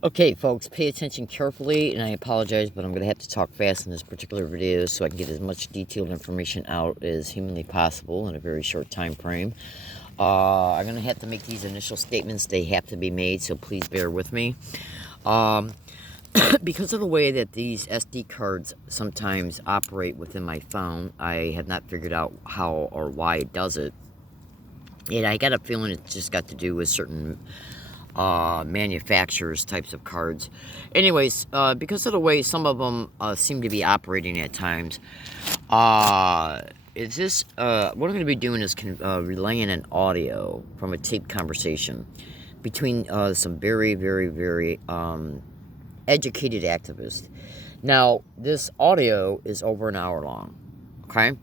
Okay, folks, pay attention carefully, and I apologize, but I'm going to have to talk fast in this particular video so I can get as much detailed information out as humanly possible in a very short time frame. I'm going to have to make these initial statements. They have to be made, so please bear with me. Um, because of the way that these SD cards sometimes operate within my phone, I have not figured out how or why it does it. And I got a feeling it's just got to do with certain manufacturers types of cards. Anyways, because of the way some of them seem to be operating at times, is this what I'm going to be doing is relaying an audio from a taped conversation between some very, very, very educated activists. Now, this audio is over an hour long. Okay,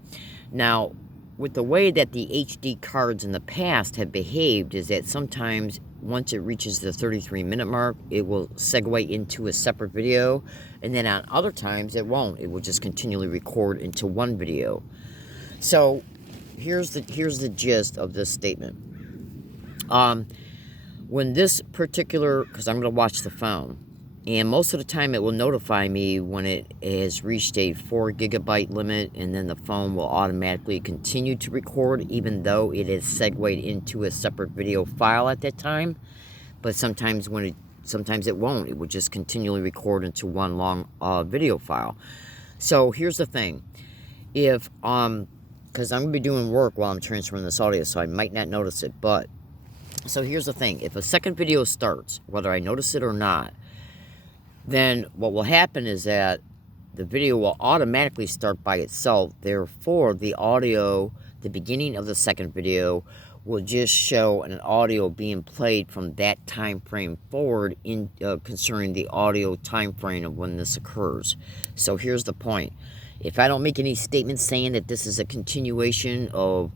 now with the way that the HD cards in the past have behaved is that sometimes once it reaches the 33-minute mark, it will segue into a separate video, and then on other times it won't. It will just continually record into one video. So here's the gist of this statement. When this particular, because I'm going to watch the phone, and most of the time it will notify me when it has reached a 4 gigabyte limit, and then the phone will automatically continue to record even though it has segued into a separate video file at that time. But sometimes sometimes it won't. It will just continually record into one long video file. So here's the thing. If because I'm going to be doing work while I'm transferring this audio, so I might not notice it, but so here's the thing. If a second video starts, whether I notice it or not, then what will happen is that the video will automatically start by itself. Therefore, the audio, the beginning of the second video, will just show an audio being played from that time frame forward in concerning the audio time frame of when this occurs. So here's the point. If I don't make any statements saying that this is a continuation of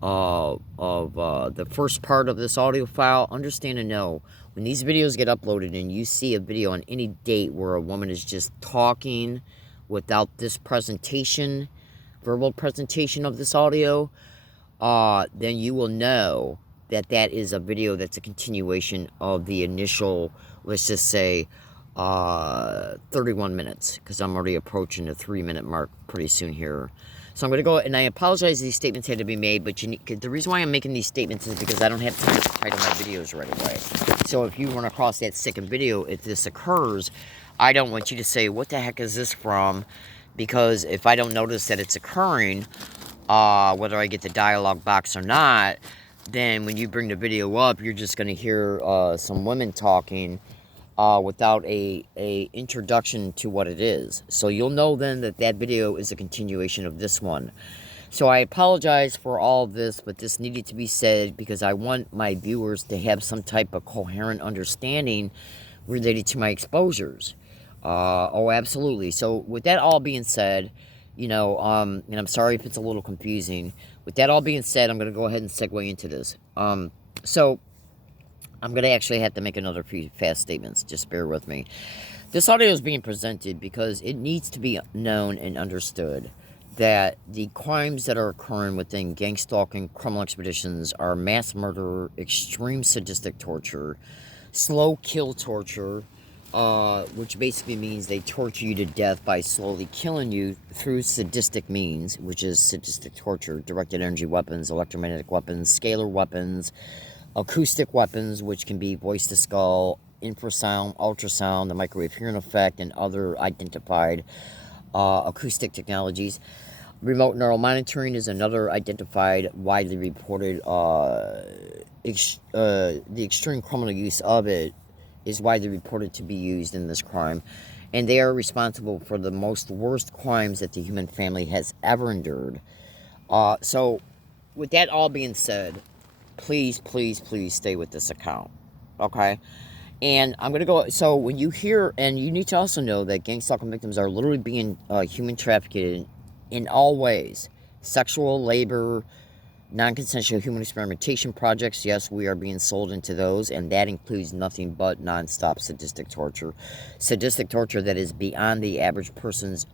the first part of this audio file, understand and know when these videos get uploaded and you see a video on any date where a woman is just talking without this presentation, verbal presentation of this audio, then you will know that that is a video that's a continuation of the initial, let's just say, 31 minutes, because I'm already approaching the 3-minute mark pretty soon here. So I'm going to go, and I apologize these statements had to be made, but the reason why I'm making these statements is because I don't have time to title my videos right away. So if you run across that second video, if this occurs, I don't want you to say, what the heck is this from? Because if I don't notice that it's occurring, whether I get the dialogue box or not, then when you bring the video up, you're just going to hear some women talking without a introduction to what it is. So you'll know then that that video is a continuation of this one. So I apologize for all of this, but this needed to be said because I want my viewers to have some type of coherent understanding related to my exposures. Oh, absolutely. So with that all being said, and I'm sorry if it's a little confusing. With that all being said, I'm going to go ahead and segue into this. So I'm going to actually have to make another few fast statements. Just bear with me. This audio is being presented because it needs to be known and understood that the crimes that are occurring within gang stalking criminal expeditions are mass murder, extreme sadistic torture, slow kill torture, which basically means they torture you to death by slowly killing you through sadistic means, which is sadistic torture, directed energy weapons, electromagnetic weapons, scalar weapons, acoustic weapons, which can be voice to skull, infrasound, ultrasound, the microwave hearing effect, and other identified acoustic technologies. Remote neural monitoring is another identified, widely reported. The extreme criminal use of it is widely reported to be used in this crime, and they are responsible for the most worst crimes that the human family has ever endured. So, with that all being said, please, please, please stay with this account, okay? And I'm going to go, so when you hear, and you need to also know that gang stalking victims are literally being human trafficked in all ways. Sexual, labor, non-consensual human experimentation projects, yes, we are being sold into those, and that includes nothing but non-stop sadistic torture. Sadistic torture that is beyond the average person's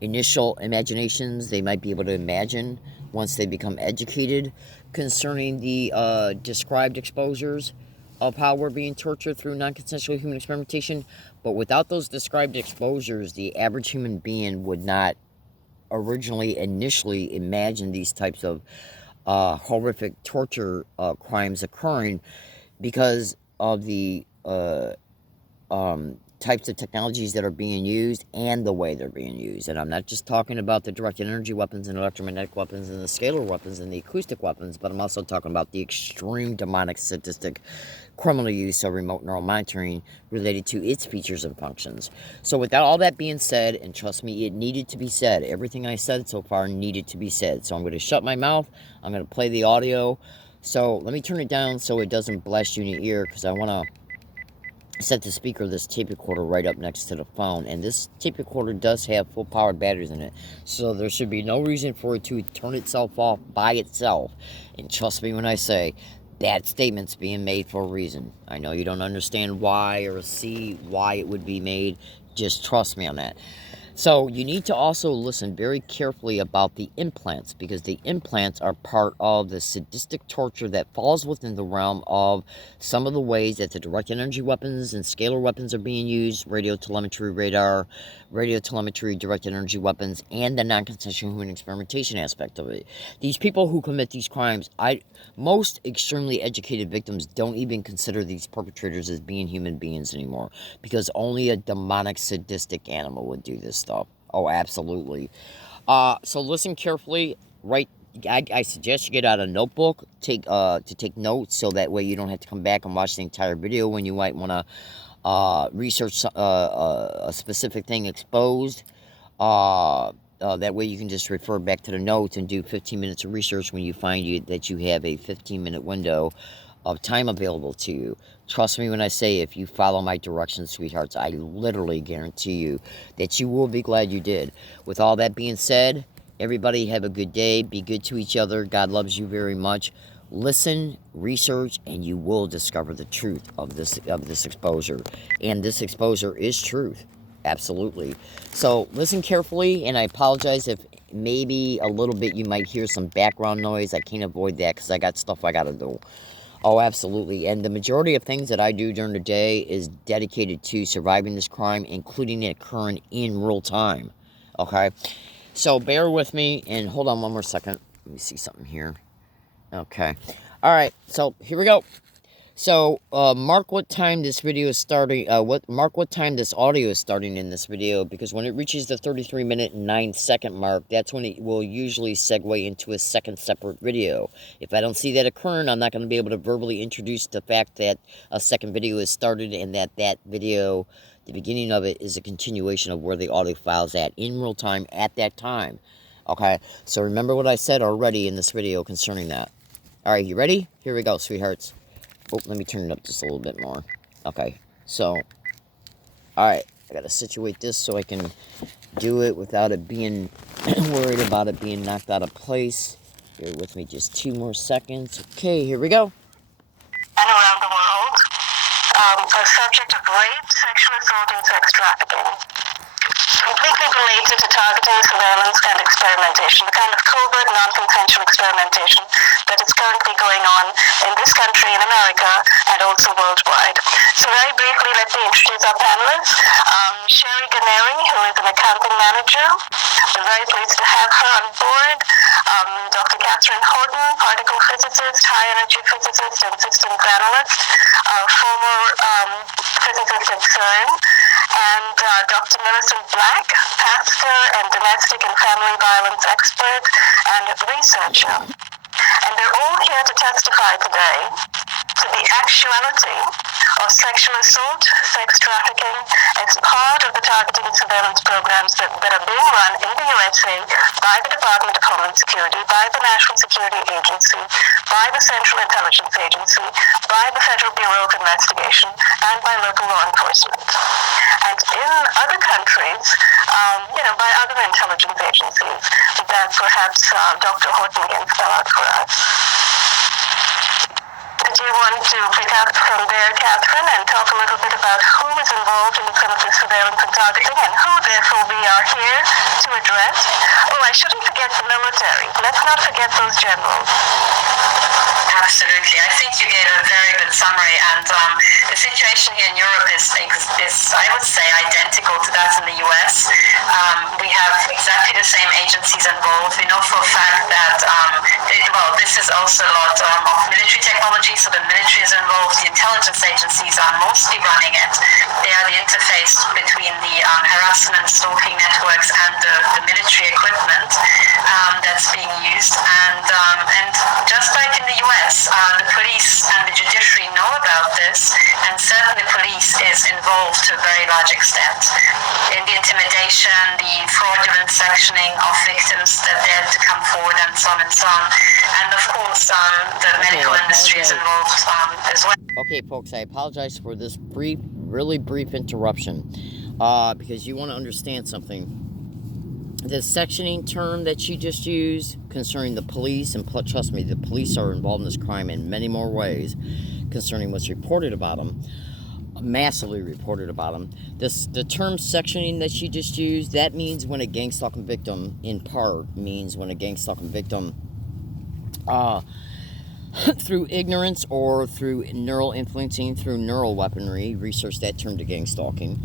initial imaginations. They might be able to imagine once they become educated concerning the described exposures. of how we're being tortured through non-consensual human experimentation. But without those described exposures, the average human being would not initially imagine these types of horrific torture crimes occurring, because of the types of technologies that are being used and the way they're being used. And I'm not just talking about the directed energy weapons and electromagnetic weapons and the scalar weapons and the acoustic weapons, but I'm also talking about the extreme demonic, sadistic, criminal use of remote neural monitoring related to its features and functions. So with all that being said, and trust me, it needed to be said. Everything I said so far needed to be said. So I'm going to shut my mouth. I'm going to play the audio. So let me turn it down so it doesn't blast you in your ear, because I want to set the speaker of this tape recorder right up next to the phone, and this tape recorder does have full powered batteries in it, so there should be no reason for it to turn itself off by itself. And trust me when I say that statement's being made for a reason. I know you don't understand why or see why it would be made. Just trust me on that. So you need to also listen very carefully about the implants, because the implants are part of the sadistic torture that falls within the realm of some of the ways that the directed energy weapons and scalar weapons are being used, radio telemetry, radar, radio telemetry, directed energy weapons, and the non-consensual human experimentation aspect of it. These people who commit these crimes, most extremely educated victims don't even consider these perpetrators as being human beings anymore, because only a demonic, sadistic animal would do this stuff. Oh, absolutely. So listen carefully. I suggest you get out a notebook, to take notes, so that way you don't have to come back and watch the entire video when you might want to research a specific thing exposed. That way you can just refer back to the notes and do 15 minutes of research when you find that you have a 15-minute window of time available to you. Trust me when I say, if you follow my directions, sweethearts, I literally guarantee you that you will be glad you did. With all that being said, everybody have a good day. Be good to each other. God loves you very much. Listen, research, and you will discover the truth of this exposure. And this exposure is truth. Absolutely. So listen carefully, and I apologize if maybe a little bit you might hear some background noise. I can't avoid that because I got stuff I got to do. Oh, absolutely. And the majority of things that I do during the day is dedicated to surviving this crime, including it occurring in real time. Okay? So bear with me, and hold on one more second. Let me see something here. Okay. All right. So here we go. So mark what time this video is starting. Mark what time this audio is starting in this video, because when it reaches the 33-minute and 9-second mark, that's when it will usually segue into a second separate video. If I don't see that occurring, I'm not going to be able to verbally introduce the fact that a second video is started, and that video, the beginning of it, is a continuation of where the audio file's at in real time at that time. Okay, so remember what I said already in this video concerning that. All right, you ready? Here we go, sweethearts. Oh, let me turn it up just a little bit more. Okay, so, alright, I gotta situate this so I can do it without it being worried about it being knocked out of place. Bear with me just 2 more seconds. Okay, here we go. And around the world, are subject of rape, sexual assault, and sex trafficking. Completely related to targeting, surveillance, and experimentation, the kind of covert, non-consensual experimentation that is currently going on in this country, in America, and also worldwide. So very briefly, let me introduce our panelists. Sherry Ganeri, who is an accounting manager. We're very pleased to have her on board. Dr. Catherine Horton, particle physicist, high-energy physicist, and systems analyst, former physicist at CERN. And Dr. Millicent Black, pastor and domestic and family violence expert and researcher. And they're all here to testify today to the actuality of sexual assault, sex trafficking as part of the targeting and surveillance programs that are being run in the USA by the Department of Homeland Security, by the National Security Agency, by the Central Intelligence Agency, by the Federal Bureau of Investigation, and by local law enforcement. And in other countries, by other intelligence agencies that perhaps Dr. Horton can spell out for us. Do you want to pick up from there, Catherine, and talk a little bit about who is involved in some of the surveillance and targeting, and who, therefore, we are here to address? Oh, I shouldn't forget the military. Let's not forget those generals. Absolutely. I think you gave a very good summary, and the situation here in Europe is, I would say, identical to that in the US. We have exactly the same agencies involved. We know for a fact that, this is also a lot of military technology, so the military is involved. The intelligence agencies are mostly running it. They are the interface between the harassment stalking networks and the military equipment that's being used. And just like in the US, the police and the judiciary know about this, and certainly the police is involved to a very large extent in the intimidation, the fraudulent sectioning of victims that dare to come forward, and so on and so on. And of course, the medical industry is involved as well. Okay, folks, I apologize for this really brief interruption, because you want to understand something. The sectioning term that you just used concerning the police, and trust me, the police are involved in this crime in many more ways concerning what's reported about them, massively reported about them. The term sectioning that you just used, that means when a gang stalking victim, in part, means when a gang stalking victim, through ignorance or through neural influencing, through neural weaponry, research that term to gang stalking,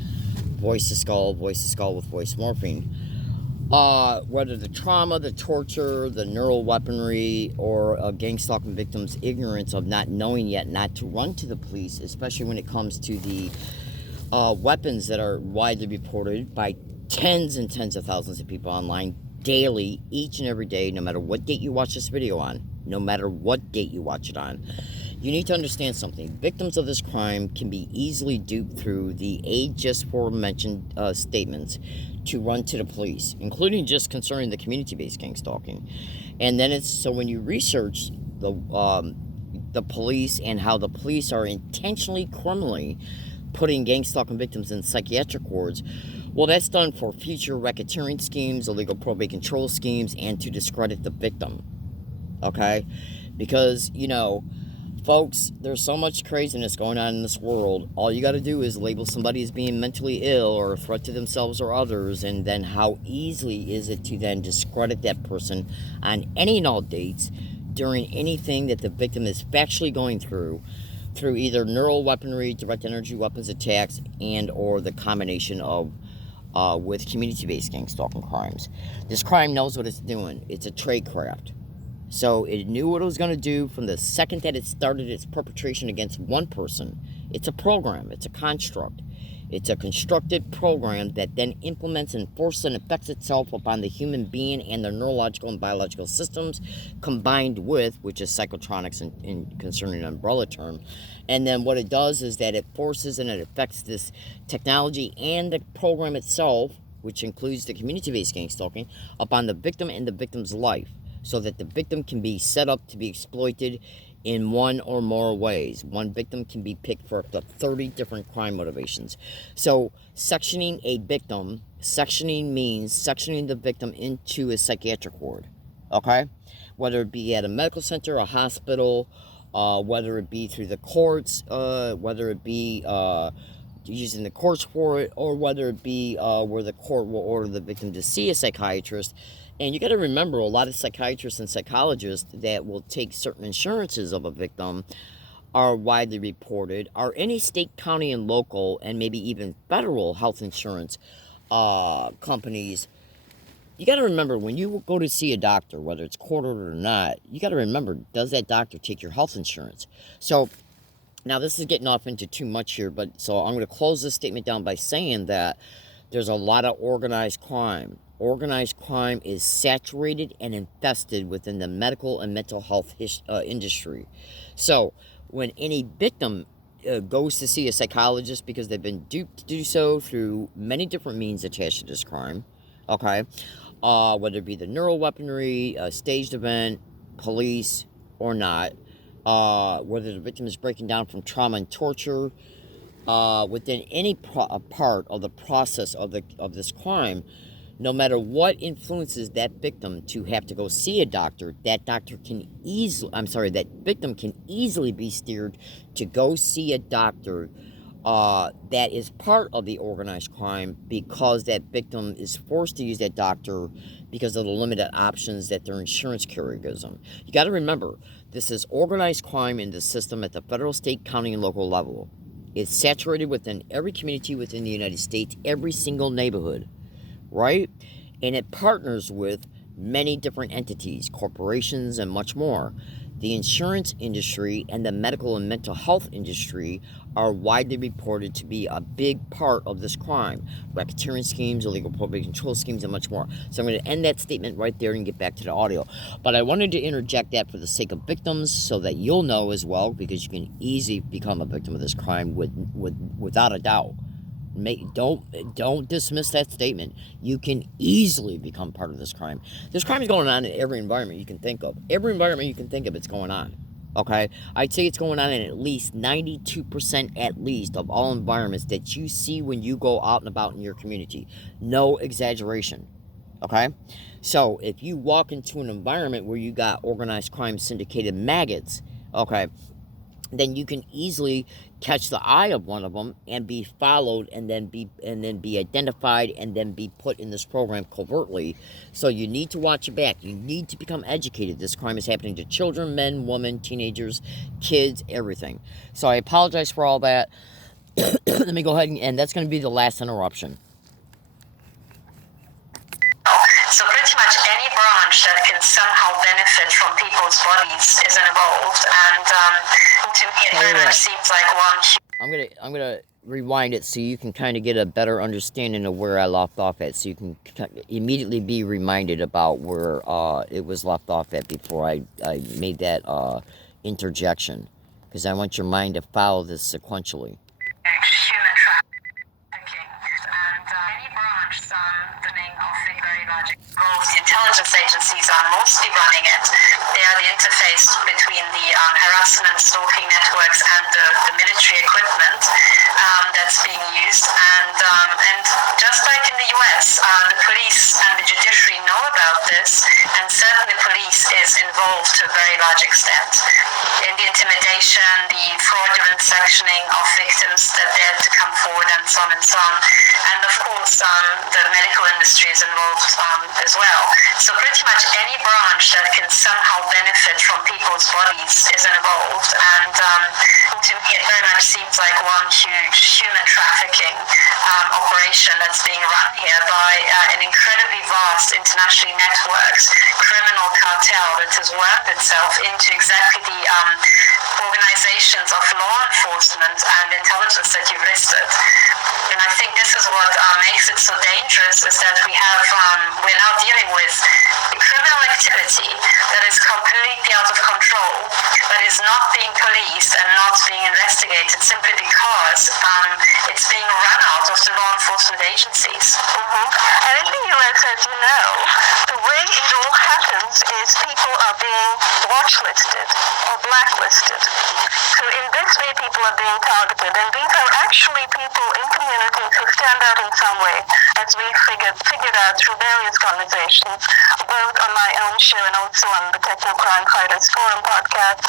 voice to skull with voice morphing. Whether the trauma, the torture, the neural weaponry, or a gang stalking victim's ignorance of not knowing yet not to run to the police, especially when it comes to the weapons that are widely reported by tens and tens of thousands of people online daily, each and every day, no matter what date you watch this video on, no matter what date you watch it on. You need to understand something. Victims of this crime can be easily duped through the just aforementioned statements to run to the police, including just concerning the community-based gang stalking. And then so when you research the police and how the police are intentionally, criminally putting gang stalking victims in psychiatric wards, well, that's done for future racketeering schemes, illegal probate control schemes, and to discredit the victim. Okay? Because, folks, there's so much craziness going on in this world. All you got to do is label somebody as being mentally ill or a threat to themselves or others, and then how easily is it to then discredit that person on any and all dates during anything that the victim is factually going through either neural weaponry, direct energy weapons attacks, and or the combination of with community-based gang stalking crimes. This crime knows what it's doing. It's a tradecraft. So it knew what it was going to do from the second that it started its perpetration against one person. It's a program. It's a construct. It's a constructed program that then implements and forces and affects itself upon the human being and their neurological and biological systems, combined with, which is psychotronics in concerning an umbrella term. And then what it does is that it forces and it affects this technology and the program itself, which includes the community-based gang stalking, upon the victim and the victim's life, so that the victim can be set up to be exploited in one or more ways. One victim can be picked for up to 30 different crime motivations. So sectioning a victim, means sectioning the victim into a psychiatric ward, okay? Whether it be at a medical center, a hospital, whether it be through the courts, whether it be using the courts for it, or whether it be where the court will order the victim to see a psychiatrist. And you got to remember, a lot of psychiatrists and psychologists that will take certain insurances of a victim are widely reported, are any state, county, and local, and maybe even federal health insurance companies. You got to remember, when you go to see a doctor, whether it's court-ordered or not, you got to remember, does that doctor take your health insurance? So now this is getting off into too much here, but so I'm going to close this statement down by saying that there's a lot of organized crime. Organized crime is saturated and infested within the medical and mental health industry. So when any victim goes to see a psychologist because they've been duped to do so through many different means attached to this crime, okay, whether it be the neural weaponry, staged event, police, or not, whether the victim is breaking down from trauma and torture, within any part of the process of this crime, no matter what influences that victim to have to go see a doctor, that victim can easily be steered to go see a doctor that is part of the organized crime because that victim is forced to use that doctor because of the limited options that their insurance carrier gives them. You got to remember, this is organized crime in the system at the federal, state, county, and local level. It's saturated within every community within the United States, every single neighborhood, right? And it partners with many different entities, corporations, and much more. The insurance industry and the medical and mental health industry are widely reported to be a big part of this crime. Racketeering schemes, illegal probate control schemes, and much more. So I'm going to end that statement right there and get back to the audio. But I wanted to interject that for the sake of victims so that you'll know as well, because you can easily become a victim of this crime without a doubt. Don't dismiss that statement. You can easily become part of this crime. This crime is going on in every environment you can think of. Every environment you can think of, it's going on. Okay? I'd say it's going on in at least 92% at least of all environments that you see when you go out and about in your community. No exaggeration. Okay? So, if you walk into an environment where you got organized crime syndicated maggots, okay, then you can easily catch the eye of one of them and be followed and then be identified and then be put in this program covertly. So you need to watch your back. You need to become educated. This crime is happening to children, men, women, teenagers, kids, everything. So I apologize for all that. Let me go ahead and that's going to be the last interruption. So pretty much any branch that can somehow benefit from people's bodies is involved, and to me it very much seems like one. I'm gonna rewind it so you can kind of get a better understanding of where I left off at, so you can immediately be reminded about where it was left off at before I made that interjection, because I want your mind to follow this sequentially. Human trafficking, and any branch the name of the very large involved, the intelligence agencies are mostly running it. They are the interface between the harassment stalking networks and the military equipment that's being used. And just like in the US, the police and the judiciary know about this, and certainly the police is involved to a very large extent in the intimidation, the fraudulent sectioning of victims that dare to come forward, and so on and so on. And of course, the medical industry is involved as well. So pretty much any branch that can somehow benefit from people's bodies is involved. And to me, it very much seems like one huge human trafficking operation that's being run here by an incredibly vast internationally networked criminal cartel that has worked itself into exactly the organizations of law enforcement and intelligence that you've listed. And I think this is what makes it so dangerous, is that we're now dealing with criminal activity that is completely out of control, that is not being policed and not being investigated simply because it's being run out of the law enforcement agencies. And in the US, as you know, the way it all happens is people are being watchlisted or blacklisted. So in this way, people are being targeted, and these are actually people in communities who stand out in some way, as we figured out through various conversations, both on my own show and also on the Techno Crime Fighters Forum podcast.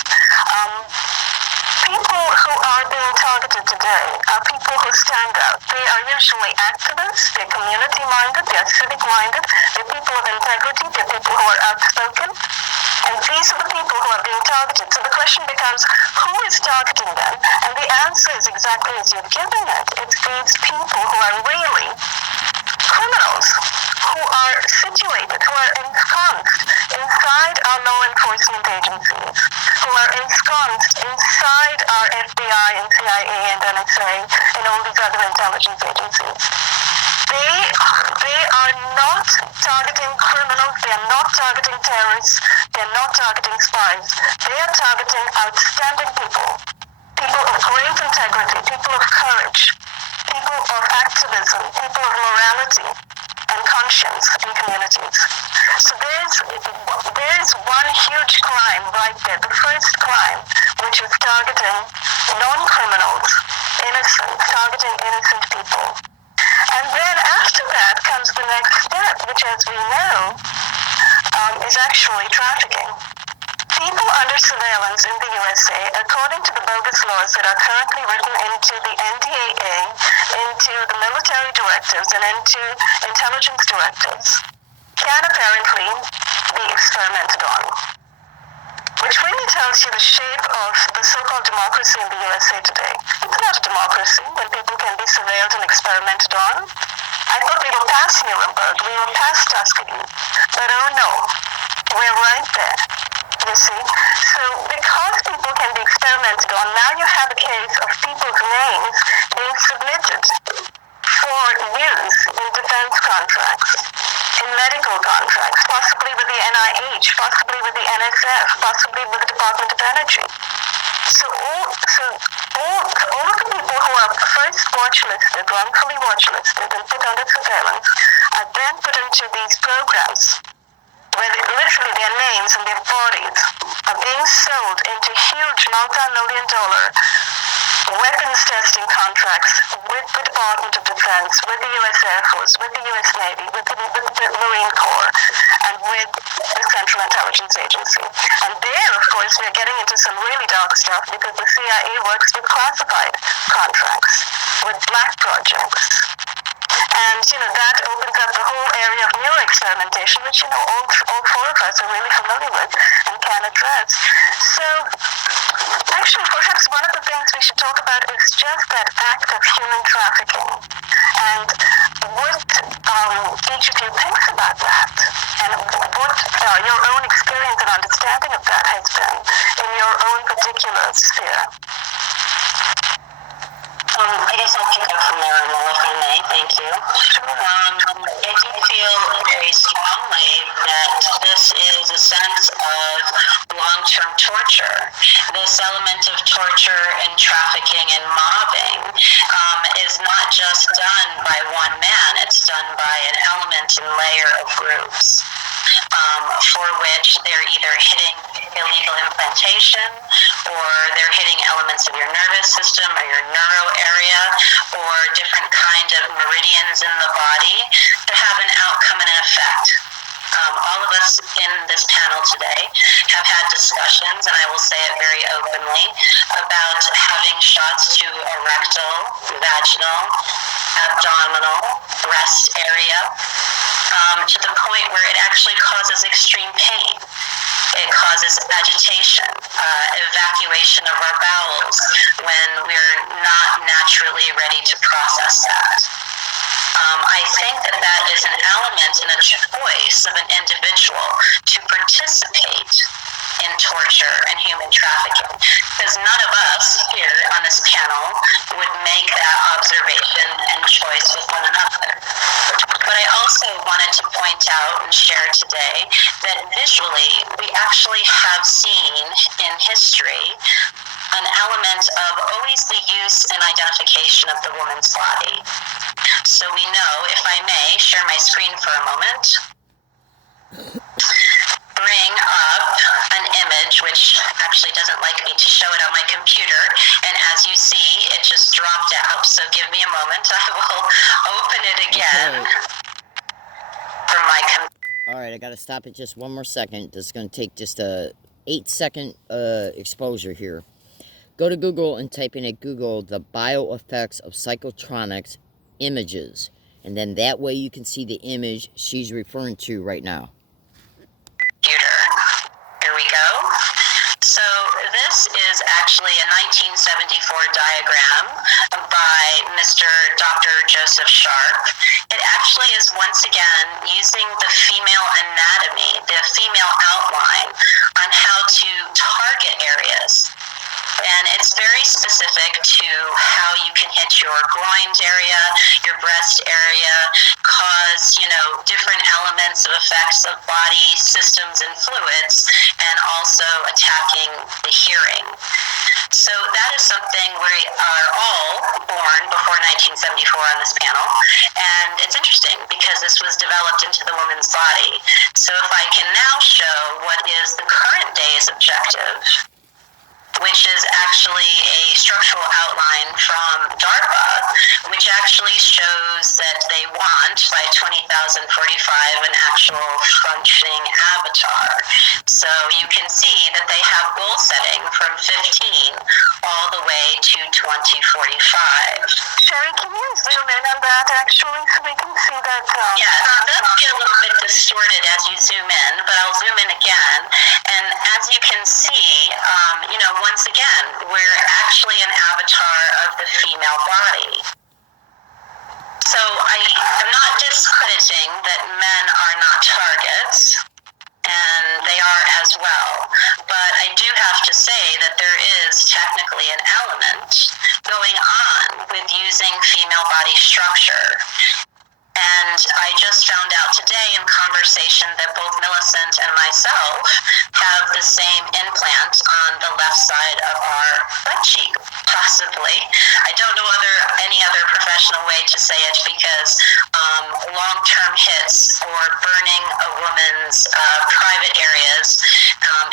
People who are being targeted today are people who stand out. They are usually activists, they're community-minded, they're civic-minded, they're people of integrity, they're people who are outspoken. And these are the people who are being targeted. So the question becomes, who is targeting them? And the answer is exactly as you've given it. It's these people who are really criminals, who are situated, who are ensconced inside our law enforcement agencies, who are ensconced inside our FBI and CIA and NSA and all these other intelligence agencies. They are not targeting criminals, they are not targeting terrorists, they are not targeting spies. They are targeting outstanding people, people of great integrity, people of courage, people of activism, people of morality and conscience in communities. So there's one huge crime right there, the first crime, which is targeting non-criminals, targeting innocent people. And then after that comes the next step, which, as we know, is actually trafficking. People under surveillance in the USA, according to the bogus laws that are currently written into the NDAA, into the military directives, and into intelligence directives, can apparently be experimented on. Which really tells you the shape of the so-called democracy in the USA today. It's not a democracy when people can be surveilled and experimented on. I thought we were past Nuremberg, we were past Tuskegee, but oh no, we're right there. You see? So because people can be experimented on, now you have a case of people's names being submitted for use in defense contracts, in medical contracts, possibly with the NIH, possibly with the NSF, possibly with the Department of Energy. So all of the people who are first watchlisted, wrongfully watchlisted, and put under surveillance are then put into these programs where literally their names and their bodies are being sold into huge multi-million-dollar weapons testing contracts with the Department of Defense, with the U.S. Air Force, with the U.S. Navy, with the Marine Corps, and with the Central Intelligence Agency. And there, of course, we're getting into some really dark stuff because the CIA works with classified contracts, with black projects. And, that opens up the whole area of neuroexperimentation, which, all four of us are really familiar with and can address. So, actually, perhaps one of the things we should talk about is just that act of human trafficking and what each of you thinks about that and what your own experience and understanding of that has been in your own particular sphere. I guess I'll pick up from there, Amol, if I may. Thank you. I do feel very strongly that this is a sense of long-term torture. This element of torture and trafficking and mobbing is not just done by one man. It's done by an element and layer of groups. For which they're either hitting illegal implantation or they're hitting elements of your nervous system or your neuro area or different kind of meridians in the body to have an outcome and an effect. All of us in this panel today have had discussions, and I will say it very openly, about having shots to a rectal, vaginal, abdominal, breast area, to the point where it actually causes extreme pain. It causes agitation, evacuation of our bowels when we're not naturally ready to process that. I think that is an element and a choice of an individual to participate in torture and human trafficking, because none of us here on this panel would make that observation and choice with one another. But I also wanted to point out and share today that visually we actually have seen in history an element of always the use and identification of the woman's body. So we know, if I may, share my screen for a moment, bring up an image, which actually doesn't like me to show it on my computer, and as you see, it just dropped out, so give me a moment, I will open it again from my computer. Alright, I gotta stop it just one more second. This is gonna take just a 8-second exposure here. Go to Google and type in at Google the bioeffects of psychotronics images, and then that way you can see the image she's referring to right now. Computer. Here we go. So this is actually a 1974 diagram by Mr. Dr. Joseph Sharp. It actually is once again using the female anatomy, the female outline on how to target areas. And it's very specific to how you can hit your groins area, your breast area, cause, different elements of effects of body systems and fluids, and also attacking the hearing. So that is something we are all born before 1974 on this panel. And it's interesting because this was developed into the woman's body. So if I can now show what is the current day's objective, which is actually a structural outline from DARPA, which actually shows that they want, by 2045, an actual functioning avatar. So you can see that they have goal setting from 15 all the way to 2045. Sherry, can you zoom in on that actually so we can see that? Yeah, it does get a little bit distorted as you zoom in, but I'll zoom in again. And as you can see, once again, we're actually an avatar of the female body. So I am not discrediting that men are not targets, and they are as well. But I do have to say that there is technically an element going on with using female body structure. And I just found out today in conversation that both Millicent and myself have the same implant on the left side of our butt cheek, possibly. I don't know any other professional way to say it, because long-term hits or burning a woman's private areas,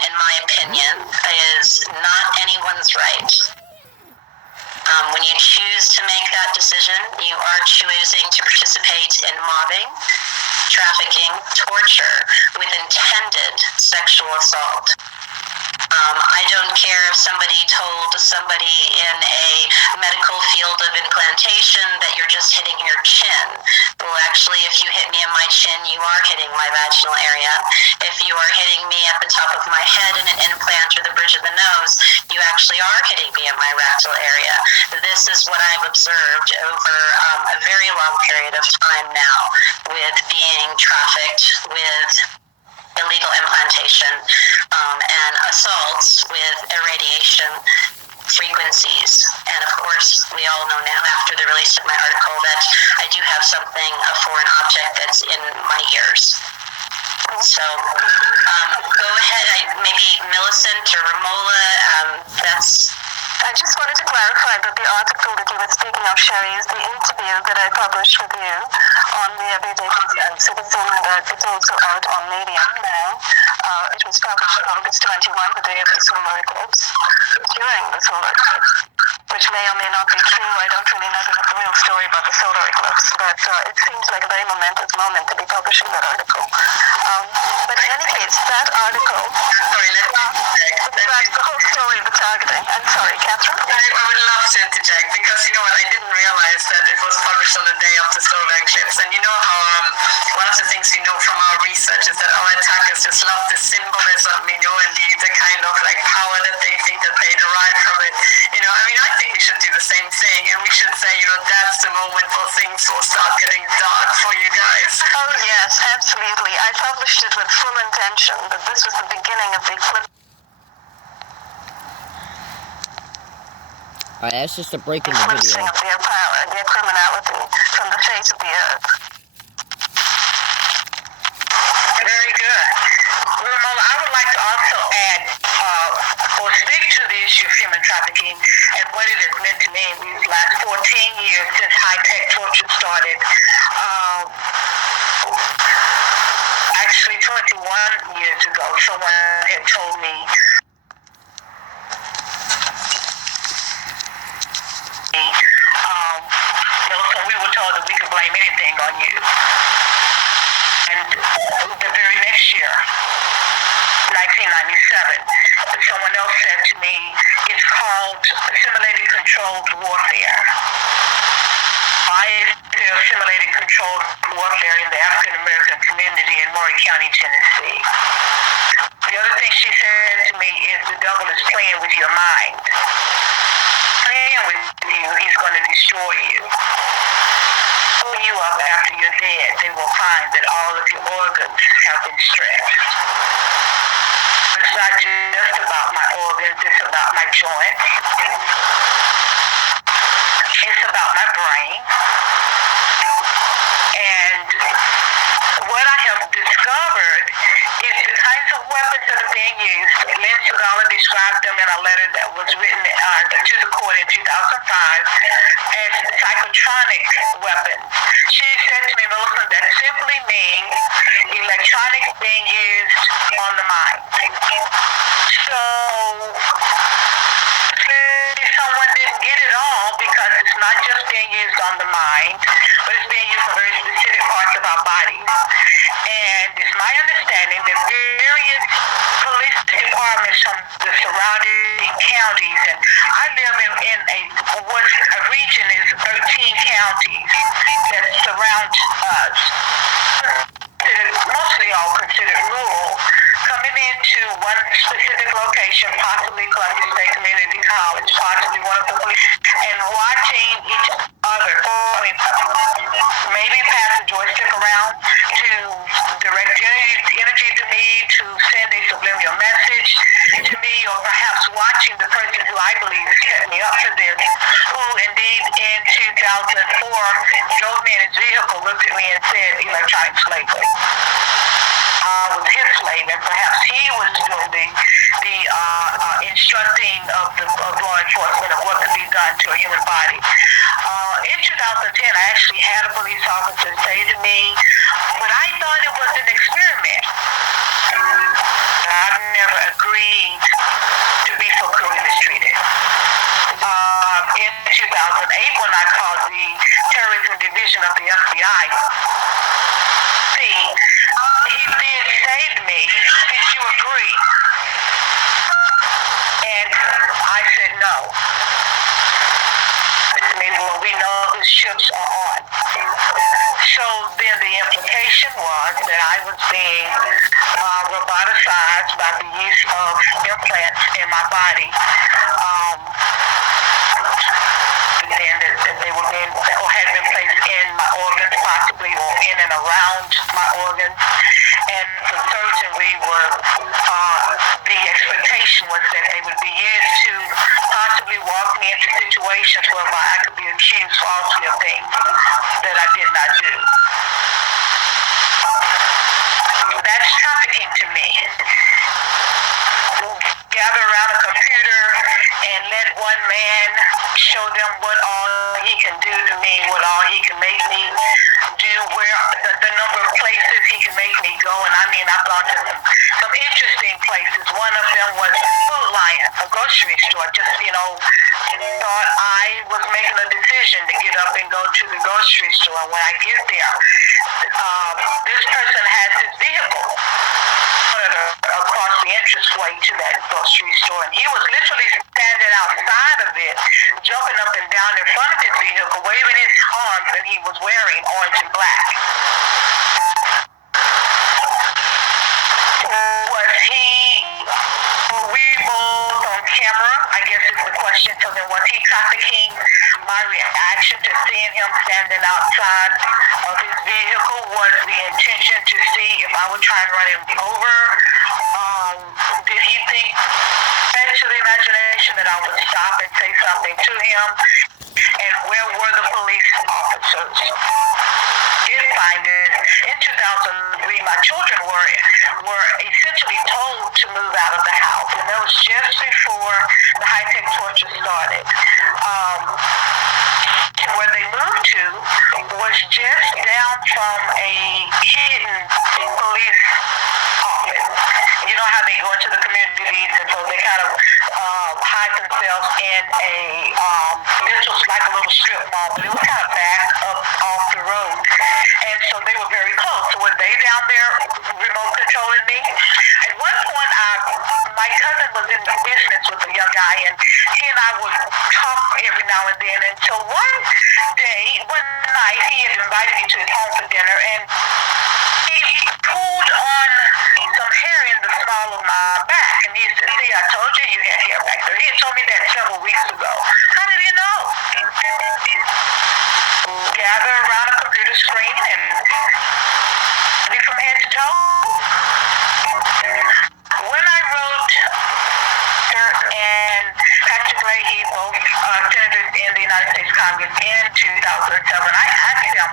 in my opinion, is not anyone's right. When you choose to make that decision, you are choosing to participate in mobbing, trafficking, torture with intended sexual assault. I don't care if somebody told somebody in a medical field of implantation that you're just hitting your chin. Well, actually, if you hit me in my chin, you are hitting my vaginal area. If you are hitting me at the top of my head in an implant or the bridge of the nose, you actually are hitting me in my rectal area. This is what I've observed over a very long period of time now with being trafficked, with illegal implantation, and assaults with irradiation frequencies. And of course, we all know now after the release of my article that I do have something, a foreign object that's in my ears. So go ahead, maybe Millicent or Romola, I just wanted to clarify that the article that you were speaking of, Sherry, is the interview that I published with you on the Everyday Concerned Citizen. It's also out on Medium now. It was published on August 21, the day of the solar eclipse, during the solar eclipse, which may or may not be true. I don't really know the real story about the solar eclipse, but it seems like a very momentous moment to be publishing that article. But in any case, that article, that's the whole story of the targeting. I'm sorry, Catherine? I would love to interject, because you know what, I didn't realize that it was published on the day of the solar eclipse. And you know how one of the things we know from our research is that our attackers just love the symbolism, and the kind of like power that they think that they derive from it. I think we should do the same thing, and we should say, that's the moment where things will start getting dark for you guys. Oh yes, absolutely. I published it with full intention that this was the beginning of the eclipse. That's just a break in the video. Of their power, their criminality from the face of the earth. Very good. Romola, I would like to also add, or speak to the issue of human trafficking and what it has meant to me in these last 14 years since high-tech torture started. Actually, 21 years ago, someone had told me, we were told that we could blame anything on you. And the very next year, 1997, someone else said to me, it's called simulated controlled warfare. Why is there simulated controlled warfare in the African American community in Maury County, Tennessee? The other thing she said to me is the devil is playing with your mind. Playing with you, he's going to destroy you. Pull you up after you're dead, they will find that all of your organs have been stressed. It's not just about my organs, it's about my joints. It's about my brain. And what I have discovered is the kinds of weapons that are being used. Lynn Segala described them in a letter that was written to the court in 2005 as psychotronic weapons. She said to me, Millicent, that simply means electronics being used on the mind. So mind, but it's being used for very specific parts of our bodies. And it's my understanding that various police departments from the surrounding counties, and I live in a region is 13 counties that surround us, mostly all considered rural, coming into one specific location, possibly Columbia State Community College, possibly one of the police, and watching each other. I mean, maybe pass a joystick around to direct energy to me, to send a subliminal message to me, or perhaps watching the person who I believe set me up for this, who indeed in 2004 drove me in his vehicle, looked at me and said electronic slavery. I was his slave, and perhaps he was doing the instructing of law enforcement of what could be done to a human body. In 2010, I actually had a police officer say to me, but I thought it was an experiment. I've never agreed to be so cruelly mistreated. In 2008, when I called the terrorism division of the FBI, he did say to me, did you agree? And I said no. Well, we know the ships are on. So then the implication was that I was being roboticized by the use of implants in my body. And that they were being, or had been placed in my organs, possibly, or in and around my organs. And for certain, the expectation was that they would be used to possibly walk me into situations whereby I could be accused falsely of things that I did not do. That's trafficking to me. Gather around a computer and let one man show them what all he can do to me, what all he can make me do, where the number of places he can make me go. And I mean, I've gone to some interesting places. One of them was Food Lion, a grocery store. Just, thought I was making a decision to get up and go to the grocery store. When I get there, this person has his vehicle across the entranceway to that grocery store, and he was literally standing outside of it, jumping up and down in front of his vehicle, waving his arms, and he was wearing orange and black. Were we both on camera? I guess is the question. So then, was he trafficking? My reaction to seeing him standing outside of his vehicle was the intention to see if I would try and run him over. Did he think, to the imagination, that I would stop and say something to him? And where were the police officers? Did find it in 2003. My children were essentially told to move out of the house, and that was just before the high-tech torture started. Where they moved to was just down from a hidden police office. You know how they go into the communities, and so they kind of hide themselves in this was like a little strip mall, but it was kind of back up off the road. And so they were very close. So were they down there remote controlling me? At one point, my cousin was in the business with a young guy, and he and I would talk every now and then. And so one night, he had invited me to his home for dinner, and he pulled on some hair in the small of my back. And he said, see, I told you you had hair back there. He had told me that several weeks ago. How did he know? Gather around a computer screen and be from head to toe. When I wrote and Patrick Leahy, both senators in the United States Congress in 2007, I asked him,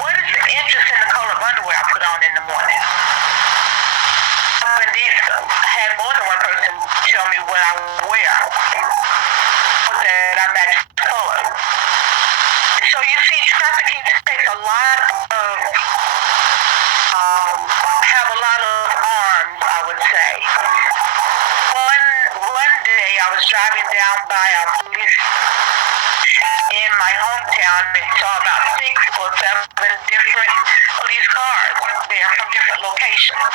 what is the interest in the color of underwear I put on in the morning? And these had more than one person tell me what I wear, that I match color. So you see, trafficking takes a lot of, have a lot of arms, I would say. One day I was driving down by a police in my my hometown and saw about 6 or 7 different police cars there from different locations.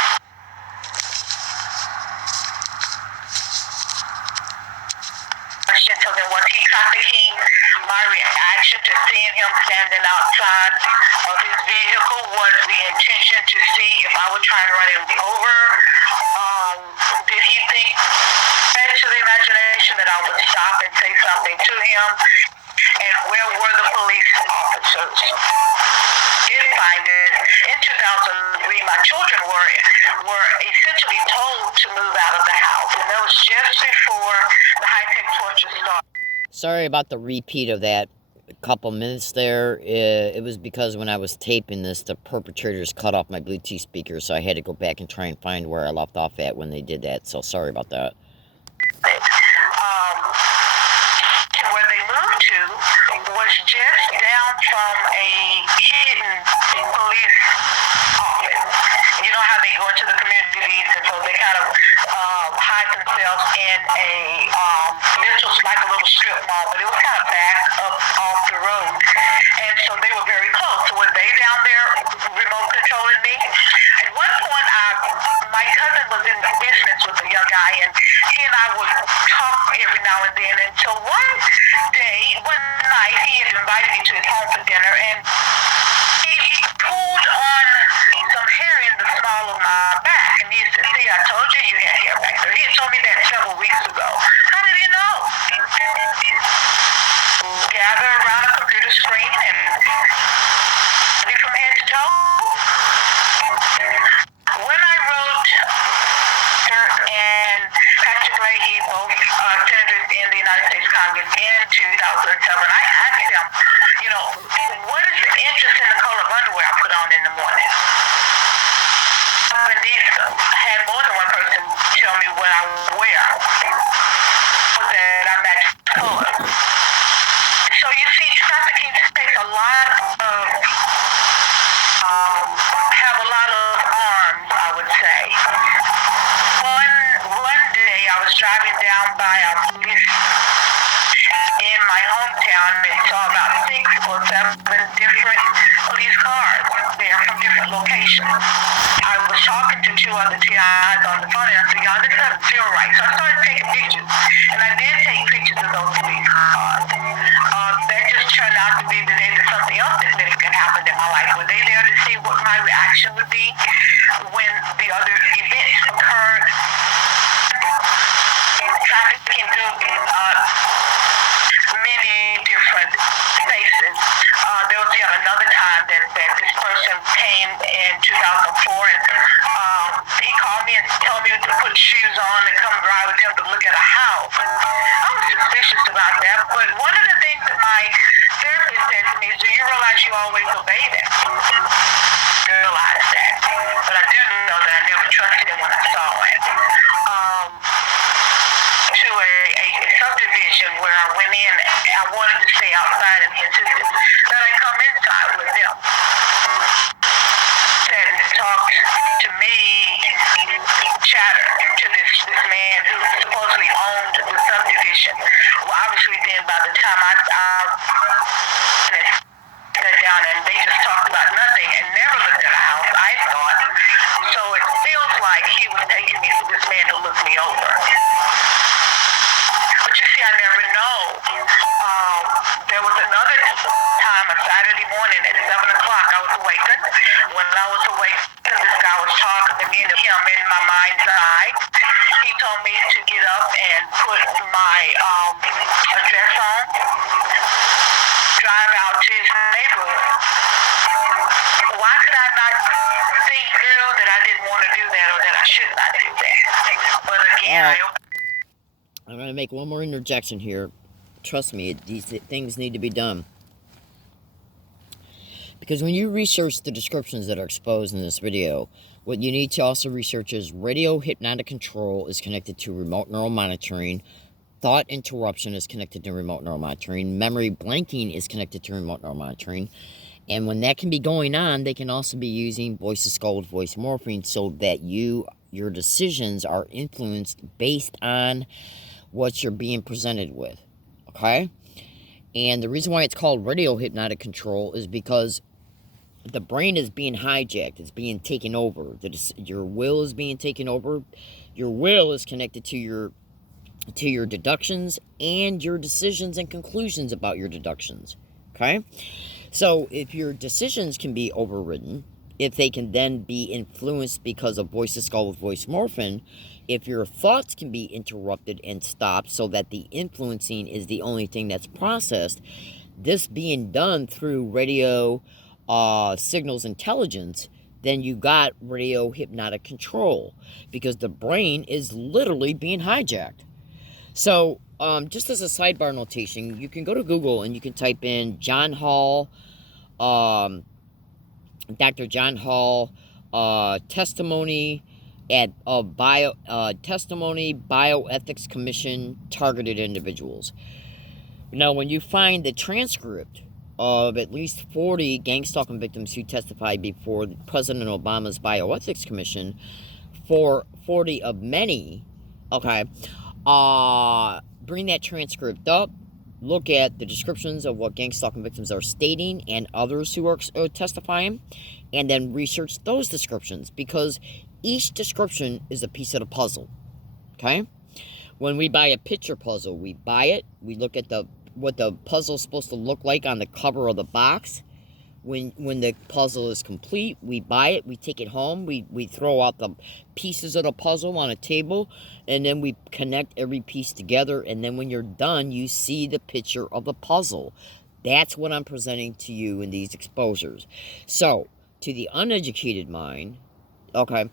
So then was he trafficking? My reaction to seeing him standing outside of his vehicle was the intention to see if I would try and run him over. Did he think, to the imagination, that I would stop and say something to him? And where were the police officers? Did find it in 2003. My children were essentially told to move out of the house, and that was just before the high-tech torture started. Sorry about the repeat of that a couple minutes there. It was because when I was taping this, the perpetrators cut off my Bluetooth speaker, so I had to go back and try and find where I left off at when they did that. So sorry about that. Where they moved to was just down from a hidden police office. You know how they go into the communities, and so they kind of hide themselves in a, this was like a little strip mall, but it was kind of back up off the road. And so they were very close. So were they down there remote controlling me? At one point, my cousin was in business with a young guy, and he and I would talk every now and then until one night, he had invited me to his home for dinner, and he pulled on some hair in the small of my back, and he said, "See, I told you you had hair back there." He had told me that several weeks ago. How did he know? Gather around a computer screen and be from head to toe. When I wrote and Patrick Leahy, both senators in the United States Congress in 2007, I asked him, what is the interest in the color of underwear I put on in the morning? And these had more than one person tell me what I wear, that I match color. So you see, trafficking takes a lot of, have a lot of arms, I would say. One day I was driving down by a police in my hometown and saw about 6 or 7 different police cars there from different locations. I was talking to 2 other TIs on the phone, and I said, "Y'all, this doesn't feel right." So I started taking pictures, and I did take pictures of those police cars. That just turned out to be the day that something else significant happened in my life. Were they there to see what my reaction would be when the other events occurred? Trafficking through many different spaces. There was yet another time that this person came in 2004, and he called me and told me to put shoes on and come drive with him to look at a house. I was suspicious about that, but one of the things that my therapist said to me is, "Do you realize you always obey them?" I realized that, but I do know that I never trusted him when I saw it. To a subdivision where I went in, I wanted to stay outside, and he insisted that I come inside with them. Said and talked to me, chatter to this man who supposedly owned the subdivision. Well, obviously then by the time I sat down, and they just talked about nothing and never looked at a house, I thought. So it feels like he was taking me to this man to look me over. But you see, I never know. There was another time, a Saturday morning at 7 o'clock, I was awakened. When I was awakened, this guy was talking to me and him in my mind's eye. He told me to get up and put my address on, drive out to his neighborhood. Why could I not think through that I didn't want to do that, or that I should not do that? But again, I'm going to make one more interjection here. Trust me, these things need to be done. Because when you research the descriptions that are exposed in this video, what you need to also research is radio hypnotic control is connected to remote neural monitoring. Thought interruption is connected to remote neural monitoring. Memory blanking is connected to remote neural monitoring. And when that can be going on, they can also be using voice of skulls, voice morphine, so that your decisions are influenced based on what you're being presented with. Okay? And the reason why it's called radio hypnotic control is because the brain is being hijacked. It's being taken over. Your will is being taken over. Your will is connected to your deductions and your decisions and conclusions about your deductions. Okay? So if your decisions can be overridden, if they can then be influenced because of voice to skull with voice morphin, if your thoughts can be interrupted and stopped so that the influencing is the only thing that's processed, this being done through radio signals intelligence, then you got radio hypnotic control, because the brain is literally being hijacked. So, just as a sidebar notation, you can go to Google and you can type in John Hall, Dr. John Hall, testimony at testimony bioethics commission targeted individuals. Now, when you find the transcript of at least 40 gang stalking victims who testified before President Obama's bioethics commission, for 40 of many, okay, bring that transcript up, look at the descriptions of what gang stalking victims are stating and others who are testifying, and then research those descriptions, because each description is a piece of the puzzle. Okay? When we buy a picture puzzle, we buy it, we look at what the puzzle is supposed to look like on the cover of the box. When the puzzle is complete, we buy it, we take it home, we throw out the pieces of the puzzle on a table, and then we connect every piece together, and then when you're done, you see the picture of the puzzle. That's what I'm presenting to you in these exposures. So, to the uneducated mind, okay,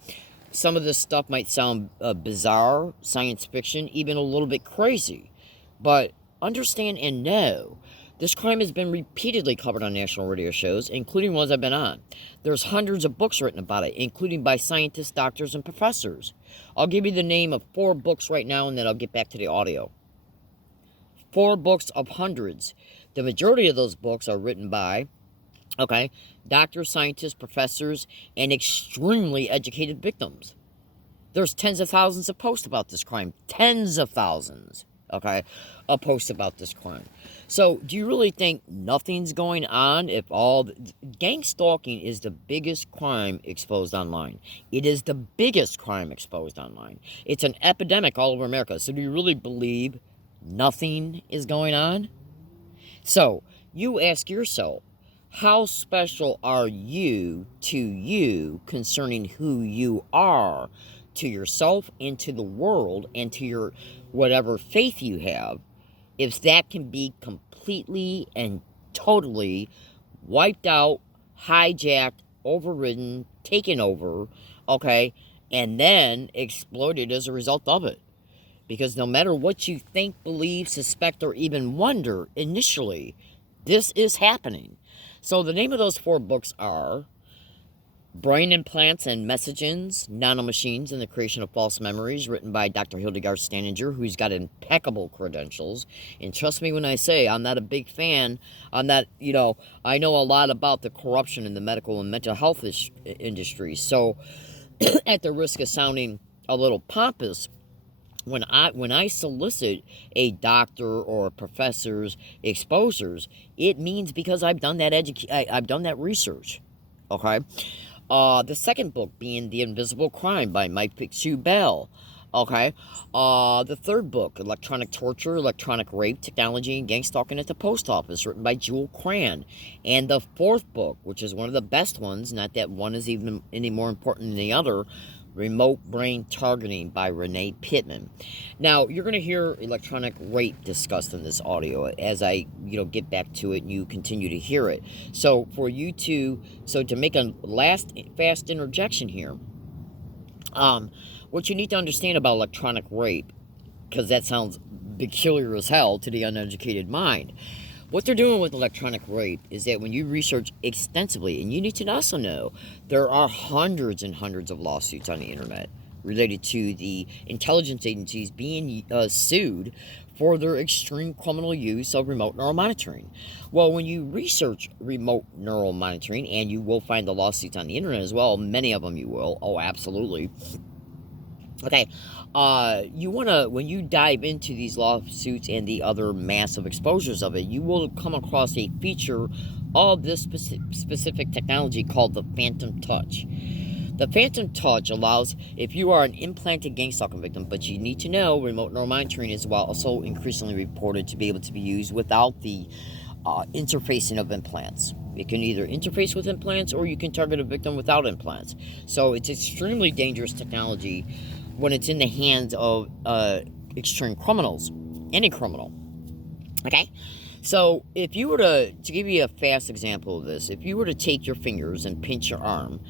some of this stuff might sound bizarre, science fiction, even a little bit crazy, but understand and know this crime has been repeatedly covered on national radio shows, including ones I've been on. There's hundreds of books written about it, including by scientists, doctors, and professors. I'll give you the name of 4 books right now, and then I'll get back to the audio. 4 books of hundreds. The majority of those books are written by, okay, doctors, scientists, professors, and extremely educated victims. There's tens of thousands of posts about this crime. Tens of thousands, okay, of posts about this crime. So, do you really think nothing's going on if gang stalking is the biggest crime exposed online? It is the biggest crime exposed online. It's an epidemic all over America. So, do you really believe nothing is going on? So, you ask yourself, how special are you to you concerning who you are to yourself and to the world and to your whatever faith you have, if that can be completely and totally wiped out, hijacked, overridden, taken over, okay, and then exploited as a result of it? Because no matter what you think, believe, suspect, or even wonder initially, this is happening. So the name of those 4 books are Brain Implants and Messages, Nanomachines and the Creation of False Memories, written by Dr. Hildegard Staninger, who's got impeccable credentials. And trust me when I say I'm not a big fan. I know a lot about the corruption in the medical and mental health industry. So, at the risk of sounding a little pompous, when I solicit a doctor or a professor's exposures, it means because I've done that I've done that research. Okay. The second book being The Invisible Crime by Mike Fitzhugh Bell. Okay. The third book, Electronic Torture, Electronic Rape, Technology, and Gang Stalking at the Post Office, written by Jewel Cran. And the fourth book, which is one of the best ones, not that one is even any more important than the other, Remote Brain Targeting by Renee Pittman. Now, you're going to hear electronic rape discussed in this audio as I, get back to it and you continue to hear it. So, to make a last fast interjection here, what you need to understand about electronic rape, because that sounds peculiar as hell to the uneducated mind. What they're doing with electronic rape is that when you research extensively, and you need to also know, there are hundreds and hundreds of lawsuits on the internet related to the intelligence agencies being sued for their extreme criminal use of remote neural monitoring. Well, when you research remote neural monitoring, and you will find the lawsuits on the internet as well, many of them you will, oh, absolutely. Okay, you want to, when you dive into these lawsuits and the other massive exposures of it, you will come across a feature of this specific technology called the Phantom Touch. The Phantom Touch allows, if you are an implanted gang stalking victim, but you need to know remote neural monitoring is also increasingly reported to be able to be used without the interfacing of implants. It can either interface with implants or you can target a victim without implants. So it's extremely dangerous technology when it's in the hands of extreme criminals, any criminal. Okay? So if you were to give you a fast example of this, if you were to take your fingers and pinch your arm,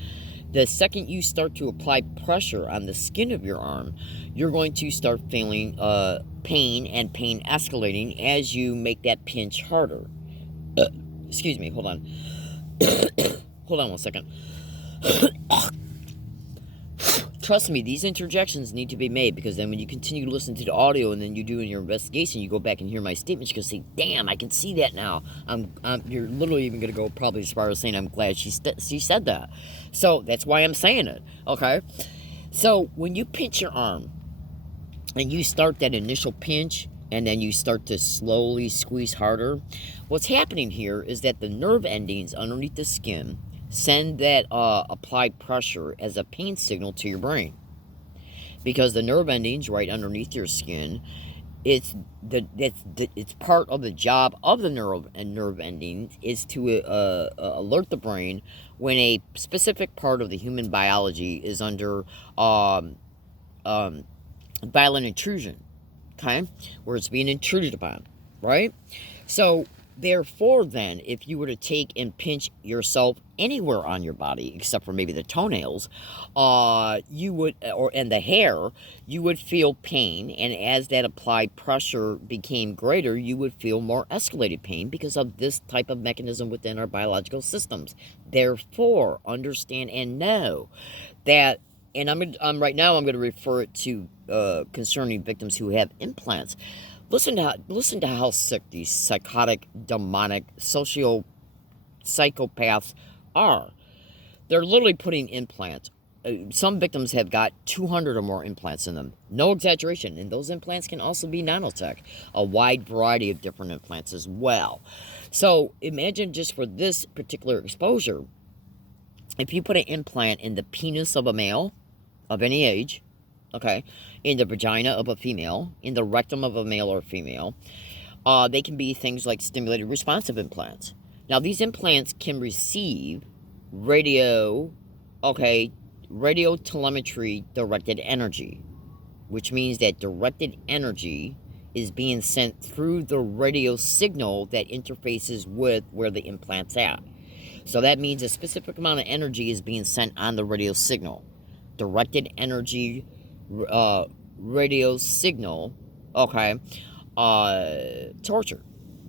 the second you start to apply pressure on the skin of your arm, you're going to start feeling pain and pain escalating as you make that pinch harder. Excuse me, hold on. Hold on one second. Trust me, these interjections need to be made, because then when you continue to listen to the audio and then you do in your investigation, you go back and hear my statements, you're going to say, damn, I can see that now. You're literally even going to go probably as far as saying, I'm glad she said that. So that's why I'm saying it, okay? So when you pinch your arm and you start that initial pinch and then you start to slowly squeeze harder, what's happening here is that the nerve endings underneath the skin send that applied pressure as a pain signal to your brain, because the nerve endings right underneath your skin, it's part of the job of the nerve endings is to alert the brain when a specific part of the human biology is under violent intrusion, okay, where it's being intruded upon, right? So therefore, then, if you were to take and pinch yourself anywhere on your body, except for maybe the toenails, you would, and the hair, you would feel pain. And as that applied pressure became greater, you would feel more escalated pain because of this type of mechanism within our biological systems. Therefore, understand and know that, and right now I'm going to refer it to concerning victims who have implants. Listen to how sick these psychotic, demonic, psychopaths are. They're literally putting implants. Some victims have got 200 or more implants in them. No exaggeration. And those implants can also be nanotech. A wide variety of different implants as well. So imagine just for this particular exposure, if you put an implant in the penis of a male of any age, okay, in the vagina of a female, in the rectum of a male or female, they can be things like stimulated responsive implants. Now, these implants can receive radio telemetry directed energy, which means that directed energy is being sent through the radio signal that interfaces with where the implant's at. So that means a specific amount of energy is being sent on the radio signal. Directed energy radio signal, okay, torture,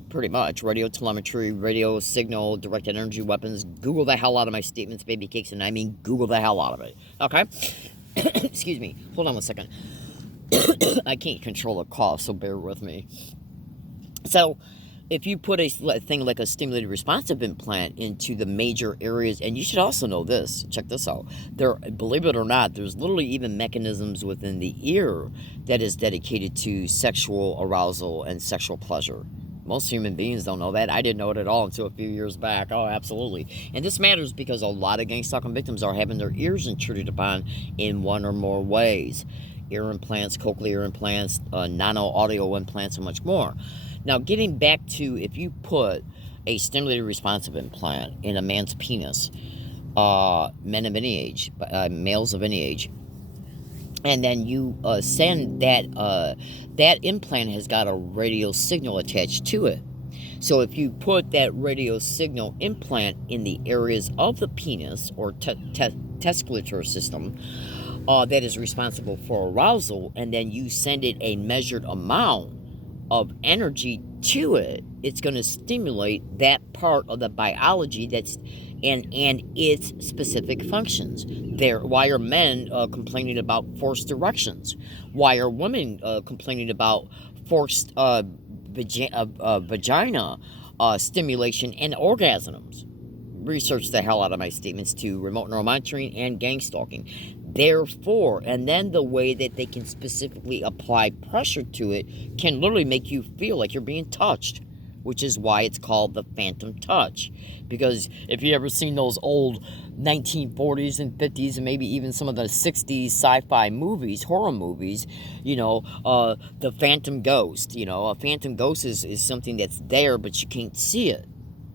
pretty much. Radio telemetry, radio signal, directed energy weapons. Google the hell out of my statements, baby cakes, and I mean Google the hell out of it, okay? Excuse me, hold on one second. I can't control a cough, so bear with me. So if you put a thing like a stimulated responsive implant into the major areas, and you should also know this, check this out, believe it or not, there's literally even mechanisms within the ear that is dedicated to sexual arousal and sexual pleasure. Most human beings don't know that. I didn't know it at all until a few years back. Oh, absolutely. And this matters because a lot of gang stalking victims are having their ears intruded upon in one or more ways. Ear implants, cochlear implants, nano audio implants, and much more. Now, getting back to, if you put a stimulated responsive implant in a man's penis, men of any age, males of any age, and then you send that implant has got a radio signal attached to it. So if you put that radio signal implant in the areas of the penis or testicular system that is responsible for arousal, and then you send it a measured amount of energy to it, it's going to stimulate that part of the biology that's and its specific functions. Why are men complaining about forced erections? Why are women complaining about forced vagina stimulation and orgasms? Research the hell out of my statements to remote neural monitoring and gang stalking. Therefore, and then the way that they can specifically apply pressure to it can literally make you feel like you're being touched, which is why it's called the phantom touch. Because if you ever seen those old 1940s and 50s and maybe even some of the 60s sci-fi movies, horror movies, the phantom ghost, a phantom ghost is something that's there but you can't see it,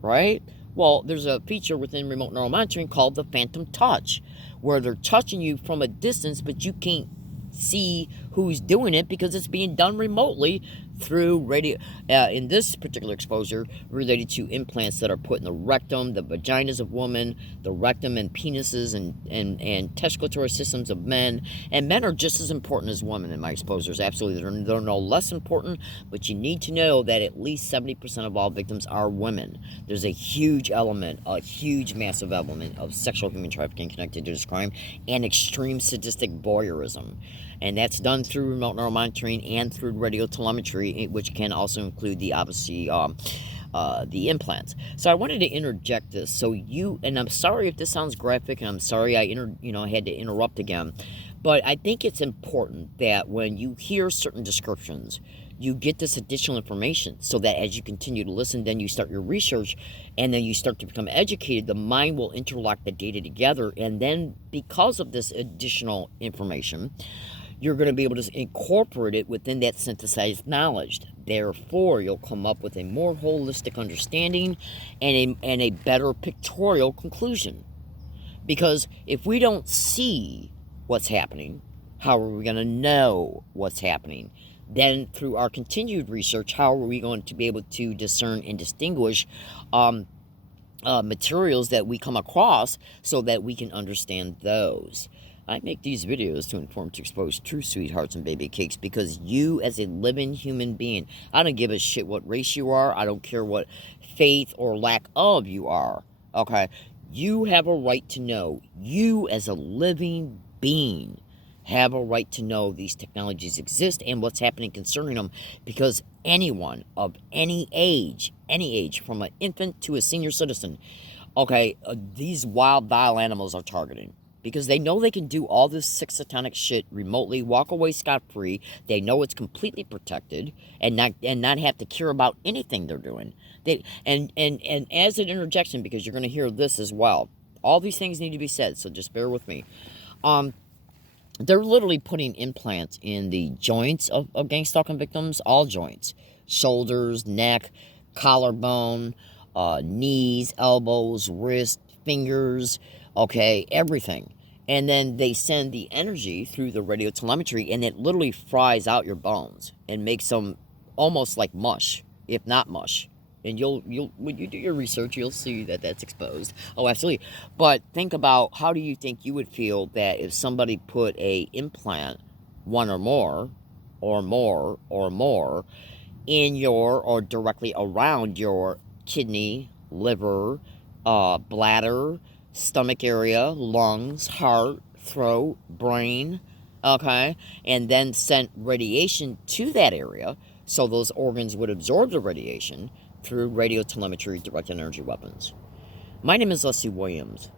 right? Well, there's a feature within remote neural monitoring called the phantom touch, where they're touching you from a distance, but you can't see who's doing it because it's being done remotely through radio. In this particular exposure, related to implants that are put in the rectum, the vaginas of women, the rectum and penises and testicular systems of men. And men are just as important as women in my exposures. Absolutely, they're no less important, but you need to know that at least 70% of all victims are women. There's a huge element, a huge massive element of sexual human trafficking connected to this crime and extreme sadistic voyeurism. And that's done through remote neural monitoring and through radio telemetry, which can also include the the implants. So I wanted to interject this. So and I'm sorry if this sounds graphic, and I'm sorry I had to interrupt again, but I think it's important that when you hear certain descriptions, you get this additional information so that as you continue to listen, then you start your research, and then you start to become educated. The mind will interlock the data together, and then because of this additional information, you're going to be able to incorporate it within that synthesized knowledge. Therefore, you'll come up with a more holistic understanding and a better pictorial conclusion. Because if we don't see what's happening, how are we going to know what's happening? Then through our continued research, how are we going to be able to discern and distinguish materials that we come across so that we can understand those? I make these videos to inform, to expose true sweethearts and baby cakes, because you as a living human being, I don't give a shit what race you are, I don't care what faith or lack of you are, okay? You have a right to know. You as a living being have a right to know these technologies exist and what's happening concerning them, because anyone of any age, from an infant to a senior citizen, okay, these wild, vile animals are targeting. Because they know they can do all this sick satanic shit remotely, walk away scot-free. They know it's completely protected, and not have to care about anything they're doing. And as an interjection, because you're going to hear this as well, all these things need to be said, so just bear with me. They're literally putting implants in the joints of gang stalking victims, all joints, shoulders, neck, collarbone, knees, elbows, wrists, fingers, okay, everything. And then they send the energy through the radio telemetry, and it literally fries out your bones and makes them almost like mush, if not mush. And you'll when you do your research, you'll see that that's exposed. Oh, absolutely. But think about, how do you think you would feel that if somebody put a implant, one or more, in your, or directly around your kidney, liver, bladder, stomach area, lungs, heart, throat, brain, okay, and then sent radiation to that area so those organs would absorb the radiation through radio telemetry directed energy weapons. My name is Leslie Williams.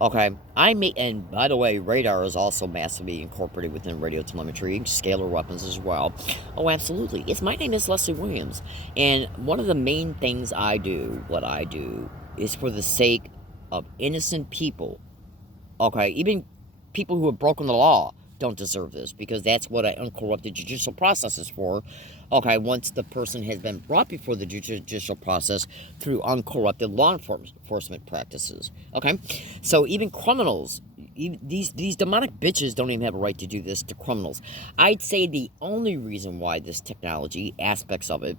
Okay, and by the way, radar is also massively incorporated within radio telemetry, scalar weapons as well. Oh, absolutely. My name is Leslie Williams, and one of the main things I do, is for the sake of innocent people. Okay, even people who have broken the law don't deserve this, because that's what an uncorrupted judicial process is for. Okay, once the person has been brought before the judicial process through uncorrupted law enforcement practices. Okay, so even criminals, these demonic bitches don't even have a right to do this to criminals. I'd say the only reason why this technology, aspects of it,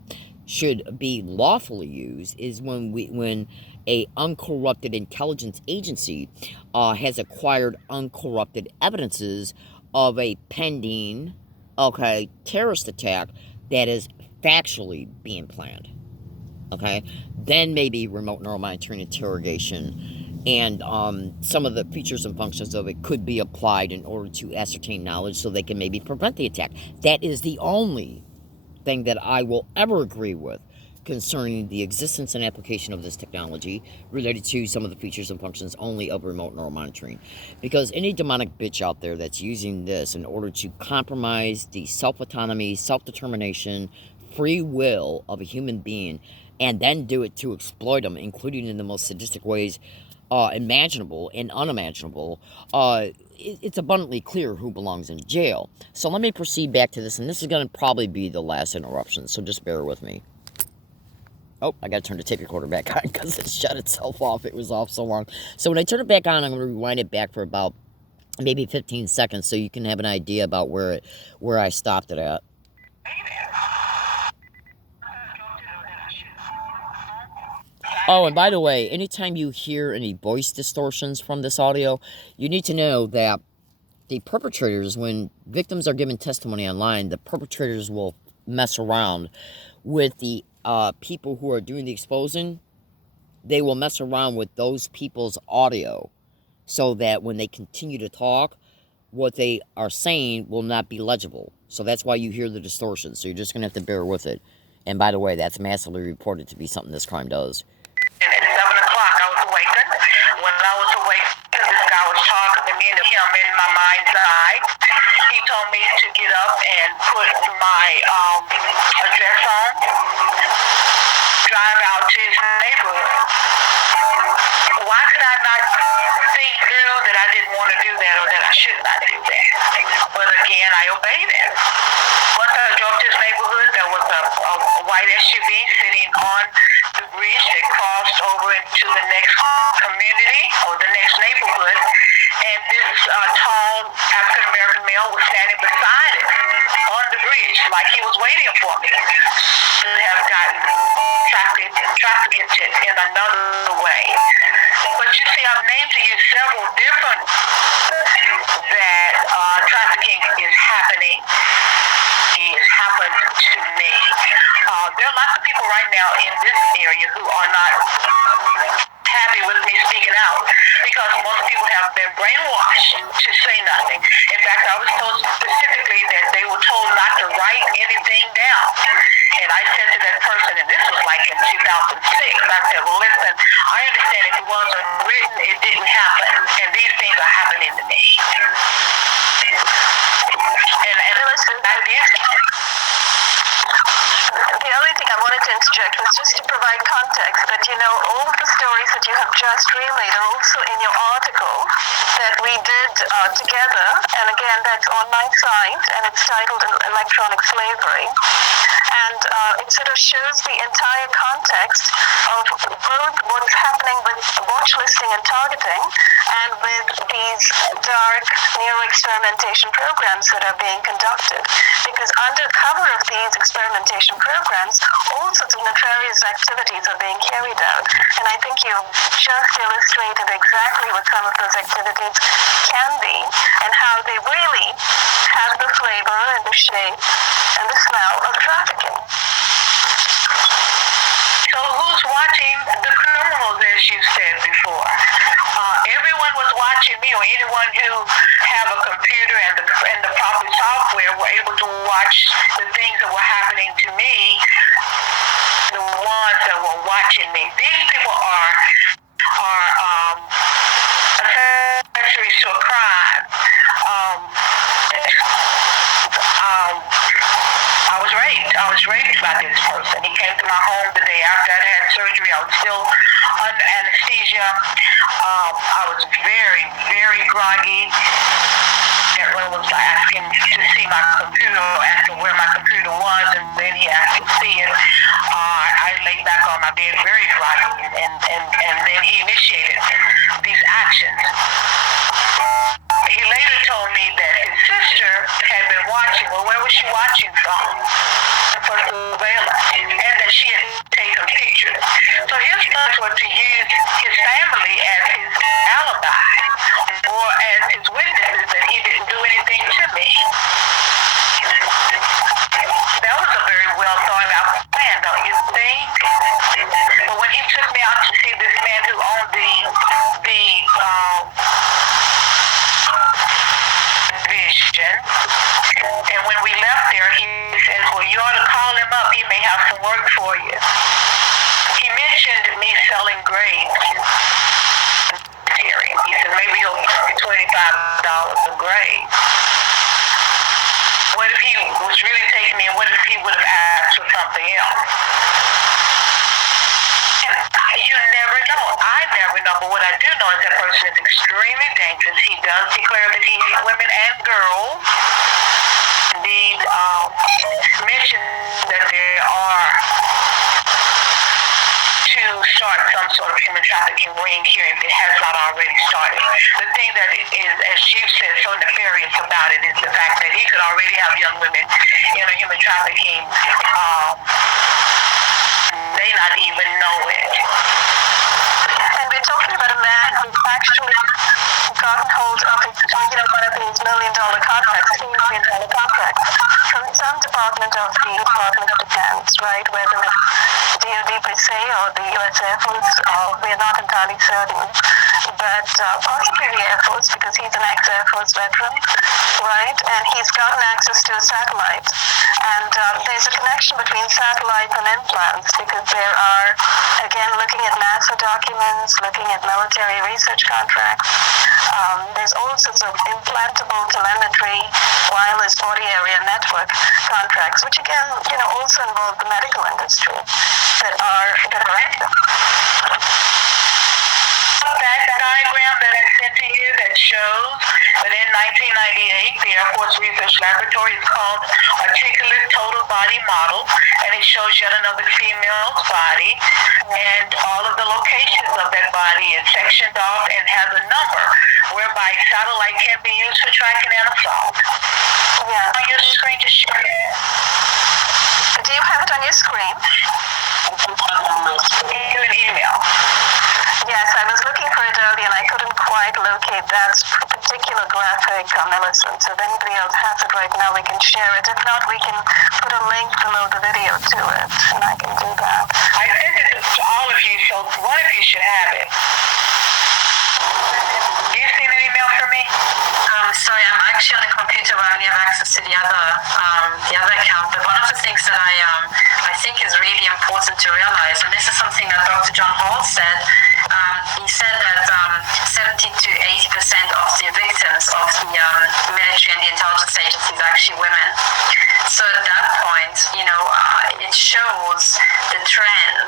should be lawfully used is when a uncorrupted intelligence agency has acquired uncorrupted evidences of a pending, okay, terrorist attack that is factually being planned. Okay, then maybe remote neural monitoring interrogation and some of the features and functions of it could be applied in order to ascertain knowledge so they can maybe prevent the attack. That is the only thing that I will ever agree with. concerning the existence and application of this technology related to some of the features and functions only of remote neural monitoring. Because any demonic bitch out there that's using this in order to compromise the self-autonomy, self-determination, free will of a human being, and then do it to exploit them, including in the most sadistic ways imaginable and unimaginable, it's abundantly clear who belongs in jail. So let me proceed back to this, and this is going to probably be the last interruption, so just bear with me. Oh, I got to turn the tape recorder back on because it shut itself off. It was off so long. So when I turn it back on, I'm going to rewind it back for about maybe 15 seconds so you can have an idea about where I stopped it at. Oh, and by the way, anytime you hear any voice distortions from this audio, you need to know that the perpetrators, when victims are given testimony online, the perpetrators will mess around with the people who are doing the exposing. They will mess around with those people's audio so that when they continue to talk, what they are saying will not be legible. So that's why you hear the distortions. So you're just going to have to bear with it. And by the way, that's massively reported to be something this crime does. At 7 o'clock, I was awakened. When I was awakened, this guy was talking to me and him in my mind's eye. He told me to get up and put my address on, drive out to his neighborhood. Why could I not think through that I didn't want to do that or that I should not do that? But again, I obeyed it. Once I drove to his neighborhood, there was a white SUV sitting on the bridge that crossed over into the next community or the next neighborhood, and this tall African-American male was standing beside it on the bridge like he was waiting for me. To have gotten trafficked in another way. But you see, I've named to you several different that trafficking is happening. It has happened to me. There are lots of people right now in this area who are not happy with me speaking out because most people have been brainwashed to say nothing. In fact, I was told specifically that they were told not to write anything down. And I said to that person, and this was like in 2006, I said, well, listen, I understand if it wasn't written, it didn't happen. And these things are happening to me. And listen, the only thing I wanted to interject was just to provide context that, you know, all of the stories that you have just relayed are also in your article that we did together. And again, that's on my site, and it's titled Electronic Slavery. And it sort of shows the entire context of both what's happening with watch listing and targeting and with these dark neuroexperimentation programs that are being conducted. Because under cover of these experimentation programs, all sorts of nefarious activities are being carried out. And I think you just illustrated exactly what some of those activities can be and how they really have the flavor and the shape and the smell of trafficking. So who's watching the criminals, as you said before? Everyone was watching me, or anyone who have a computer and the proper software were able to watch the things that were happening to me, the ones that were watching me. These people are accessories to a crime. I was raped by this person. He came to my home the day after I had surgery. I was still under anesthesia. I was very, very groggy. Everyone was asking to see my computer, asking where my computer was, and then he asked to see it. I laid back on my bed very groggy, and then he initiated these actions. He later told me that his sister had been watching. Well, where was she watching from? For surveillance, and that she had taken pictures. So his plans were to use his family as his alibi or as his witnesses that he didn't do anything to me. That was a very well thought out plan, don't you think? But when he took me out to see this man who owned the rape? What if he was really taking me, and what if he would have asked for something else? You never know. I never know. But what I do know is that person is extremely dangerous. He does declare that he hates women and girls. Indeed, mention that there are to start some sort of human trafficking ring here if it has not already started. The thing that is, as you said, so nefarious about it is the fact that he could already have young women in a human trafficking. They not even know it. And we're talking about a man who's actually gotten hold of one of these $1 million contracts, $3 million contracts from some department of the Department of Defense, right? Whether it's DoD per se or the U.S. Air Force, we're not entirely certain. But possibly the Air Force, because he's an ex-Air Force veteran, right? And he's gotten access to a satellite. And there's a connection between satellites and implants, because there are, again, looking at NASA documents, looking at military research contracts. There's all sorts of implantable telemetry, wireless body area network contracts, which again, also involve the medical industry that are active. That diagram that I sent to you that shows that in 1998, the Air Force Research Laboratory is called Articulate Total Body Model, and it shows yet another female's body, and all of the locations of that body is sectioned off and has a number, whereby satellite can be used for tracking and assault. Yeah. On your screen to share it. Do you have it on your screen? You an email. Yes, I was looking for it earlier and I couldn't quite locate that particular graphic, Millicent. So if anybody else has it right now, we can share it. If not, we can put a link below the video to it, and I can do that. I sent it to all of you, so one of you should have it. You seen an email from me? Sorry, I'm actually on the computer where I only have access to the other account. But one of the things that I think is really important to realize, and this is something that Dr. John Hall said. He said that 70 to 80% of the victims of the military and the intelligence agencies are actually women. So at that point, it shows the trend.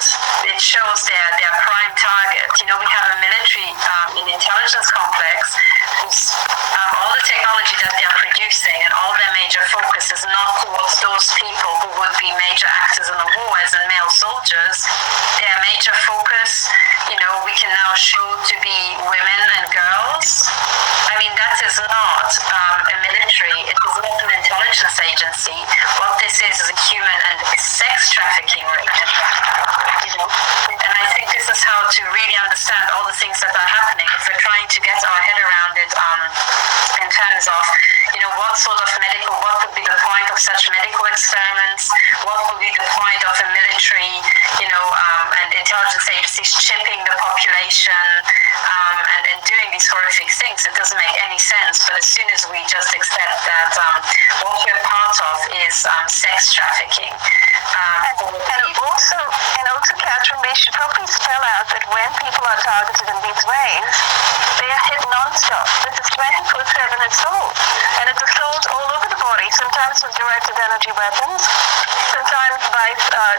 It shows their prime target. We have a military and intelligence complex whose all the technology that they are producing and all their major focus is not towards those people who would be major actors in the war as in male soldiers. Their major focus, we can now show to be women and girls. I mean, that is not a military. It is not an intelligence agency. What this is a human and sex trafficking ring. And I think this is how to really understand all the things that are happening if we're trying to get our head around it in terms of, what would be the point of such medical experiments? What would be the point of a military, and intelligence agencies chipping the population and doing these horrific things? It doesn't make any sense. But as soon as we just accept that what we're part of is sex trafficking. And also, Catherine, we should probably spell out that when people are targeted in these ways, they are hit non-stop. This is 24/7 assault. And it's assault all over the body, sometimes with directed energy weapons, sometimes by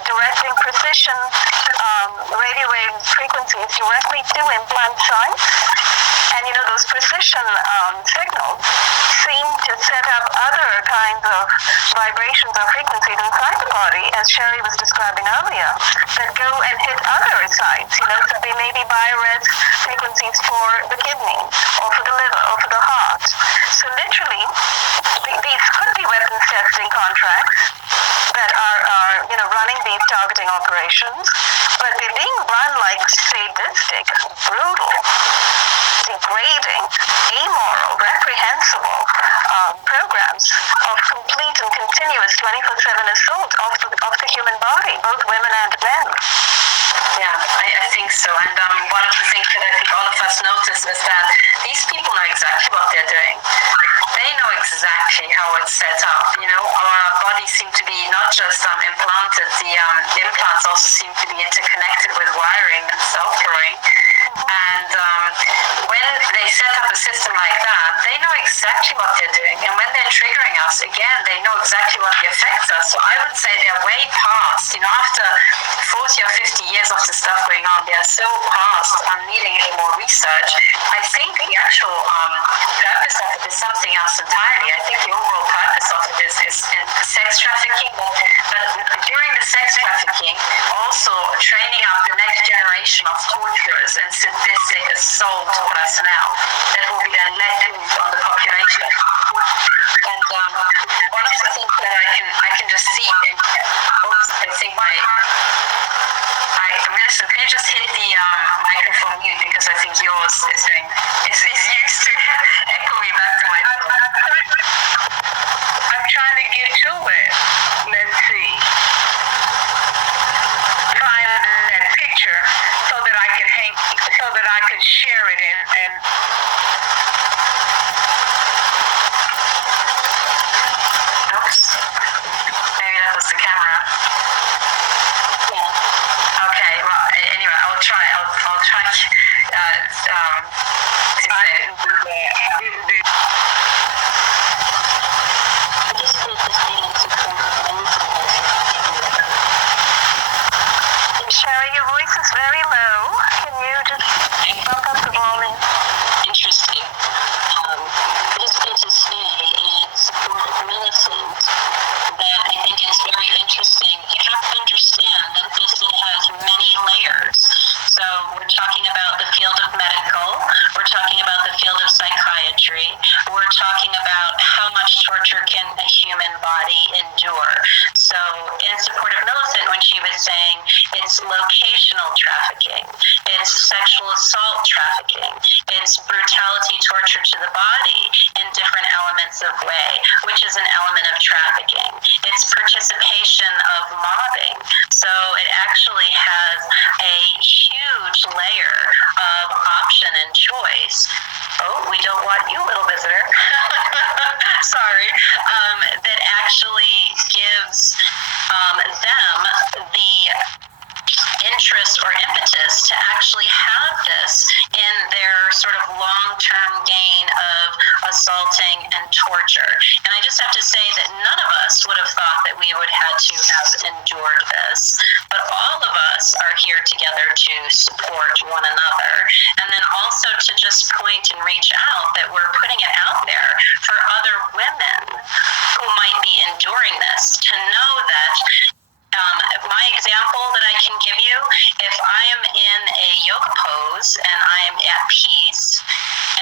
directing precision radio wave frequencies directly to implant sites. And those precision signals seem to set up other kinds of vibrations or frequencies inside the body, as Sherry was describing earlier, that go and hit other sites. So they may be bio-res frequencies for the kidney, or for the liver, or for the heart. So literally, these could be weapons testing contracts that are running these targeting operations, but they're being run like sadistic, brutal, degrading, amoral, reprehensible programs of complete and continuous 24/7 assault of the human body, both women and men. Yeah, I think so. And one of the things that I think all of us notice is that these people know exactly what they're doing. They know exactly how it's set up. Our bodies seem to be not just implanted, the implants also seem to be interconnected with wiring and self-growing. And when they set up a system like that, they know exactly what they're doing. And when they're triggering us, again, they know exactly what the affects us. So I would say they're way past, after 40 or 50 years of the stuff going on, they're so past on needing any more research. I think the actual purpose of it is something else entirely. I think the overall purpose of it is sex trafficking, but during the sex trafficking, also training up the next generation of torturers and sadistic assault personnel that will be then let loose on the population. And one of the things that I can just see, I think Millicent, can you just hit the microphone mute, because I think yours is used to echo me back to my phone. I'm trying to get to it. Let's see. Find that picture so that I could share it and Oops. Maybe that was the camera. Yeah. Okay. Well, anyway, I'll try. I'll try. To say. I didn't do that. I just did the same Sherry, your voice is very low. Can you just bump up the volume? interesting. I just wanted to say in support of Millicent that I think is very interesting. You have to understand that this has many layers. So we're talking about the field of medical, we're talking about the field of psychiatry, we're talking about how much torture can a human body endure. So in support of Millicent, when she was saying it's locational trafficking, it's sexual assault trafficking, it's brutality, torture to the body in different elements of way, which is an element of trafficking. It's participation of mobbing. So it actually has a huge layer of option and choice. Oh, we don't want you, little visitor. Sorry. That actually gives them the interest or impetus to actually have this in their sort of long-term gain of assaulting and torture. And I just have to say that none of us would have thought that we would have to have endured this, but all of us are here together to support one another. And then also to just point and reach out that we're putting it out there for other women who might be enduring this to know that my example that I can give you, if I am in a yoga pose and I am at peace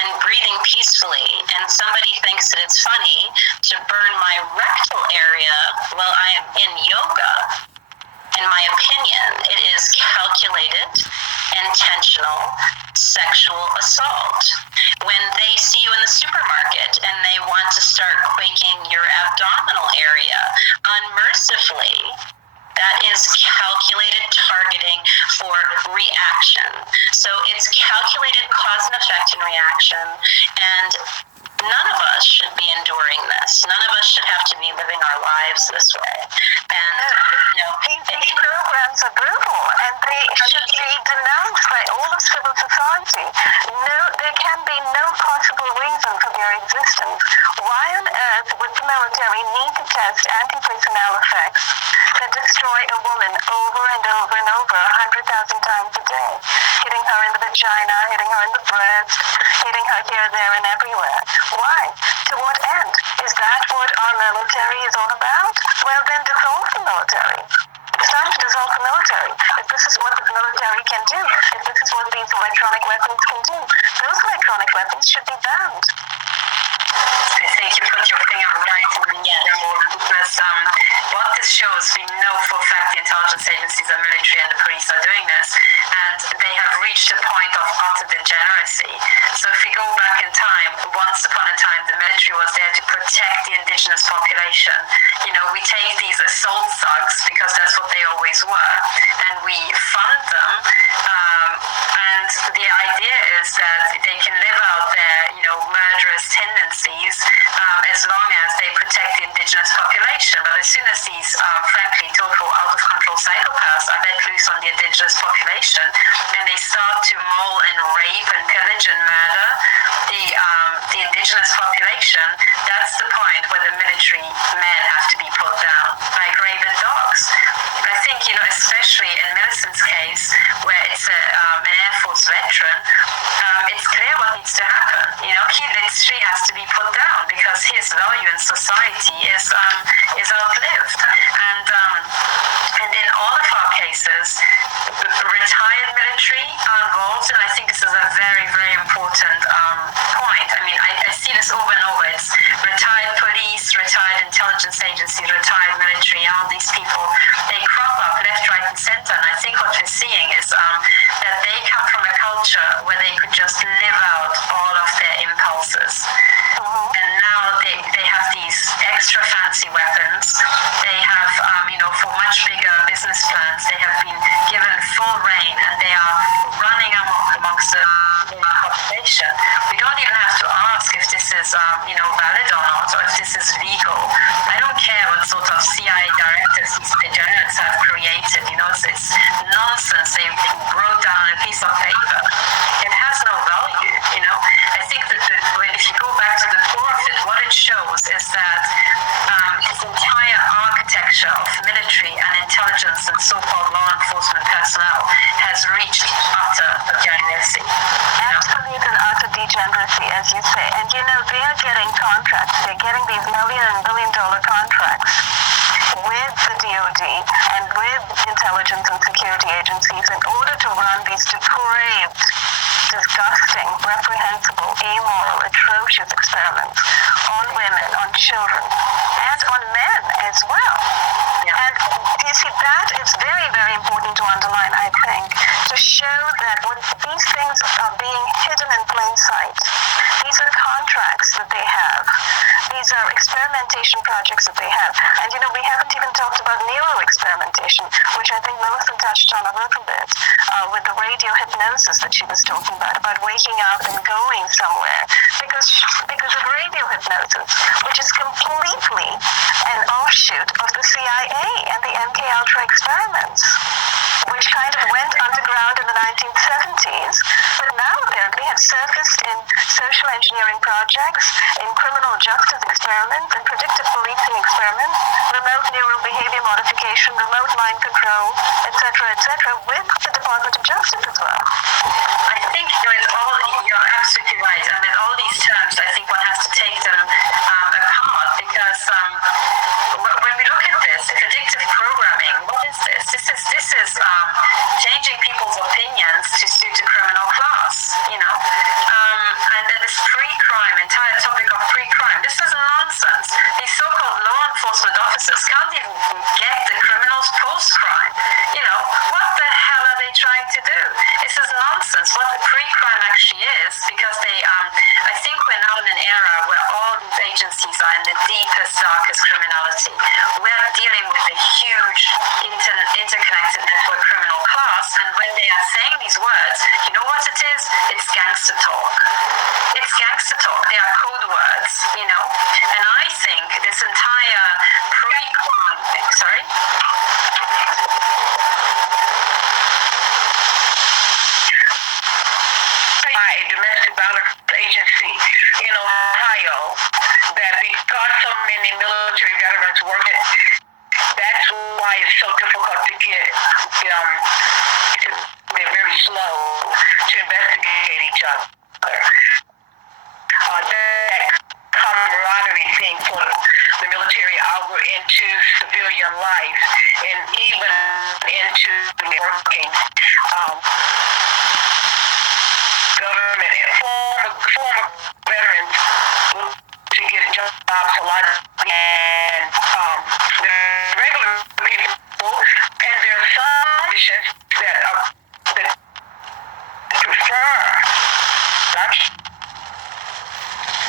and breathing peacefully, and somebody thinks that it's funny to burn my rectal area while I am in yoga, in my opinion, it is calculated, intentional sexual assault. When they see you in the supermarket and they want to start quaking your abdominal area unmercifully, that is calculated targeting for reaction. So it's calculated cause and effect and reaction, and none of us should be enduring this. None of us should have to be living our lives this way. And, These programs are brutal, and they should be denounced by all of civil society. No, there can be no possible reason for their existence. Why on earth would the military need to test anti-personnel effects that destroy a woman over and over and over 100,000 times a day, hitting her in the vagina, hitting her in the breast, hitting her here, there, and everywhere? Why? To what end? Is that what our military is all about? Well, then dissolve the military. It's time to dissolve the military. If this is what the military can do, if this is what these electronic weapons can do, those electronic weapons should be banned. I think you put your finger right on the nail, because what this shows, we know for a fact the intelligence agencies, the military, and the police are doing this, and they have reached a point of utter degeneracy. So if we go back in time, once upon a time, the military was there to protect the indigenous population. We take these assault thugs, because that's what they always were, and we fund them, and the idea is that they can live out their, murderous tendencies as long as they protect the indigenous population. But as soon as these, frankly, total out-of-control psychopaths are let loose focus on the indigenous population, and they start to maul and rape and pillage and murder the indigenous population, that's the point where the military men have to be put down, like rabid dogs. I think, especially in Millicent's case, where it's an Air Force veteran, it's clear what needs to happen. Keith Littree has to be put down because his value in society is outlived. And in all of our cases, retired military are involved, and I think this is a very, very important point. I mean, I see this over and over. It's retired police, retired intelligence agency, retired military, all these people, they crop up left, right, and center. And I think what we're seeing is that they come from a culture where they could just live out all of their impulses. And now they have these extra fancy weapons. They have, for much bigger business plans, they have been given full reign, and they are running amok amongst the population. We don't even have to ask if this is, valid or not, or if this is legal. I don't care what sort of CIA directives these degenerates have created. It's nonsense. They wrote down on a piece of paper. It has no value. I think that if you go back to the core of it, what it shows is that this entire architecture of military and intelligence and so-called law enforcement personnel has reached utter degeneracy. Absolute and utter degeneracy, as you say. And they are getting contracts. They're getting these million and billion-dollar contracts with the DoD and with intelligence and security agencies in order to run these depraved, disgusting, reprehensible, amoral, atrocious experiments on women, on children, and on men as well. Yeah. And you see, that is very, very important to underline, I think, to show that when these things are being hidden in plain sight, these are contracts that they have. These are experimentation projects that they have. And we haven't even talked about neuroexperimentation, which I think Millicent touched on a little bit, with the radio hypnosis that she was talking about waking up and going somewhere. Because of radio hypnosis, which is completely an offshoot of the CIA and the MKUltra experiments, which kind of went underground in the 1970s, but now apparently have surfaced in social engineering projects, in criminal justice experiments, and predictive policing experiments, remote neural behavior modification, remote mind control, etc., with the Department of Justice as well. I think you're absolutely right, and with all these terms, I think one has to take them apart, because when we look at this, predictive programming, what is this? This is changing people's opinions to suit a criminal class, and then this pre-crime, entire topic of pre-crime, this is nonsense. These so-called law enforcement officers can't even get the criminals post-crime. What the hell are they trying to do? This is nonsense. What the pre-crime actually is, because I think we're now in an era where all these agencies are in the deepest, darkest criminality. We're dealing with a huge interconnected network criminal class, and when they are saying these words, you know what it is? It's gangster talk. It's gangster talk. They are code words, And I think this entire pre-crime, sorry? A domestic violence agency in Ohio, that because so many military veterans work it, that's why it's so difficult to get they're very slow to investigate each other. That camaraderie thing for the military over into civilian life and even into working government and former veterans to get a job a lot, and the regular people, and there are some missions that prefer. I'm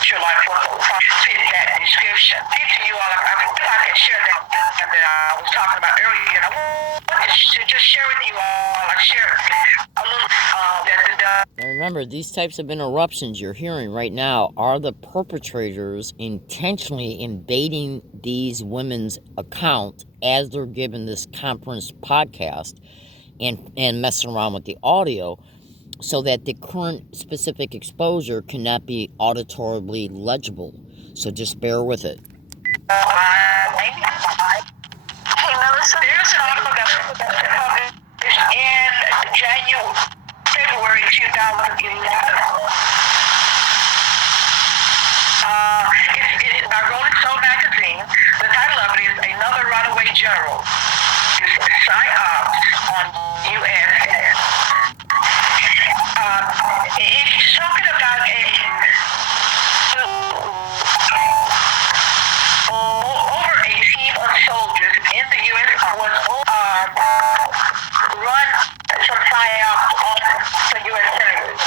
sure like what fit that description. To you all, I feel like I can share that I was talking about earlier, and I want to just share with you all. I share a little Now remember, these types of interruptions you're hearing right now are the perpetrators intentionally invading these women's account as they're given this conference podcast and messing around with the audio so that the current specific exposure cannot be auditorily legible. So just bear with it. Hey, Melissa. There's an article that was published in February 2011. It's by Rolling Stone magazine. The title of it is Another Runaway General. It's PsyOps on U.S. It's talking about over a team of soldiers in the U.S. was run some PsyOps on the U.S. Senate.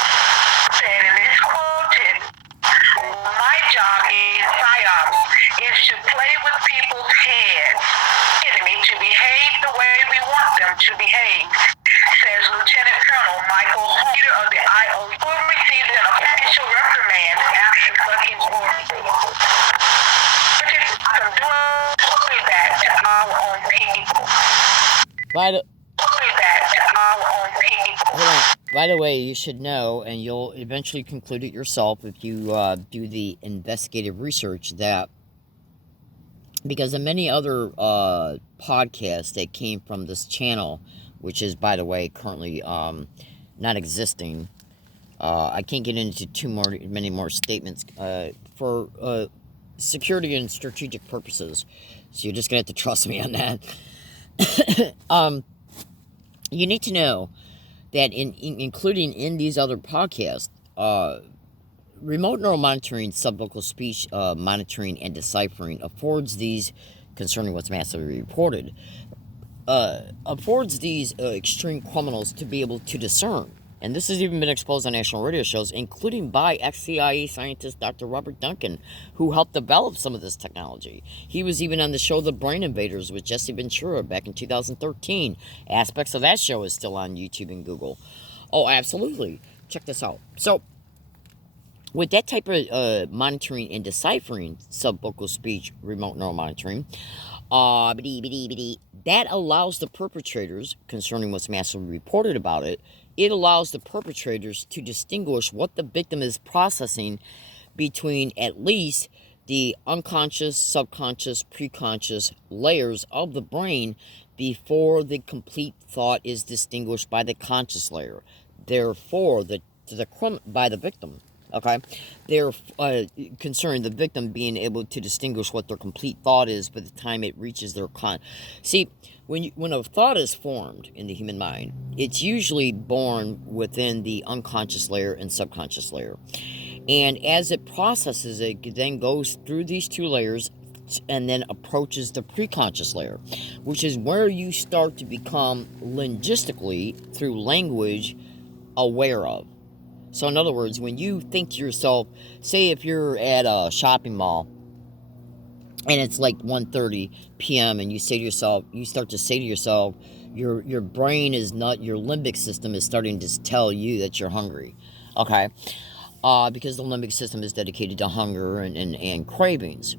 Said, and it's quoted, my job in PsyOps is to play with people's heads, enemy to behave the way we want them to behave, says Lieutenant Colonel Michael Holmes, leader of the IO, who received an official reprimand after fucking orders. I'm doing that to our own people. By the way, you should know, and you'll eventually conclude it yourself if you do the investigative research, that because of many other podcasts that came from this channel, which is, by the way, currently not existing, I can't get into many more statements for security and strategic purposes. So you're just gonna have to trust me on that. You need to know that including in these other podcasts, remote neural monitoring, subvocal speech monitoring and deciphering affords these, concerning what's massively reported, affords these extreme criminals to be able to discern. And this has even been exposed on national radio shows, including by ex-CIA scientist Dr. Robert Duncan, who helped develop some of this technology. He was even on the show The Brain Invaders with Jesse Ventura back in 2013. Aspects of that show is still on YouTube and Google. Oh, absolutely. Check this out. So, with that type of monitoring and deciphering, subvocal speech, remote neural monitoring, that allows the perpetrators, concerning what's massively reported about it, it allows the perpetrators to distinguish what the victim is processing between at least the unconscious, subconscious, preconscious layers of the brain before the complete thought is distinguished by the conscious layer. Therefore, by the victim. Okay, they're concerning the victim being able to distinguish what their complete thought is by the time it reaches their See, when a thought is formed in the human mind, it's usually born within the unconscious layer and subconscious layer, and as it processes, it then goes through these two layers and then approaches the preconscious layer, which is where you start to become linguistically, through language, aware of. So in other words, when you think to yourself, say if you're at a shopping mall and it's like 1:30 p.m. and you start to say to yourself, your brain is not, your limbic system is starting to tell you that you're hungry, okay? Because the limbic system is dedicated to hunger and cravings.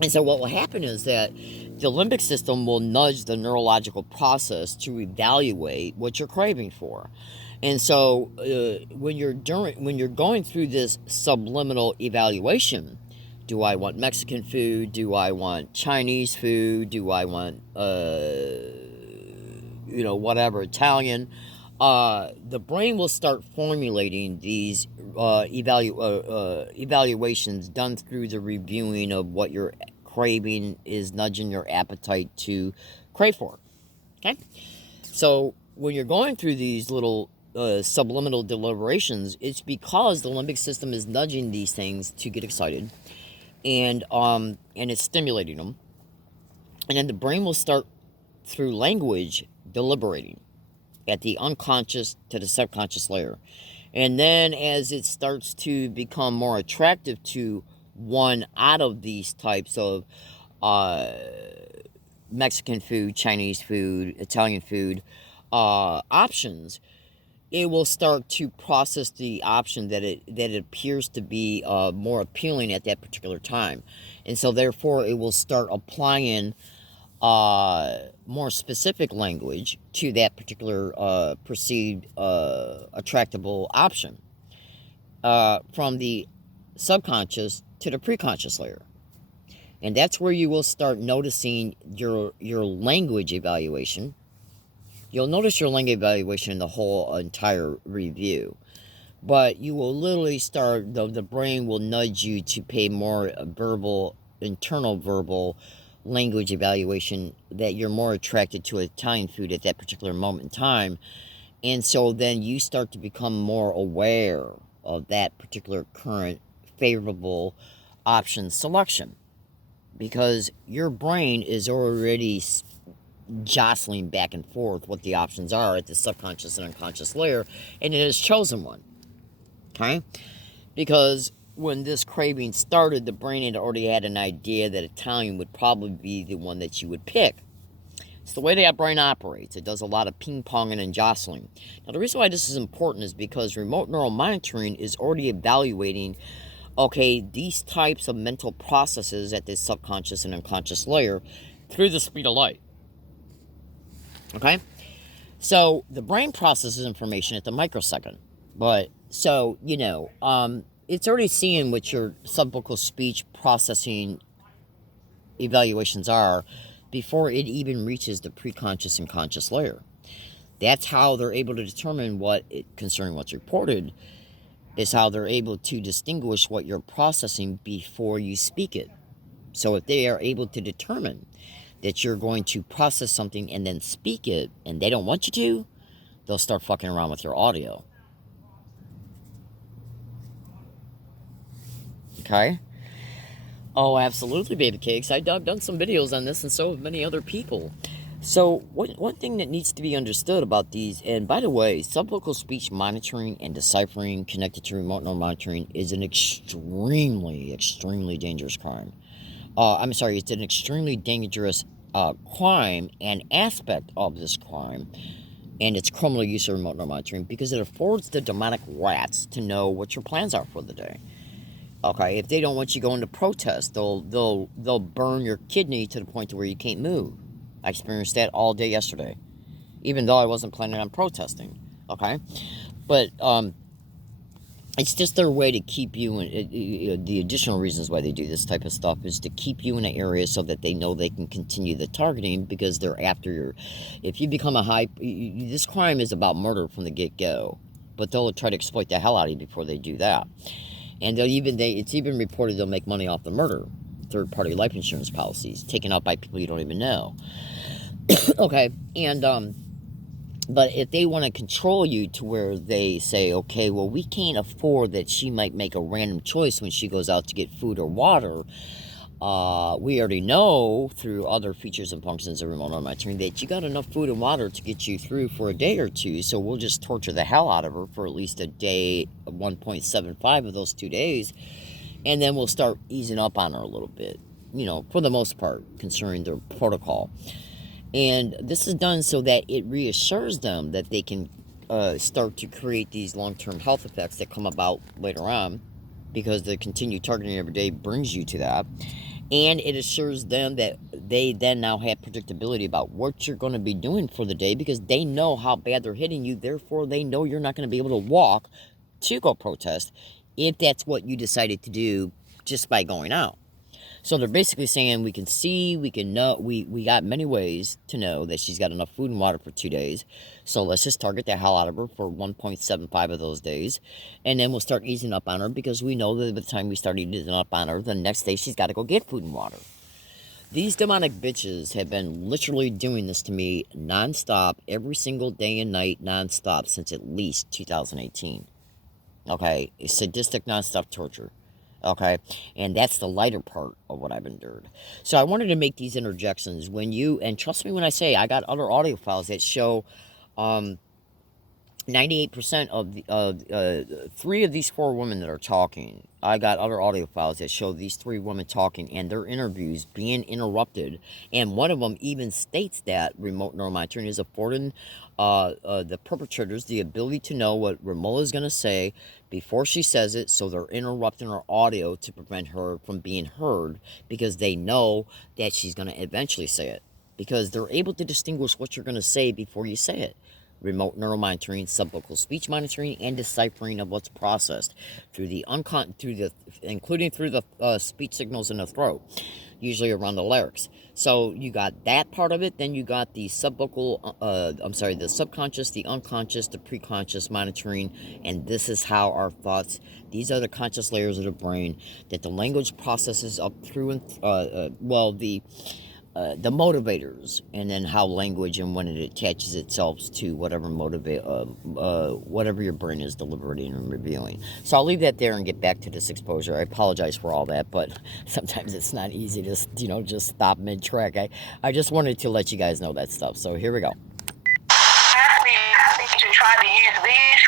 And so what will happen is that the limbic system will nudge the neurological process to evaluate what you're craving for. And so when you're going through this subliminal evaluation, do I want Mexican food? Do I want Chinese food? Do I want whatever, Italian? The brain will start formulating these evaluations done through the reviewing of what your craving is nudging your appetite to crave for. Okay, so when you're going through these little subliminal deliberations, it's because the limbic system is nudging these things to get excited, and it's stimulating them, and then the brain will start, through language, deliberating at the unconscious to the subconscious layer. And then as it starts to become more attractive to one out of these types of Mexican food, Chinese food, Italian food options, it will start to process the option that it appears to be more appealing at that particular time. And so therefore it will start applying more specific language to that particular perceived attractable option from the subconscious to the preconscious layer. And that's where you will start noticing your language evaluation. You'll notice your language evaluation in the whole entire review. But you will literally start, the brain will nudge you to pay more internal verbal language evaluation, that you're more attracted to Italian food at that particular moment in time. And so then you start to become more aware of that particular current favorable option selection, because your brain is already jostling back and forth what the options are at the subconscious and unconscious layer, and it has chosen one. Okay? Because when this craving started, the brain had already had an idea that Italian would probably be the one that you would pick. It's the way that brain operates. It does a lot of ping-ponging and jostling. Now, the reason why this is important is because remote neural monitoring is already evaluating, okay, these types of mental processes at the subconscious and unconscious layer through the speed of light. Okay? So, the brain processes information at the microsecond. But, so, it's already seeing what your subvocal speech processing evaluations are before it even reaches the preconscious and conscious layer. That's how they're able to determine concerning what's reported, is how they're able to distinguish what you're processing before you speak it. So if they are able to determine that you're going to process something and then speak it, and they don't want you to, they'll start fucking around with your audio. Okay? Oh, absolutely, baby cakes. I've done some videos on this, and so have many other people. So, one thing that needs to be understood about these, and by the way, subvocal speech monitoring and deciphering connected to remote neural monitoring is an extremely, extremely dangerous crime. It's an extremely dangerous crime and aspect of this crime, and it's criminal use of remote neural monitoring, because it affords the demonic rats to know what your plans are for the day. Okay, if they don't want you going to protest, they'll burn your kidney to the point to where you can't move. I experienced that all day yesterday, even though I wasn't planning on protesting. Okay, but it's just their way to keep you in. The additional reasons why they do this type of stuff is to keep you in an area so that they know they can continue the targeting, because they're after your. If you become this crime is about murder from the get-go, but they'll try to exploit the hell out of you before they do that. And it's even reported they'll make money off the murder, third-party life insurance policies taken out by people you don't even know. Okay, and but if they want to control you to where they say, okay, well, we can't afford that she might make a random choice when she goes out to get food or water. We already know through other features and functions of remote neural monitoring that you got enough food and water to get you through for a day or two, so we'll just torture the hell out of her for at least a day, 1.75 of those 2 days, and then we'll start easing up on her a little bit, for the most part, concerning their protocol. And this is done so that it reassures them that they can start to create these long-term health effects that come about later on, because the continued targeting every day brings you to that. And it assures them that they then now have predictability about what you're going to be doing for the day, because they know how bad they're hitting you. Therefore, they know you're not going to be able to walk to go protest if that's what you decided to do just by going out. So they're basically saying, we can see, we can know, we got many ways to know that she's got enough food and water for 2 days. So let's just target the hell out of her for 1.75 of those days. And then we'll start easing up on her, because we know that by the time we start easing up on her, the next day she's got to go get food and water. These demonic bitches have been literally doing this to me nonstop, every single day and night, nonstop, since at least 2018. Okay? It's sadistic nonstop torture. Okay, and that's the lighter part of what I've endured. So I wanted to make these interjections and trust me when I say I got other audio files that show 98% of 3 of these 4 women that are talking. I got other audio files that show these 3 women talking and their interviews being interrupted. And one of them even states that remote neural monitoring is affording the perpetrators the ability to know what Romola is going to say before she says it, so they're interrupting her audio to prevent her from being heard, because they know that she's going to eventually say it. because they're able to distinguish what you're going to say before you say it. Remote neural monitoring, subvocal speech monitoring, and deciphering of what's processed through the including through the speech signals in the throat, usually around the larynx. So you got that part of it. Then you got the the subconscious, the unconscious, the preconscious monitoring, and this is how our thoughts. These are the conscious layers of the brain that the language processes up through, and the motivators, and then how language and when it attaches itself to whatever whatever your brain is deliberating and reviewing. So I'll leave that there and get back to this exposure. I apologize for all that, but sometimes it's not easy to just stop mid-track. I just wanted to let you guys know that stuff. So here we go. Ask me to try to use these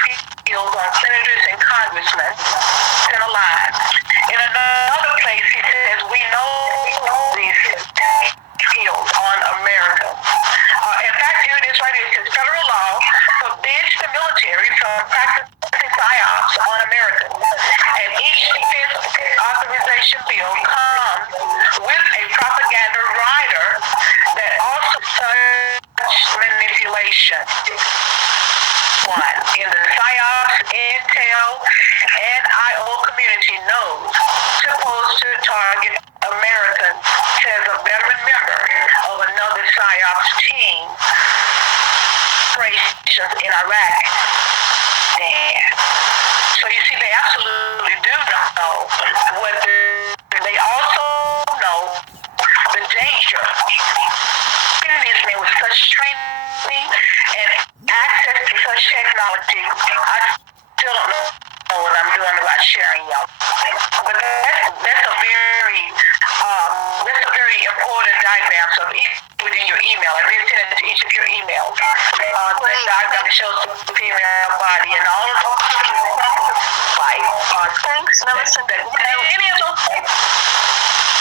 skills on senators and congressmen in a line. In another place, he says, we know these skills on America. In fact, here it is right here. It says federal law forbids the military from practicing psyops on Americans. And each defense authorization bill comes with a propaganda rider that also such manipulation. One, in the psyops, intel, and IO community knows supposed to target Americans, says a veteran member of another psyops team operations in Iraq. So you see, they absolutely do know what they also know the danger. These men with such training and access to such technology, I still don't know what I'm doing about sharing y'all. But that's a very important diagram. So within your email, I did send it to each of your emails. That diagram shows the female body and all of those. Thanks, Millicent. Any of those.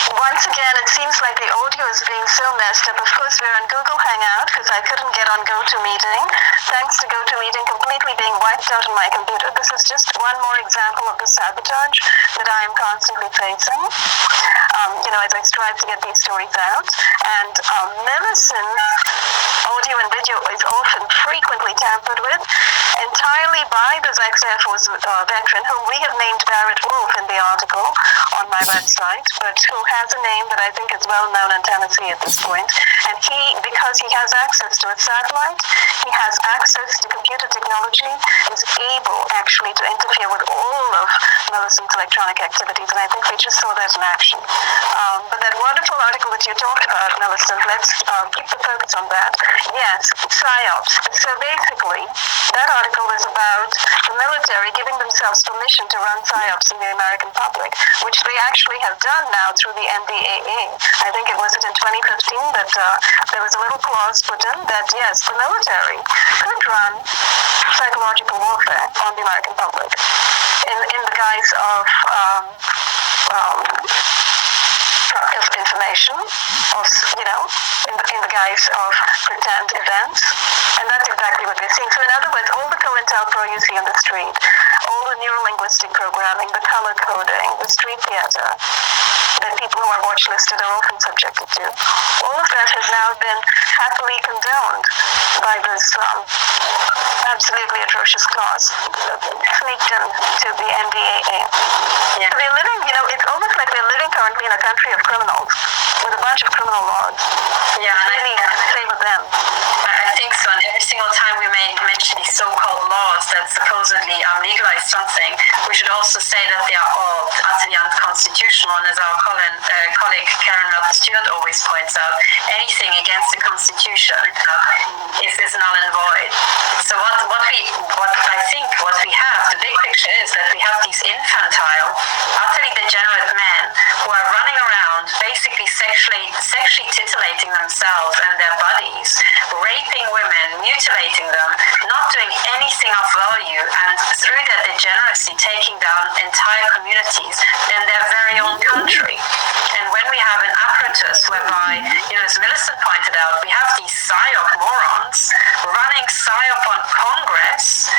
Once again, it seems like the audio is being so messed up. Of course, we're on Google Hangout because I couldn't get on GoToMeeting. Thanks to GoToMeeting completely being wiped out on my computer. This is just one more example of the sabotage that I am constantly facing, as I strive to get these stories out. And Millicent's audio and video is often frequently tampered with entirely by this ex-Air Force veteran whom we have named Barrett Wolf in the article on my website, but who has a name that I think is well known in Tennessee at this point. And because he has access to a satellite, he has access to computer technology, is able actually to interfere with all of Millicent's electronic activities, and I think we just saw that in action. But that wonderful article that you talked about, Millicent, let's keep the focus on that. Yes, PSYOPs. So basically, that article is about the military giving themselves permission to run PSYOPs in the American public, which they actually have done now through the NDAA. I think it was in 2015 that there was a little clause put in that, yes, the military could run psychological warfare on the American public in the guise of information, in the guise of pretend events, and that's exactly what we're seeing. So in other words, all the COINTELPRO you see on the street, all the neurolinguistic programming, the color coding, the street theater that people who are watch listed are often subjected to, all of that has now been happily condoned by this absolutely atrocious clause sneaked into the NDAA. Yeah. So we're living, it's almost like we're living currently in a country of criminals with a bunch of criminal laws. Yeah, and really favor them. I think so. And every single time we mention these so-called laws that supposedly legalize something, we should also say that they are all utterly unconstitutional. And as our colleague Karen Stewart always points out, anything against the Constitution is null and void. So what we have, the big picture is that we have these infantile, utterly degenerate men who are running around basically sexually titillating themselves and their bodies, raping women, mutilating them, not doing anything of value, and through that degeneracy taking down entire communities in their very own country. And when we have an apparatus whereby, as Millicent pointed out, we have these PSYOP morons running PSYOP on Congress,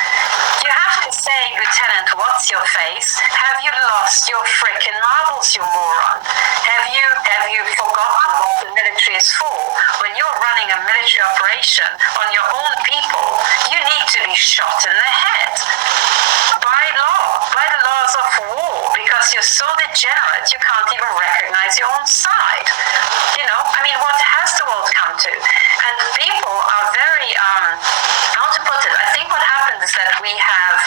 you have to say, Lieutenant, what's your face? Have you lost your frickin' marbles, you moron? Have you forgotten what the military is for? When you're operation on your own people, you need to be shot in the head by law, by the laws of war, because you're so degenerate you can't even recognize your own side. You know, I mean, what has the world come to? And people are very, how to put it, I think what happened is that we have,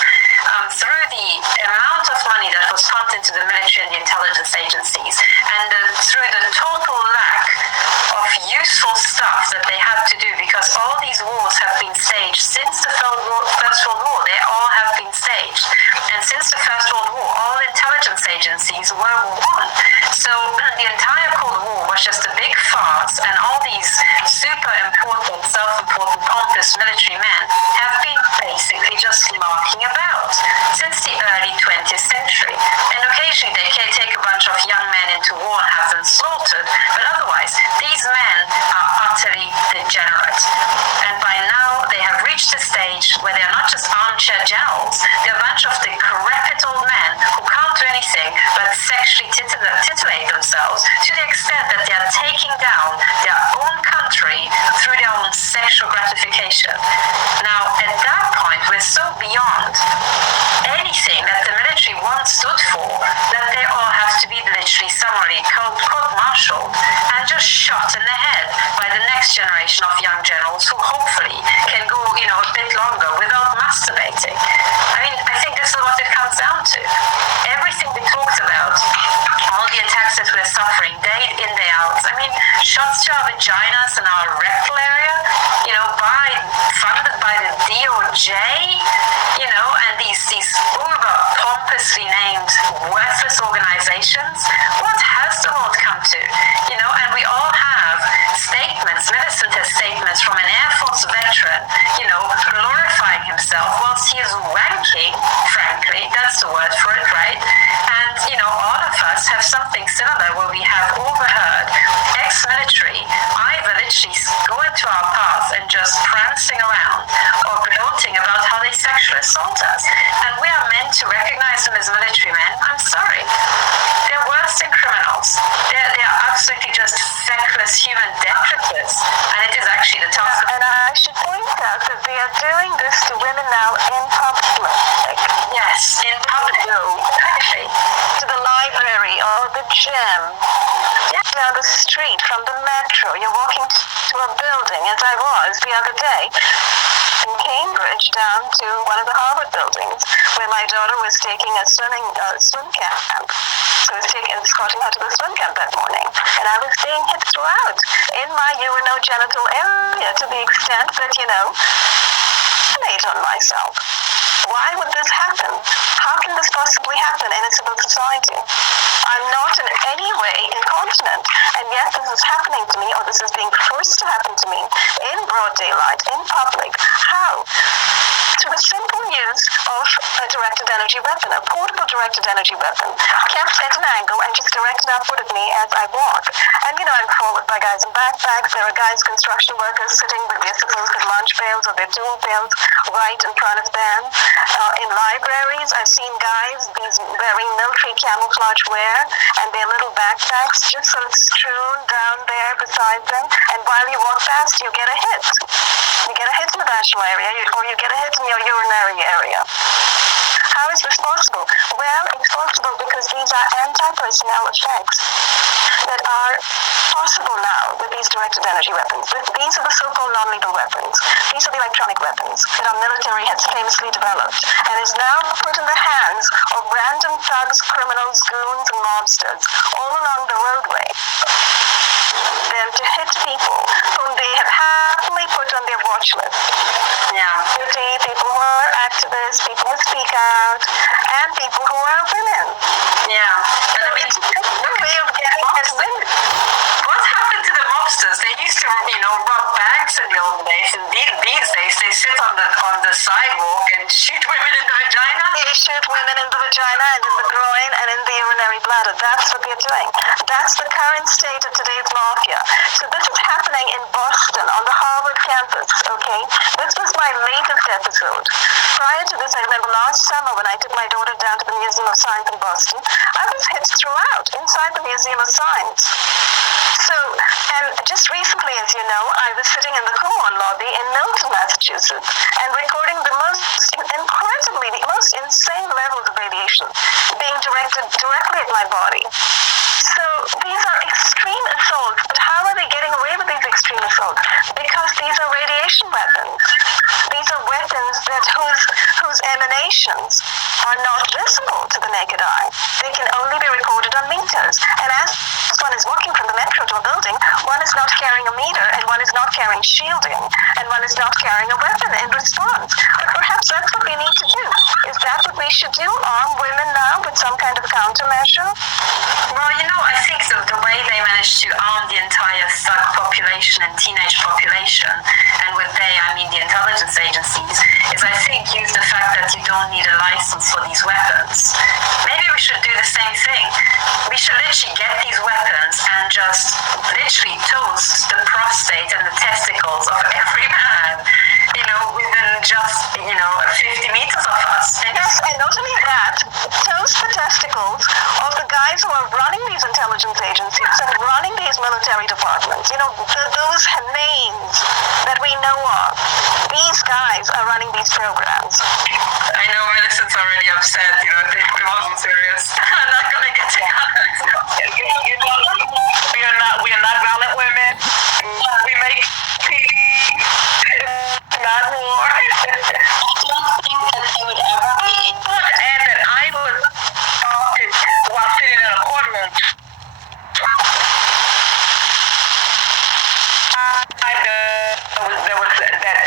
through the amount of money that was pumped into the military and the intelligence agencies, and through the total lack of useful stuff that they had to do, because all these wars have been staged since the First World War, they all have been staged. And since the First World War, all intelligence agencies were won. So the entire Cold War was just a big farce, and all these super important, self-important, pompous military men have been basically just larking about since the early 20th century. And occasionally they can take a bunch of young men into war and have them slaughtered, but otherwise these men are utterly degenerate. And by now they have reached a stage where they are not just armchair generals, they're a bunch of decrepit old men who can't do anything but sexually titillate themselves to the extent that they are taking down their own country through their own sexual gratification. Now, at that point, we're so beyond anything that the military once stood for that they all have to be literally summarily court-martialed and just shot in the head by the next generation of young generals who hopefully can go, you know, a bit longer without masturbating. I mean, I think this is what it comes down to. Everything we talked about, all the attacks that we're suffering day in, day out. I mean, shots to our vaginas and our rectal area, you know, funded by the DOJ, you know, and these uber pompously named worthless organizations. What has the world come to? You know, and we all have statements, Millicent has statements from an Air Force veteran, you know, glorifying himself whilst he is wanking, frankly, that's the word for it, right? And, you know, all of us have something similar where we have overheard ex-military either literally go into our path and just prancing around or gloating about how they sexually assault us. And we are meant to recognize them as military men. I'm sorry. They're worse than criminals. They are absolutely just feckless human detritus. And it is actually the task of... And I should point out that they are doing this to women now in public. Yes, in public. Exactly. To the library or the gym. Down the street from the metro. You're walking to a building, as I was the other day in Cambridge, down to one of the Harvard buildings, where my daughter was taking a swim camp. So I was escorting her to the swim camp that morning, and I was being hit throughout in my urinogenital area to the extent that, you know, I laid on myself. Why would this happen? How can this possibly happen in a civil society? I'm not in any way incontinent, and yet this is happening to me, or this is being forced to happen to me in broad daylight, in public. How? Through the simple use of a directed energy weapon, a portable directed energy weapon, kept at an angle and just directed upward at me as I walk. And, you know, I'm followed by guys in backpacks. There are guys, construction workers, sitting with their supposed lunch pails or their tool pails right in front of them. In libraries, I've seen guys wearing military camouflage wear and their little backpacks just sort of strewn down there beside them. And while you walk past, you get a hit. You get a hit in the vaginal area, or you get a hit in your urinary area. How is this possible? Well, it's possible because these are anti-personnel effects that are possible now with these directed energy weapons. These are the so-called non-lethal weapons. These are the electronic weapons that our military has famously developed and is now put in the hands of random thugs, criminals, goons, and mobsters all along the roadway. Them to hit people whom they have happily put on their watch list. Yeah. People who are activists, people who speak out, and people who are women. Yeah. And I mean, It's a way of getting at women. what happened to the mobsters? They used to, you know, rob banks in the old days, and these days they sit on the sidewalk and shoot women in the vagina. They shoot women in the vagina and in the groin and in the urinary bladder. That's what they're doing. That's the current state of today's mafia. So this is happening in Boston on the Harvard campus, okay? This was my latest episode. Prior to this, I remember last summer when I took my daughter down to the Museum of Science in Boston, I was hit throughout inside the Museum of Science. So, and just recently, as you know, I was sitting in the Kumon lobby in Milton, Massachusetts, and recording the most insane levels of radiation being directed directly at my body. So these are extreme assaults, but how are they getting away with these extreme assaults? Because these are radiation weapons. These are weapons that whose emanations are not visible to the naked eye. They can only be recorded on meters. And as one is walking from the metro to a building, one is not carrying a meter, and one is not carrying shielding, and one is not carrying a weapon in response. But perhaps that's what we need to do. Is that what we should do? Arm women now with some kind of countermeasure? Well, I think the way they managed to arm the entire thug population and teenage population, and with they, I mean the intelligence agencies, is I think use the fact that you don't need a license for these weapons. Maybe we should do the same thing. We should literally get these weapons and just literally toast the prostate and the testicles of every man, within just, 50 meters of us. Yes, and not only that, toast the testicles of the guys who are running these intelligence agencies and running these military departments. Those names that we know of. These guys are running these programs. I know Millicent's already upset, it wasn't serious. I'm not going to get to we are not violent women. We make peace, not war. I don't think that they would ever be I want to add that I was while sitting in a courtroom. There was that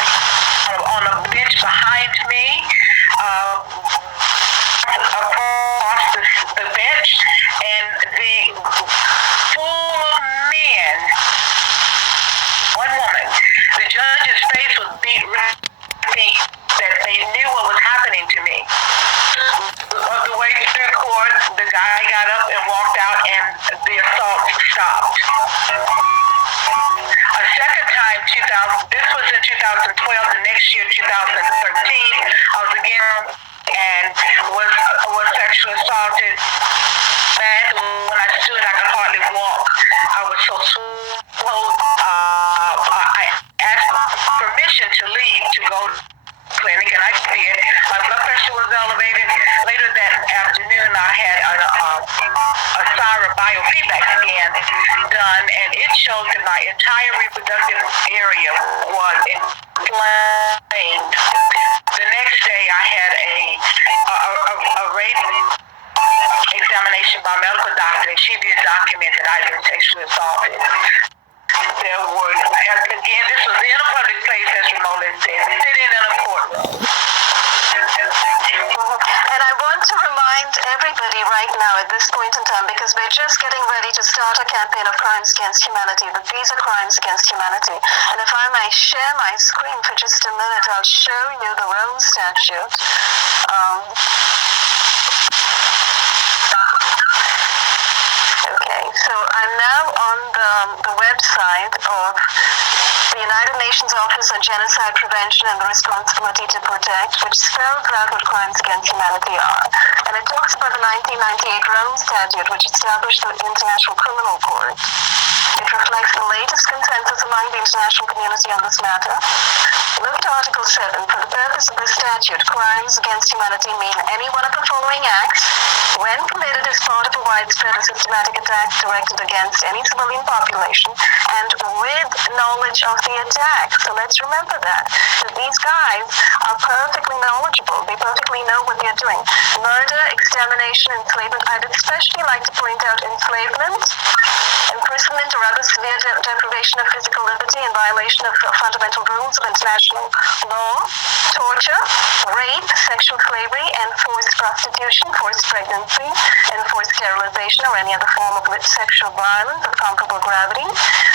on a bench behind me, across the bench, and the full of men, one woman. The judge's face was beat red. That they knew what was happening to me. On the way through court, the guy got up and walked out, and the assault stopped. A second time, this was in 2012. The next year, 2013, I was again and was sexually assaulted. And when I stood, I could hardly walk. I was so swollen. I asked permission to leave to go to the clinic, and I did. My blood pressure was elevated. Later that afternoon, I had a SIRA biofeedback scan done, and it showed that my entire reproductive area was inflamed. The next day, I had a rape examination by a medical doctor, and she did document that I'd been sexually assaulted. There were, again, this was in a public place, as Ramona said, sitting in a courtroom. And I want to remind everybody right now at this point in time, because we're just getting ready to start a campaign of crimes against humanity, but these are crimes against humanity. And if I may share my screen for just a minute, I'll show you the Rome Statute. Okay, so I'm now on the website of the United Nations Office on Genocide Prevention and the Responsibility to Protect, which spells out what crimes against humanity are. And it talks about the 1998 Rome Statute, which established the International Criminal Court. It reflects the latest consensus among the international community on this matter. Look at Article 7. For the purpose of this statute, crimes against humanity mean any one of the following acts when committed as part of a widespread or systematic attack directed against any civilian population and with knowledge of the attack. So let's remember that these guys are perfectly knowledgeable. They perfectly know what they're doing. Murder, extermination, enslavement. I'd especially like to point out enslavement, imprisonment, or other severe deprivation of physical liberty in violation of fundamental rules of international law, torture, rape, sexual slavery, and forced prostitution, forced pregnancy, enforced sterilization, or any other form of sexual violence of comparable gravity,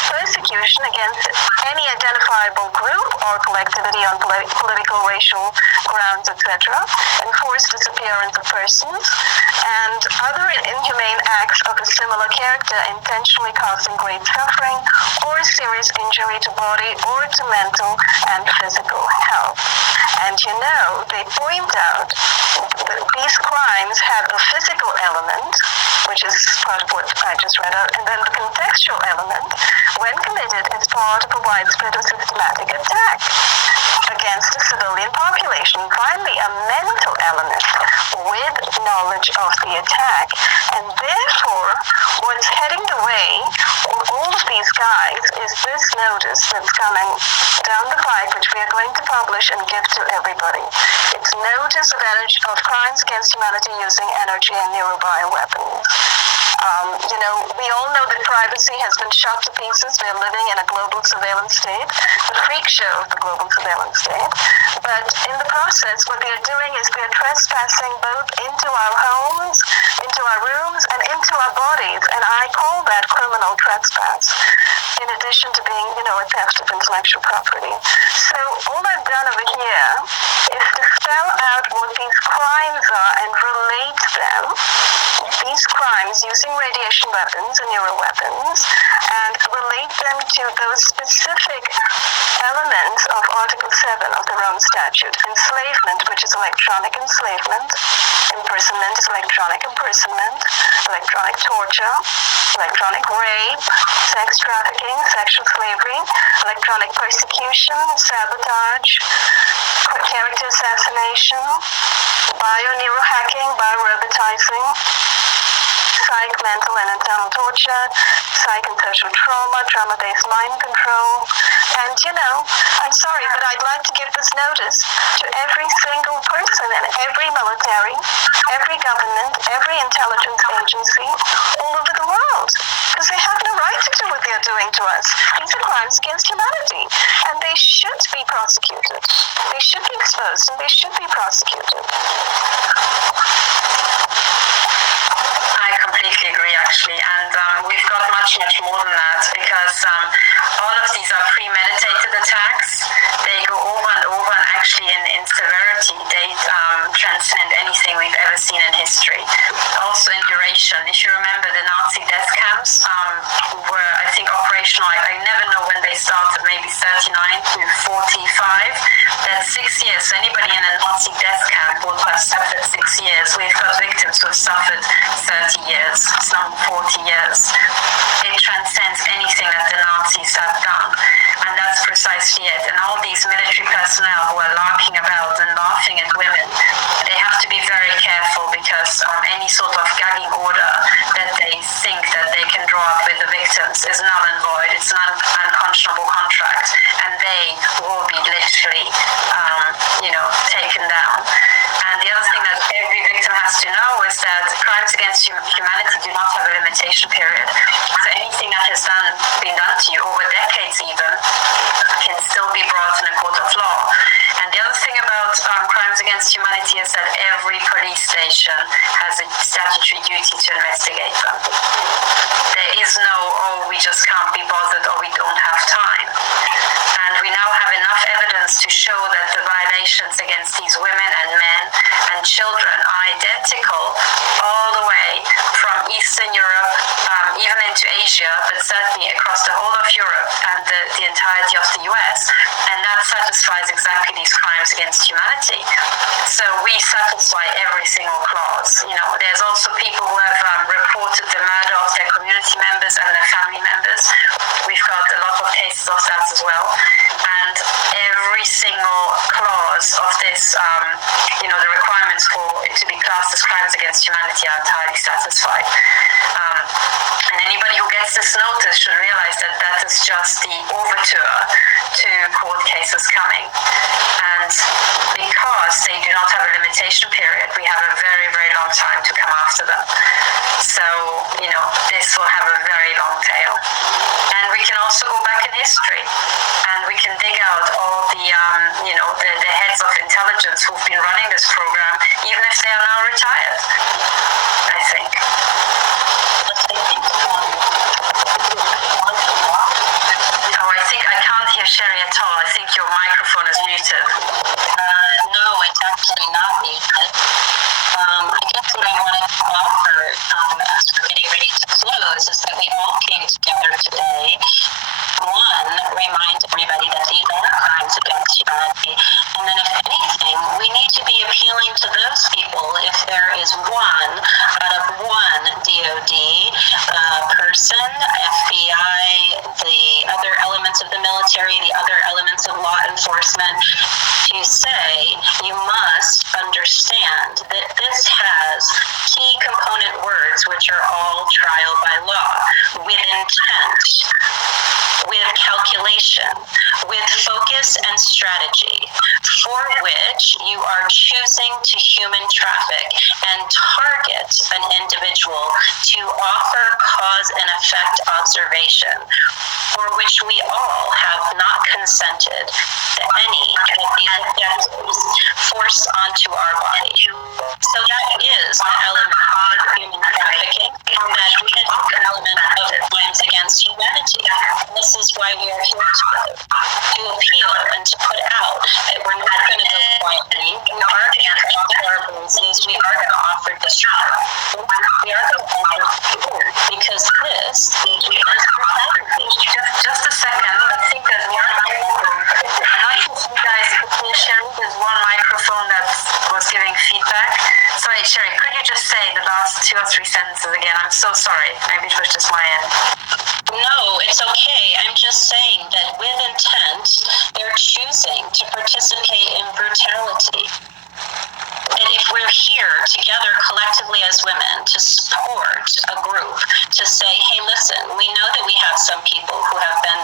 persecution against any identifiable group or collectivity on political, racial grounds, etc., enforced disappearance of persons, and other inhumane acts of a similar character intentionally causing great suffering or serious injury to body or to mental and physical health. And they point out that these crimes have a physical element, which is part of what I just read out. And then the contextual element, when committed as part of a widespread or systematic attack against the civilian population. Finally, a mental element with knowledge of the attack. And therefore, what's heading the way for all of these guys is this notice that's coming down the pipe, which we are going to publish and give to everybody. It's notice of crimes against humanity using energy and neurobioweapons. We all know that privacy has been shot to pieces. We are living in a global surveillance state, the freak show of the global surveillance state. But in the process, what they are doing is they are trespassing both into our homes, into our rooms, and into our bodies. And I call that criminal trespass, in addition to being, a theft of intellectual property. So all I've done over here is to spell out what these crimes are and relate them, these crimes using radiation weapons and neuroweapons, and relate them to those specific elements of Article 7 of the Rome Statute. Enslavement, which is electronic enslavement. Imprisonment is electronic imprisonment, electronic torture, electronic rape, sex trafficking, sexual slavery, electronic persecution, sabotage, character assassination, bio-neurohacking, biorobotizing, psych, mental and internal torture, psych and social trauma, trauma-based mind control. And, I'm sorry, but I'd like to give this notice to every single person in every military, every government, every intelligence agency all over the world. Because they have no right to do what they're doing to us. These are crimes against humanity. And they should be prosecuted. They should be exposed and they should be prosecuted. I completely agree, actually, and we've got much more than that, because all of these are premeditated attacks. They go over and over, and actually in severity, they transcend anything we've ever seen in history. Also in duration, if you remember, the Nazi death camps were, I think, operational. I never know when they started, maybe 39 to 45. That's 6 years. So anybody in a Nazi death camp would have suffered 6 years. We've got victims who have suffered 30 years, some 40 years. It transcends anything that the Nazis have done. And that's precisely it. And all these military personnel who are larking about and laughing at women, they have to be very careful, because any sort of gagging order that they think that they can draw up with the victims is null and void. It's an unconscionable contract, and they will be literally, taken down. And the other thing that every victim has to know is that crimes against humanity do not have a limitation period. So anything that has been done to you over decades even can still be brought in a court of law. And the other thing about crimes against humanity is that every police station has a statutory duty to investigate them. There is no, we just can't be bothered, or we don't have time. And we now have enough evidence to show that the violations against these women and men and children are identical all the way from Eastern Europe, even into Asia, but certainly across the whole of Europe and the entirety of the US. And that satisfies exactly these crimes against humanity. So we satisfy every single clause. There's also people who have reported the murder of their community members and their family members. We've got a lot of cases of that as well. And every single clause of this, the requirements for it to be classed as crimes against humanity are entirely satisfied. And anybody who gets this notice should realize that that is just the overture to court cases coming. And because they do not have a limitation period, we have a very, very long time to come after them. So, this will have a very long tail. And we can also go back in history, and we can dig out all the, the heads of intelligence who've been running this program, even if they are now retired, I think. I can't hear Sherry at all. I think your microphone is muted. No, it's actually not muted. I guess what I wanted to offer as we're getting ready to close is that we all came together today. One, remind everybody that these are crimes against humanity. And then if anything, we need to be appealing to those people, if there is one out of 1 words, which are all trial by law, with intent, with calculation, with focus and strategy, for which you are choosing to human traffic and target an individual to offer cause and effect observation, for which we all have not consented to any of these objectives forced onto our body. So that is the element of human trafficking, that is the element of crimes against humanity. And this is why we are here together, to appeal and to put out that we're not going to go quietly. We are going to offer our voices. We are going to offer the truth. We are going to offer support, because this is Just a second. I think there's one microphone. I'm not sure if you guys could hear Sherry. There's one microphone that was giving feedback. Sorry, Sherry, could you just say the last 2 or 3 sentences again? I'm so sorry. Maybe it was just my end. No, it's okay. I'm just saying that with intent, they're choosing to participate in brutality. And if we're here together collectively as women to support a group, to say, hey, listen, we know that we have some people who have been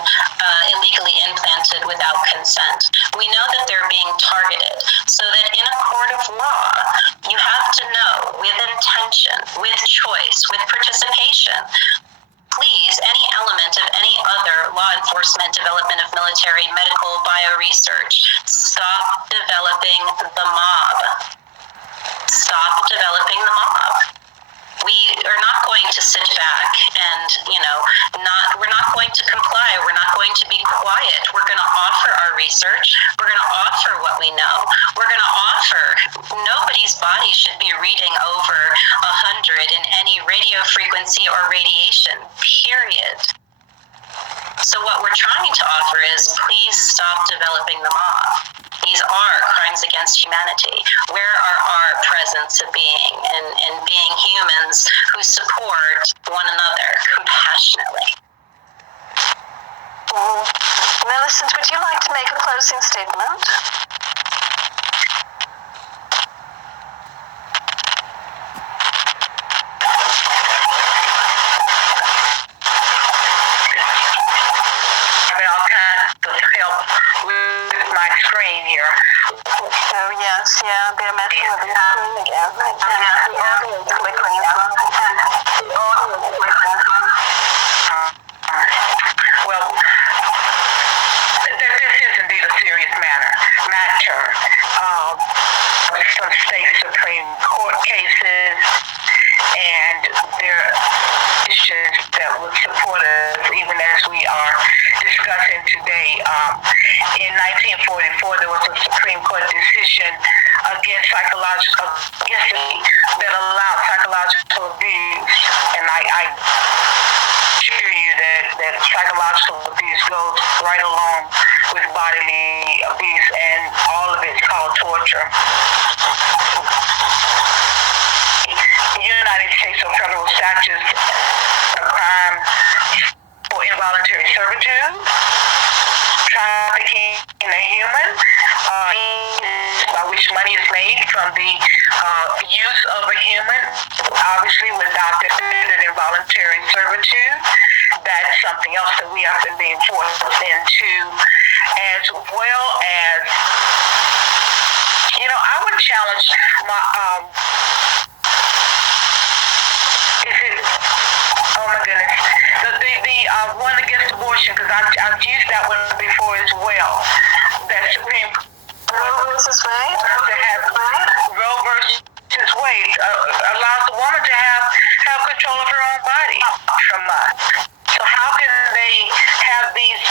illegally implanted without consent. We know that they're being targeted. So that in a court of law, you have to know with intention, with choice, with participation, please, any element of any other law enforcement, development of military, medical, bio-research, stop developing the mob. Stop developing the mob. We are not going to sit back and, we're not going to comply. We're not going to be quiet. We're going to offer our research. We're going to offer what we know. We're going to offer, nobody's body should be reading over 100 in any radio frequency or radiation, period. So what we're trying to offer is, please stop developing the mob. These are crimes against humanity. Where are our presence of being and being humans who support one another compassionately? Millicent, would you like to make a closing statement? Here. Oh, yes, yeah, they're messing with the screen again. The audio is flickering as well. Well, this is indeed a serious matter. Some state Supreme Court cases, and there are issues that would support us, even as we are discussing today. In 1944, there was a Supreme Court decision against that allowed psychological abuse, and I assure you that psychological abuse goes right along with bodily abuse, and all of it's called torture. United States of federal statutes, a crime for involuntary servitude, trafficking in a human, by which money is made from the use of a human, obviously without definitive involuntary servitude. That's something else that we have been being forced into, as well as, I would challenge my, oh my goodness, the one against abortion, because I've used that one before as well. That Supreme Roe versus Wade? to have Roe versus Wade allows the woman to have control of her own body from us. So how can they have these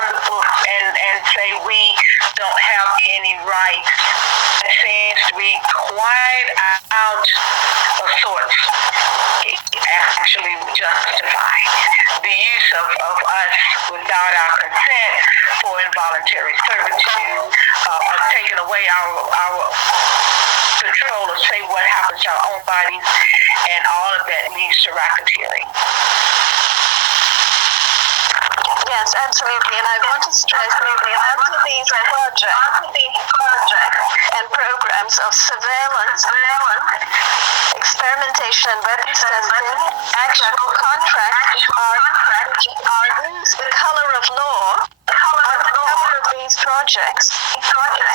on the books and say we don't have any rights? It seems to be quite out of sorts. It actually justify the use of us without our consent for involuntary servitude, of taking away our control of say what happens to our own bodies, and all of that leads to racketeering. Yes, Yes, absolutely. And I want to stress onto these projects and programs of surveillance, experimentation, and weapons testing, actual contracts are the color of law. On the cover of these projects,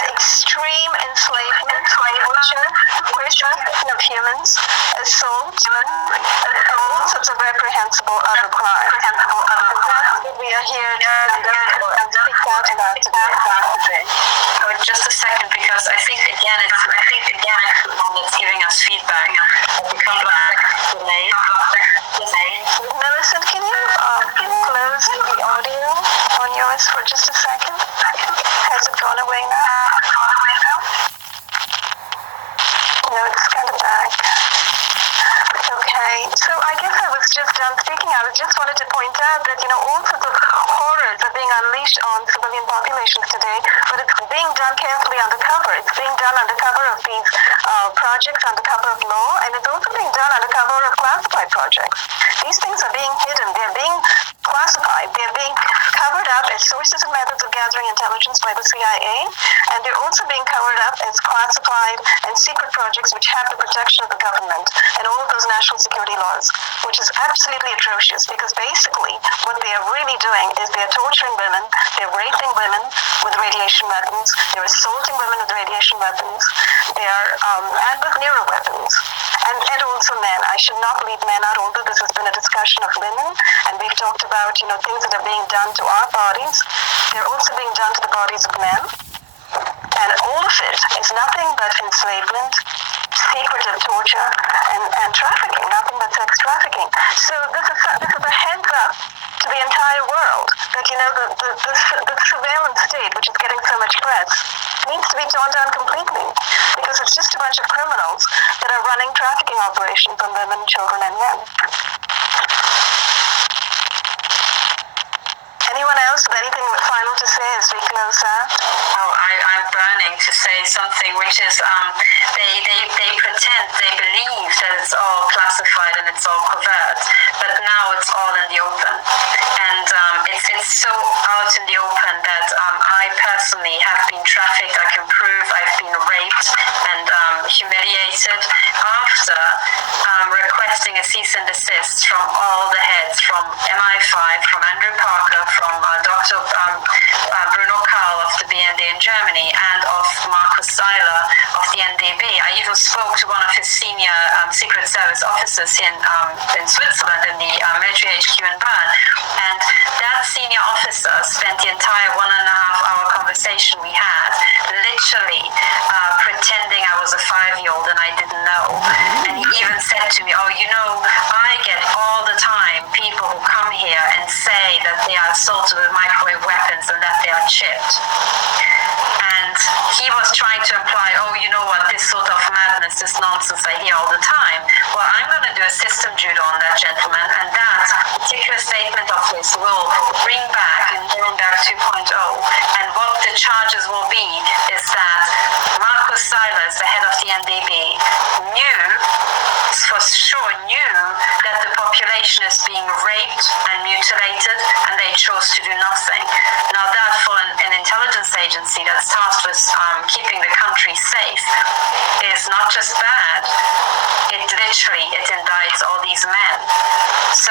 extreme enslavement, torture, persecution of humans, assault, all sorts of reprehensible other crimes. That's what we are here to speak out about today. Just a second, because I think again it's the one that's giving us feedback. A couple of delays. Millicent, can you close the audio on yours for just a second? Has it gone away now? No, it's kind of back. Okay, so I guess I was just done speaking. I just wanted to point out that, all sorts of horrors are being unleashed on civilian populations today, but it's being done carefully undercover. It's being done under cover of these projects, under cover of law, and it's also being done under cover of classified projects. These things are being hidden. They're being classified. They're being covered up as sources and methods of gathering intelligence by the CIA, and they're also being covered up as classified and secret projects which have the protection of the government and all of those national security laws, which is absolutely atrocious, because basically what they are really doing is they're torturing women, they're raping women with radiation weapons, they're assaulting women with radiation weapons, they're and with neuro weapons, and also men. I should not leave men out, although this has been a discussion of women, and we've talked about things that are being done to our bodies. They're also being done to the bodies of men, and all of it is nothing but enslavement, secretive torture, and trafficking, nothing but sex trafficking. So this is a heads up to the entire world that the surveillance state, which is getting so much press, needs to be torn down completely, because it's just a bunch of criminals that are running trafficking operations on women, children, and men. Anyone else with anything final to say as we close out? Oh, I'm burning to say something, which is they pretend, they believe that it's all classified and it's all covert, but now it's all in the open, and it's so out in the open that I personally have been trafficked. I can prove I've been raped and humiliated after requesting a cease and desist from all the heads, from MI5, from Andrew Parker, from Dr. Bruno Kahl of the BND in Germany, and of Markus Seiler of the NDB. I even spoke to one of his senior Secret Service officers in Switzerland, in the military HQ in Bern, and that senior officer spent the entire 1.5-hour conversation we had literally pretending I was a 5-year-old and I didn't know. And he even said to me, I get all the time people who come here and say that they are assaulted with microwave weapons and that they are chipped. And he was trying to imply, this sort of madness, this nonsense I hear all the time. Well, I'm going to do a system judo on that gentleman, and that particular statement of his will bring back Nuremberg 2.0. And what the charges will be is that Markus Seiler, the head of the NDB, knew that the population is being raped and mutilated, and they chose to do nothing. Now that, for an intelligence agency that's tasked with keeping the country safe, is not just bad, it indicts all these men. So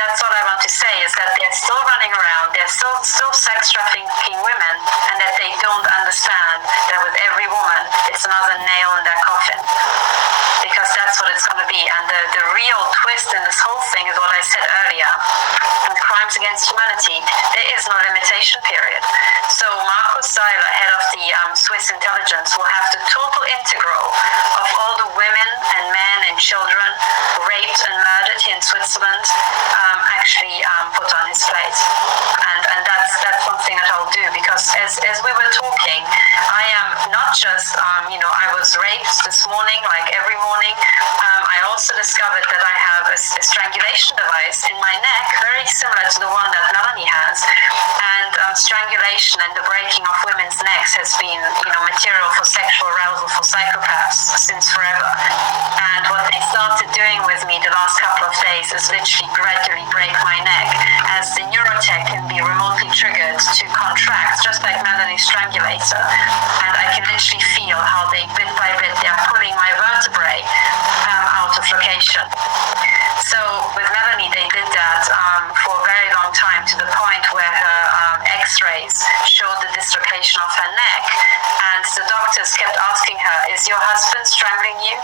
that's what I want to say, is that they're still running around, they're still sex trafficking women, and that they don't understand that with every woman it's another nail in their coffin. Because that's what it's going to be. And the real twist in this whole thing is what I said earlier. In crimes against humanity, there is no limitation period. So Markus Seiler, head of the Swiss intelligence, will have the total integral of all the women and men and children raped and murdered here in Switzerland put on his plate. And that's something that I'll do, because as we were talking, I am not just, I was raped this morning, like every morning. I also discovered that I have a strangulation device in my neck, very similar to the one that Melanie has. And strangulation and the breaking of women's necks has been, material for sexual arousal for psychopaths since forever. And what they started doing with me the last couple of days case is literally gradually break my neck, as the neurotech can be remotely triggered to contract, just like Melanie's strangulator. And I can literally feel how they, bit by bit, they are pulling my vertebrae out of location. So with Melanie, they did that for a very long time, to the point where her x-rays showed the dislocation of her neck. And the doctors kept asking her, is your husband strangling you?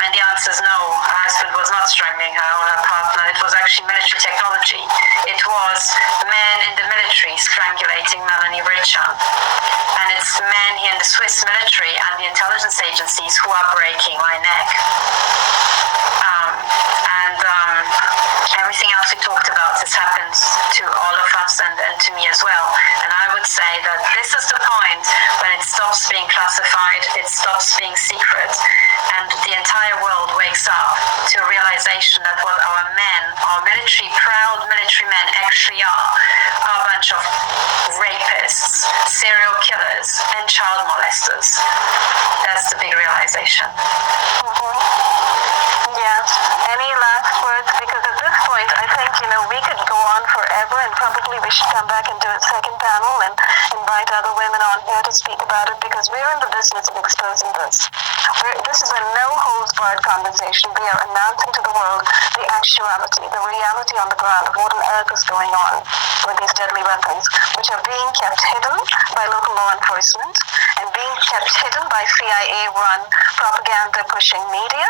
And the answer is no, her husband was not strangling her or her partner. It was actually military technology. It was men in the military strangulating Melanie Richan. And it's men here in the Swiss military and the intelligence agencies who are breaking my neck. Everything else we talked about has happened to all of us and to me as well. And I would say that this is the point when it stops being classified, it stops being secret, and the entire world wakes up to a realization that what our men, our military, proud military men actually are a bunch of rapists, serial killers, and child molesters. That's the big realization. Yes. Any last words? Because at this point, I think, we could go on forever, and probably we should come back and do a second panel and invite other women on here to speak about it, because we're in the business of exposing this. This is a no-holds-barred conversation. We are announcing to the world the actuality, the reality on the ground of what on earth is going on with these deadly weapons, which are being kept hidden by local law enforcement and being kept hidden by CIA-run propaganda-pushing media.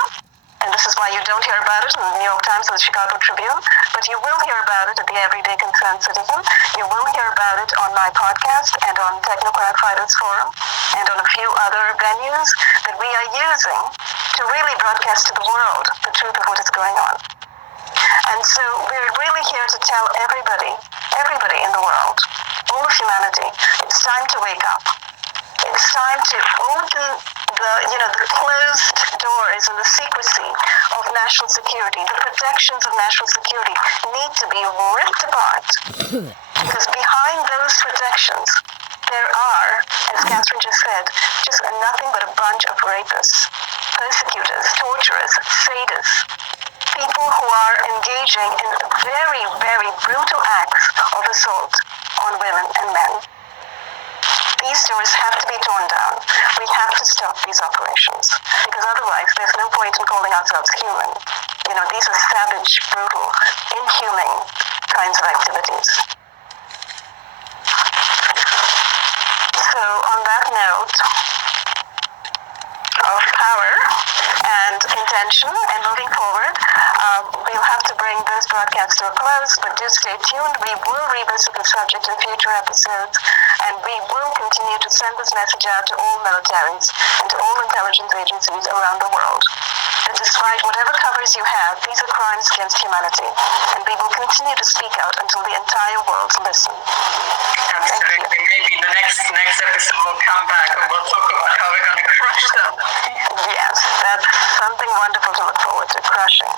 And this is why you don't hear about it in the New York Times or the Chicago Tribune, but you will hear about it at the Everyday Concerned Citizen. You will hear about it on my podcast and on Technocrat Fighters Forum and on a few other venues that we are using to really broadcast to the world the truth of what is going on. And so we're really here to tell everybody in the world, all of humanity, it's time to wake up. It's time to open the closed doors and the secrecy of national security. The protections of national security need to be ripped apart. Because behind those protections, there are, as Catherine just said, just nothing but a bunch of rapists, persecutors, torturers, sadists, people who are engaging in very, very brutal acts of assault on women and men. These doors have to be torn down. We have to stop these operations, because otherwise there's no point in calling ourselves human. These are savage, brutal, inhumane kinds of activities. So on that note of power and intention and moving forward, we'll have to bring this broadcast to a close, but do stay tuned. We will revisit the subject in future episodes, and we will continue to send this message out to all militaries and to all intelligence agencies around the world. That despite whatever covers you have, these are crimes against humanity, and we will continue to speak out until the entire world listens. Absolutely. Maybe the next episode will come back and we'll talk about how we're going to crush them. Yes, that's something wonderful to look forward to, crushing.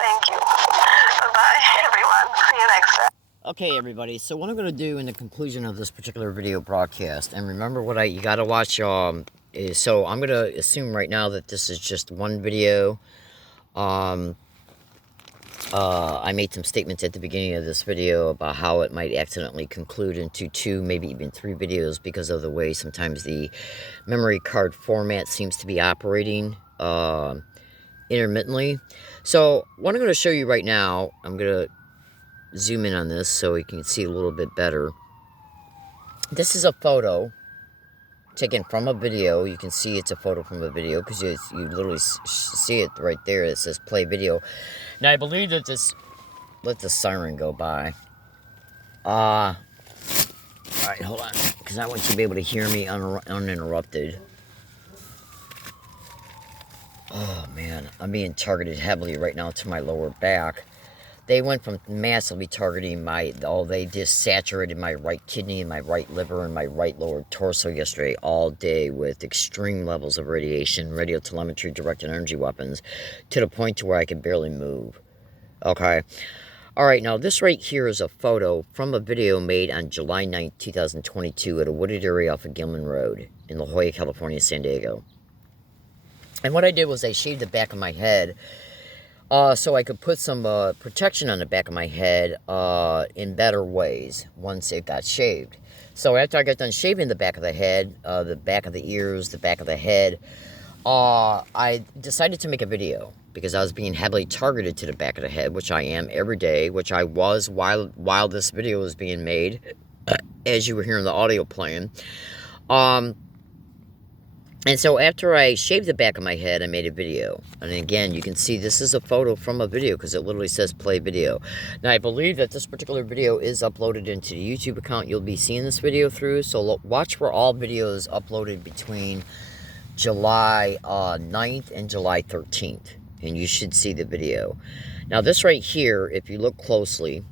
Thank you. Bye-bye, everyone. See you next time. Okay, everybody, so what I'm going to do in the conclusion of this particular video broadcast, and remember what you got to watch, is, so I'm going to assume right now that this is just one video. I made some statements at the beginning of this video about how it might accidentally conclude into 2, maybe even 3 videos because of the way sometimes the memory card format seems to be operating intermittently. So what I'm going to show you right now, I'm going to zoom in on this so you can see a little bit better. This is a photo taken from a video. You can see it's a photo from a video because you literally see it right there. It says play video. Now I believe that this, let the siren go by. Alright, hold on, because I want you to be able to hear me uninterrupted. Oh man, I'm being targeted heavily right now to my lower back. They went from massively targeting they just saturated my right kidney and my right liver and my right lower torso yesterday all day with extreme levels of radiation, radiotelemetry, directed energy weapons, to the point to where I could barely move. Okay. Alright, now this right here is a photo from a video made on July 9th, 2022 at a wooded area off of Gilman Road in La Jolla, California, San Diego. And what I did was I shaved the back of my head so I could put some protection on the back of my head in better ways once it got shaved. So after I got done shaving the back of the head, the back of the ears, the back of the head, I decided to make a video because I was being heavily targeted to the back of the head, which I am every day, which I was while this video was being made, as you were hearing the audio playing. And so after I shaved the back of my head, I made a video. And again, you can see this is a photo from a video because it literally says play video. Now, I believe that this particular video is uploaded into the YouTube account you'll be seeing this video through. So watch for all videos uploaded between July 9th and July 13th. And you should see the video. Now, this right here, if you look closely,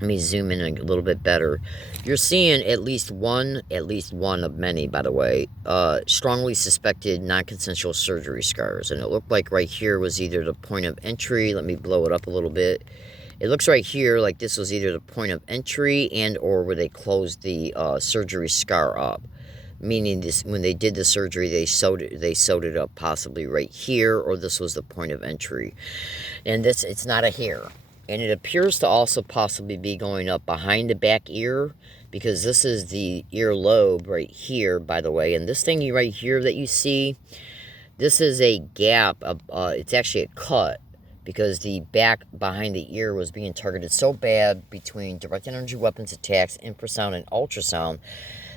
let me zoom in a little bit better. You're seeing at least one of many, by the way, strongly suspected non-consensual surgery scars. And it looked like right here was either the point of entry. Let me blow it up a little bit. It looks right here like this was either the point of entry and or where they closed the surgery scar up. Meaning this, when they did the surgery, they sewed it up possibly right here, or this was the point of entry. And this, it's not a hair. And it appears to also possibly be going up behind the back ear, because this is the earlobe right here, by the way. And this thing right here that you see, this is a gap. It's actually a cut, because the back behind the ear was being targeted so bad between direct energy weapons attacks, infrasound, and ultrasound,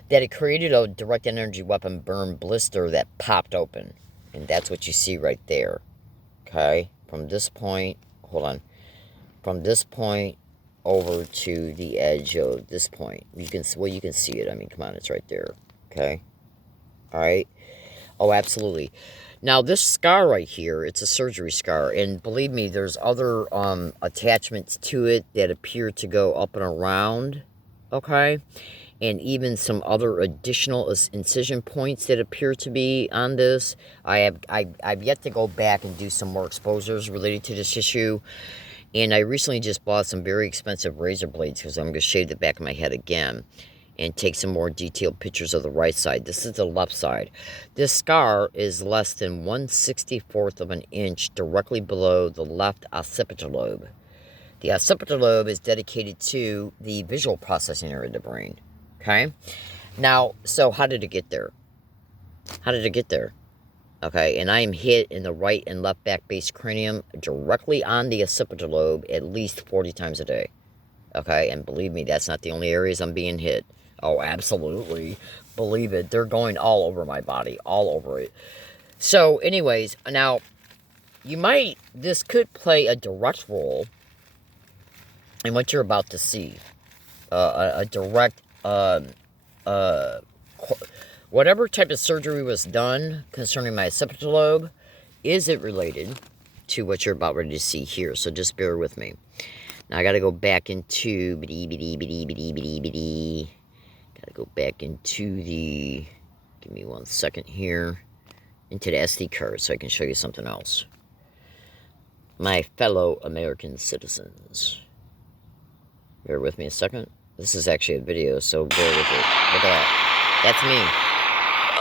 that it created a direct energy weapon burn blister that popped open. And that's what you see right there. Okay? From this point, hold on. From this point over to the edge of this point. You can see it. I mean, come on, it's right there. Okay? Alright? Oh, absolutely. Now, this scar right here, it's a surgery scar. And believe me, there's other attachments to it that appear to go up and around. Okay? And even some other additional incision points that appear to be on this. I've yet to go back and do some more exposures related to this issue. And I recently just bought some very expensive razor blades because I'm going to shave the back of my head again and take some more detailed pictures of the right side. This is the left side. This scar is less than 1/64th of an inch directly below the left occipital lobe. The occipital lobe is dedicated to the visual processing area of the brain. Okay? Now, so how did it get there? How did it get there? Okay, and I am hit in the right and left back base cranium directly on the occipital lobe at least 40 times a day. Okay, and believe me, that's not the only areas I'm being hit. Oh, absolutely. Believe it. They're going all over my body, all over it. So, anyways, now, this could play a direct role in what you're about to see. A direct, whatever type of surgery was done concerning my occipital lobe, is it related to what you're about ready to see here? So just bear with me. Now I got to go back into Got to go back into the. Give me 1 second here. Into the SD card so I can show you something else. My fellow American citizens, bear with me a second. This is actually a video, so bear with it. Look at that. That's me.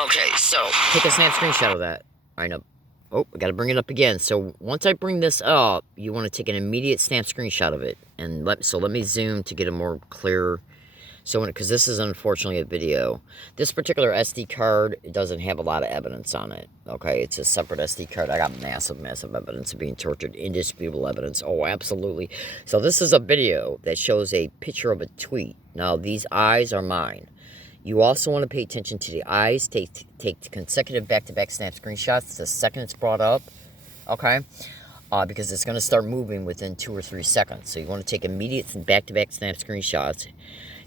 Okay, so take a snap screenshot of that. I know. Oh, I got to bring it up again. So once I bring this up, you want to take an immediate snap screenshot of it. And let me zoom to get a more clear. So because this is unfortunately a video. This particular SD card, it doesn't have a lot of evidence on it. Okay, it's a separate SD card. I got massive evidence of being tortured. Indisputable evidence. Oh, absolutely. So this is a video that shows a picture of a tweet. Now, these eyes are mine. You also want to pay attention to the eyes. Take consecutive back-to-back snap screenshots the second it's brought up. Okay? Because it's going to start moving within 2 or 3 seconds. So you want to take immediate back-to-back snap screenshots.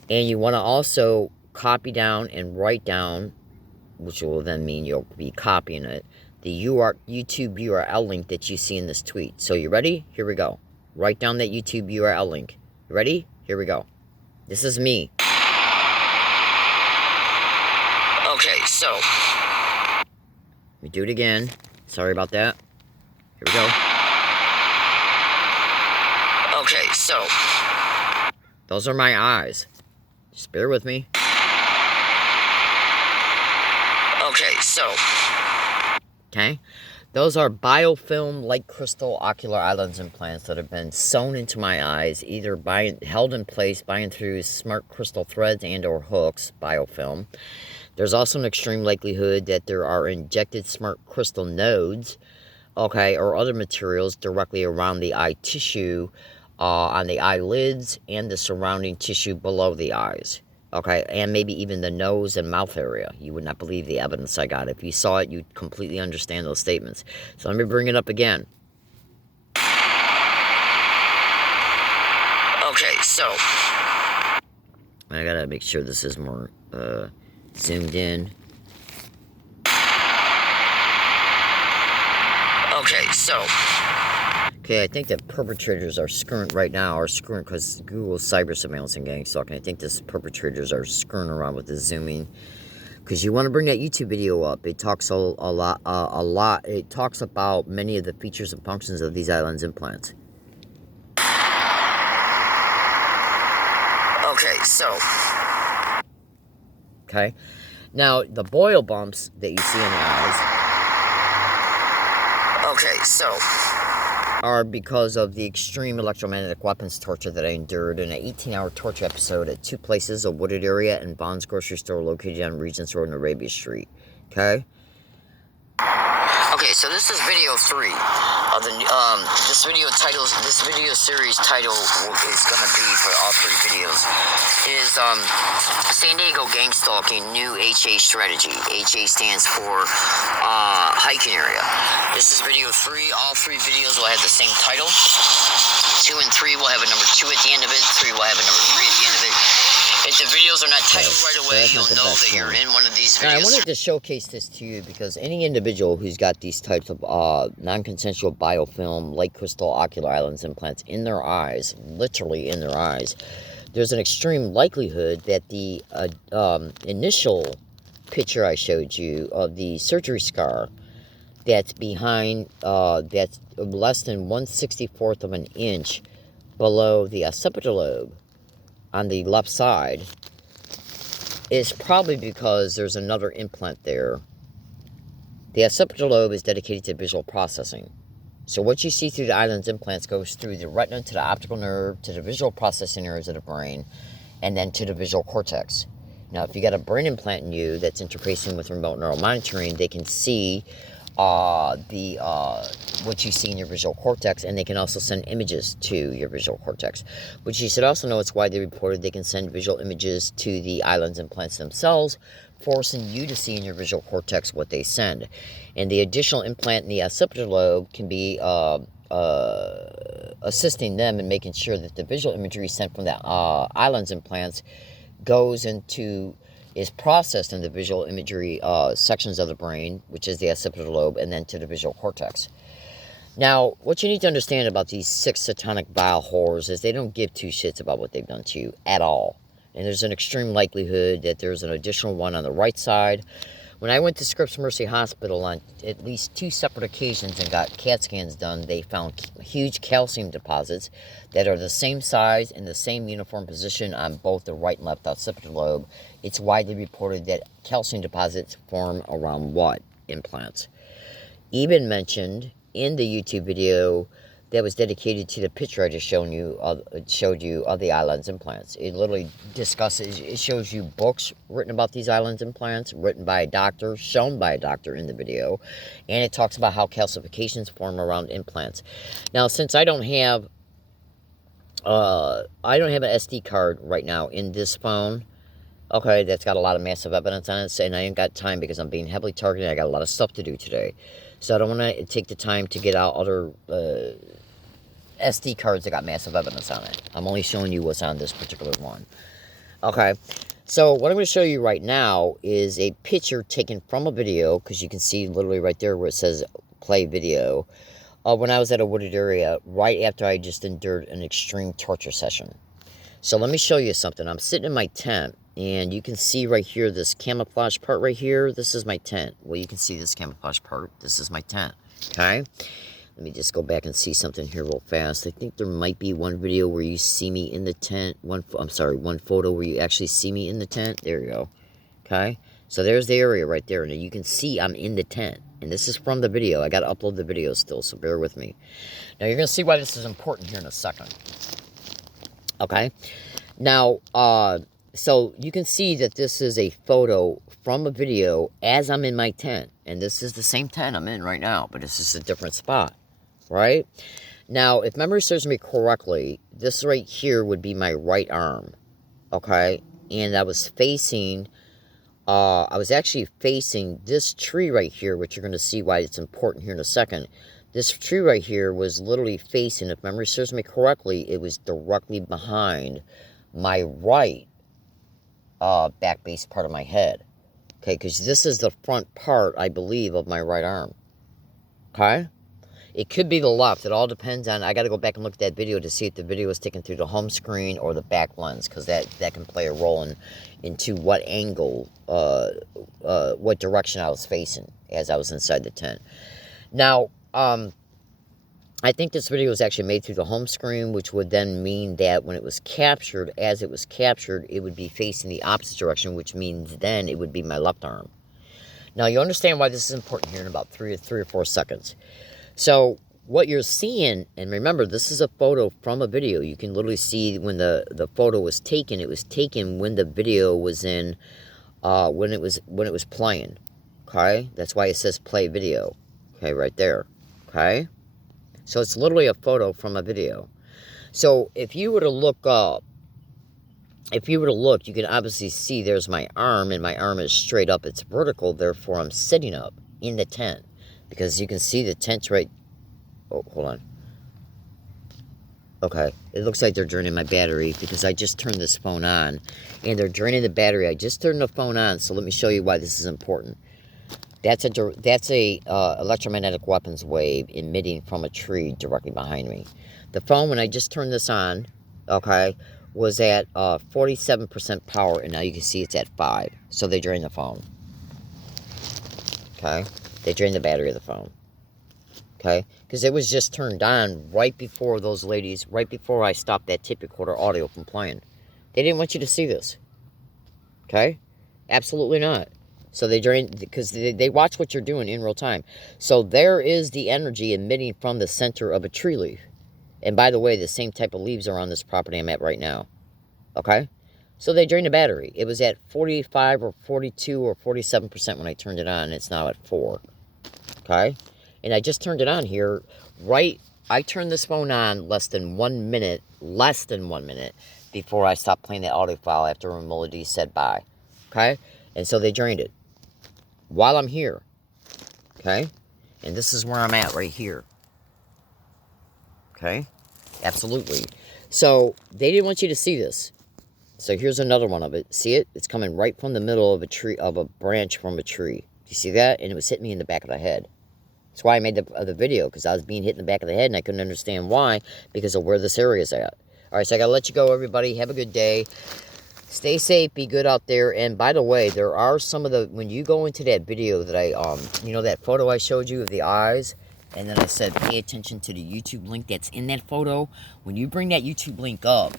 And you want to also copy down and write down, which will then mean you'll be copying it, the YouTube URL link that you see in this tweet. So you ready? Here we go. Write down that YouTube URL link. You ready? Here we go. This is me. Okay, so let me do it again. Sorry about that. Here we go. Okay, so those are my eyes. Just bear with me. Okay, so Those are biofilm light crystal ocular eye lens implants that have been sewn into my eyes, either held in place by and through smart crystal threads and or hooks, biofilm. There's also an extreme likelihood that there are injected smart crystal nodes, okay, or other materials directly around the eye tissue, on the eyelids and the surrounding tissue below the eyes. Okay, and maybe even the nose and mouth area. You would not believe the evidence I got. If you saw it, you'd completely understand those statements. So let me bring it up again. Okay, so I gotta make sure this is more zoomed in. Okay, so I think that perpetrators are screwing right now, are screwing because Google's cyber surveillance and gang stalking. I think this perpetrators are screwing around with the zooming because you want to bring that YouTube video up. It talks a lot. It talks about many of the features and functions of these eye lens implants. Okay, now the boil bumps that you see in the eyes. Are because of the extreme electromagnetic weapons torture that I endured in an 18-hour torture episode at 2 places, a wooded area and Bond's grocery store located on Regents Road and Arabia Street. Okay, so this is video 3 of the this video series title is going to be for all 3 videos is San Diego gang stalking new HA strategy. HA stands for hiking area. This is video 3. All 3 videos will have the same title. 2 and 3 will have a number 2 at the end of it. 3 will have a number 3 at the end of it. If the videos are not titled right away, you'll know that you're in one of these videos. Now, I wanted to showcase this to you because any individual who's got these types of non-consensual biofilm light crystal ocular eye lens implants in their eyes, literally in their eyes, there's an extreme likelihood that the initial picture I showed you of the surgery scar that's behind, that's less than 1/64th of an inch below the occipital lobe on the left side is probably because there's another implant there. The occipital lobe is dedicated to visual processing. So what you see through the eye lens implants goes through the retina to the optical nerve to the visual processing areas of the brain and then to the visual cortex. Now, if you got a brain implant in you that's interfacing with remote neural monitoring, they can see what you see in your visual cortex, and they can also send images to your visual cortex. But you should also know it's widely reported they can send visual images to the eye lens implants themselves, forcing you to see in your visual cortex what they send. And the additional implant in the occipital lobe can be assisting them in making sure that the visual imagery sent from the eye lens implants is processed in the visual imagery sections of the brain, which is the occipital lobe, and then to the visual cortex. Now, what you need to understand about these 6 satanic vile whores is they don't give 2 shits about what they've done to you at all. And there's an extreme likelihood that there's an additional one on the right side. When I went to Scripps Mercy Hospital on at least 2 separate occasions and got CAT scans done, they found huge calcium deposits that are the same size and the same uniform position on both the right and left occipital lobe. It's widely reported that calcium deposits form around what? Implants. Eben mentioned in the YouTube video that was dedicated to the picture I just showed you of the eye lens implants. It literally discusses, it shows you books written about these eye lens implants, written by a doctor, shown by a doctor in the video, and it talks about how calcifications form around implants. Now, since I don't have an SD card right now in this phone, okay, that's got a lot of massive evidence on it, and I ain't got time because I'm being heavily targeted. I got a lot of stuff to do today. So I don't want to take the time to get out other SD cards that got massive evidence on it. I'm only showing you what's on this particular one. Okay, so what I'm going to show you right now is a picture taken from a video, because you can see literally right there where it says play video, when I was at a wooded area right after I just endured an extreme torture session. So let me show you something. I'm sitting in my tent, and you can see right here, this camouflage part right here. This is my tent. Well, you can see this camouflage part. This is my tent, okay? Let me just go back and see something here real fast. I think there might be one video where you see me in the tent. One photo where you actually see me in the tent. There you go, okay? So there's the area right there. And you can see I'm in the tent, And this is from the video. I got to upload the video still, so bear with me. Now, you're going to see why this is important here in a second. Okay? Now, so you can see that this is a photo from a video as I'm in my tent. And this is the same tent I'm in right now, but this is a different spot. Right? Now, if memory serves me correctly, this right here would be my right arm. Okay? And I was facing... I was actually facing this tree right here, which you're going to see why it's important here in a second. This tree right here was literally facing, if memory serves me correctly, it was directly behind my right back base part of my head. Okay, because this is the front part, I believe, of my right arm. Okay? It could be the left. It all depends on... I got to go back and look at that video to see if the video was taken through the home screen or the back lens, because that can play a role into what angle, what direction I was facing as I was inside the tent. Now, I think this video was actually made through the home screen, which would then mean that when it was captured, as it was captured, it would be facing the opposite direction, which means then it would be my left arm. Now, you understand why this is important here in about three or four seconds. So, what you're seeing, and remember, this is a photo from a video. You can literally see when the photo was taken. It was taken when the video was in, when it was playing. Okay, that's why it says play video. Okay, right there. Okay, so it's literally a photo from a video. So if you were to look up, you can obviously see there's my arm, and my arm is straight up. It's vertical, therefore I'm sitting up in the tent. Because you can see the tent's right... Oh, hold on. Okay. It looks like they're draining my battery because I just turned this phone on. And they're draining the battery. I just turned the phone on, so let me show you why this is important. That's a electromagnetic weapons wave emitting from a tree directly behind me. The phone, when I just turned this on, okay, was at 47% power, and now you can see it's at 5. So they drained the phone. Okay? They drained the battery of the phone. Okay? Because it was just turned on right before those ladies, right before I stopped that tape recorder audio from playing. They didn't want you to see this. Okay? Absolutely not. So they drained, because they watch what you're doing in real time. So there is the energy emitting from the center of a tree leaf. And by the way, the same type of leaves are on this property I'm at right now. Okay? So they drained the battery. It was at 45 or 42 or 47% when I turned it on. And it's now at 4. Okay? And I just turned it on here. I turned this phone on less than 1 minute before I stopped playing that audio file after Melody said bye. Okay? And so they drained it. While I'm here. Okay? And this is where I'm at right here. Okay? Absolutely. So they didn't want you to see this. So here's another one of it. See it? It's coming right from the middle of a tree, of a branch from a tree. You see that? And it was hitting me in the back of the head. That's why I made the video, because I was being hit in the back of the head, and I couldn't understand why, because of where this area is at. All right, so I got to let you go, everybody. Have a good day. Stay safe. Be good out there. And by the way, there are some of the... When you go into that video that I... you know that photo I showed you of the eyes? And then I said, pay attention to the YouTube link that's in that photo. When you bring that YouTube link up,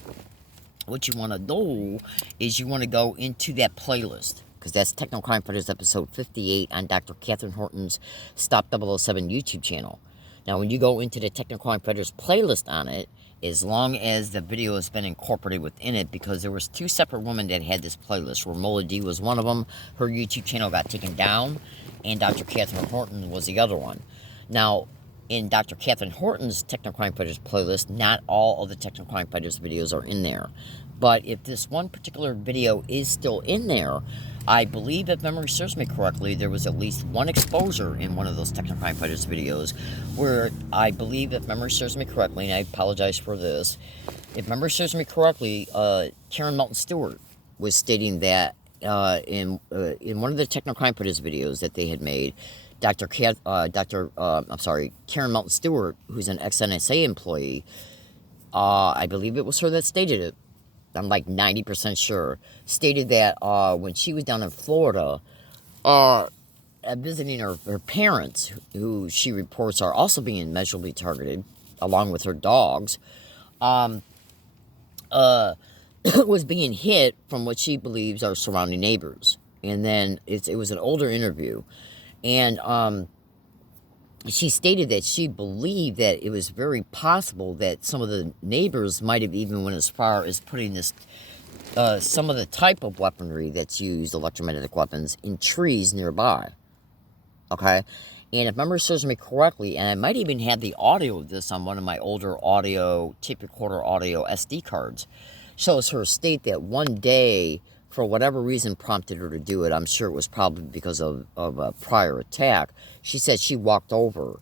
what you want to do is you want to go into that playlist, because that's Techno Crime Fighters episode 58 on Dr. Catherine Horton's Stop 007 YouTube channel. Now, when you go into the Techno Crime Fighters playlist on it, as long as the video has been incorporated within it, because there was 2 separate women that had this playlist. Romola D was one of them. Her YouTube channel got taken down, and Dr. Catherine Horton was the other one. Now, in Dr. Catherine Horton's Techno Crime Fighters playlist, not all of the Techno Crime Fighters videos are in there. But if this one particular video is still in there, I believe, if memory serves me correctly, there was at least one exposure in one of those Techno Crime Fighters videos where I believe, if memory serves me correctly, and I apologize for this, if memory serves me correctly, Karen Melton Stewart was stating that in one of the Techno Crime Fighters videos that they had made, Karen Melton Stewart, who's an ex-NSA employee, I believe it was her that stated it. I'm like 90% sure, stated that when she was down in Florida, visiting her parents, who she reports are also being measurably targeted, along with her dogs, was being hit from what she believes are surrounding neighbors. And then it was an older interview. And she stated that she believed that it was very possible that some of the neighbors might have even went as far as putting this some of the type of weaponry that's used, electromagnetic weapons, in trees nearby. Okay? And if memory serves me correctly, and I might even have the audio of this on one of my older audio, tape recorder audio SD cards, shows her state that one day, for whatever reason prompted her to do it, I'm sure it was probably because of a prior attack, she said she walked over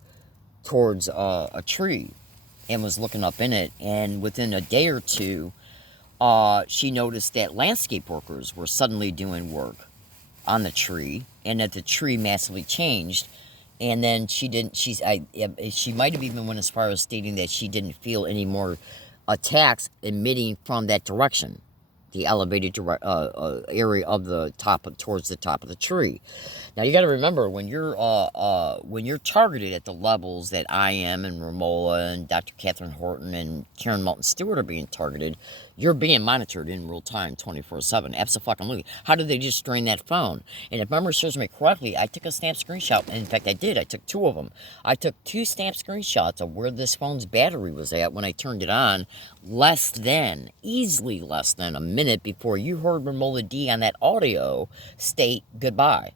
towards a tree and was looking up in it, and within a day or two, she noticed that landscape workers were suddenly doing work on the tree, and that the tree massively changed. And then she might have even went as far as stating that she didn't feel any more attacks emitting from that direction, the elevated area of the top towards the top of the tree. Now you got to remember, when you're targeted at the levels that I am and Romola and Dr. Catherine Horton and Karen Moulton Stewart are being targeted, you're being monitored in real time, 24/7. Absolutely. How did they just drain that phone? And if memory serves me correctly, I took a snap screenshot. And in fact, I did. I took 2 of them. I took 2 snap screenshots of where this phone's battery was at when I turned it on, easily less than a minute before you heard Romola D on that audio state goodbye.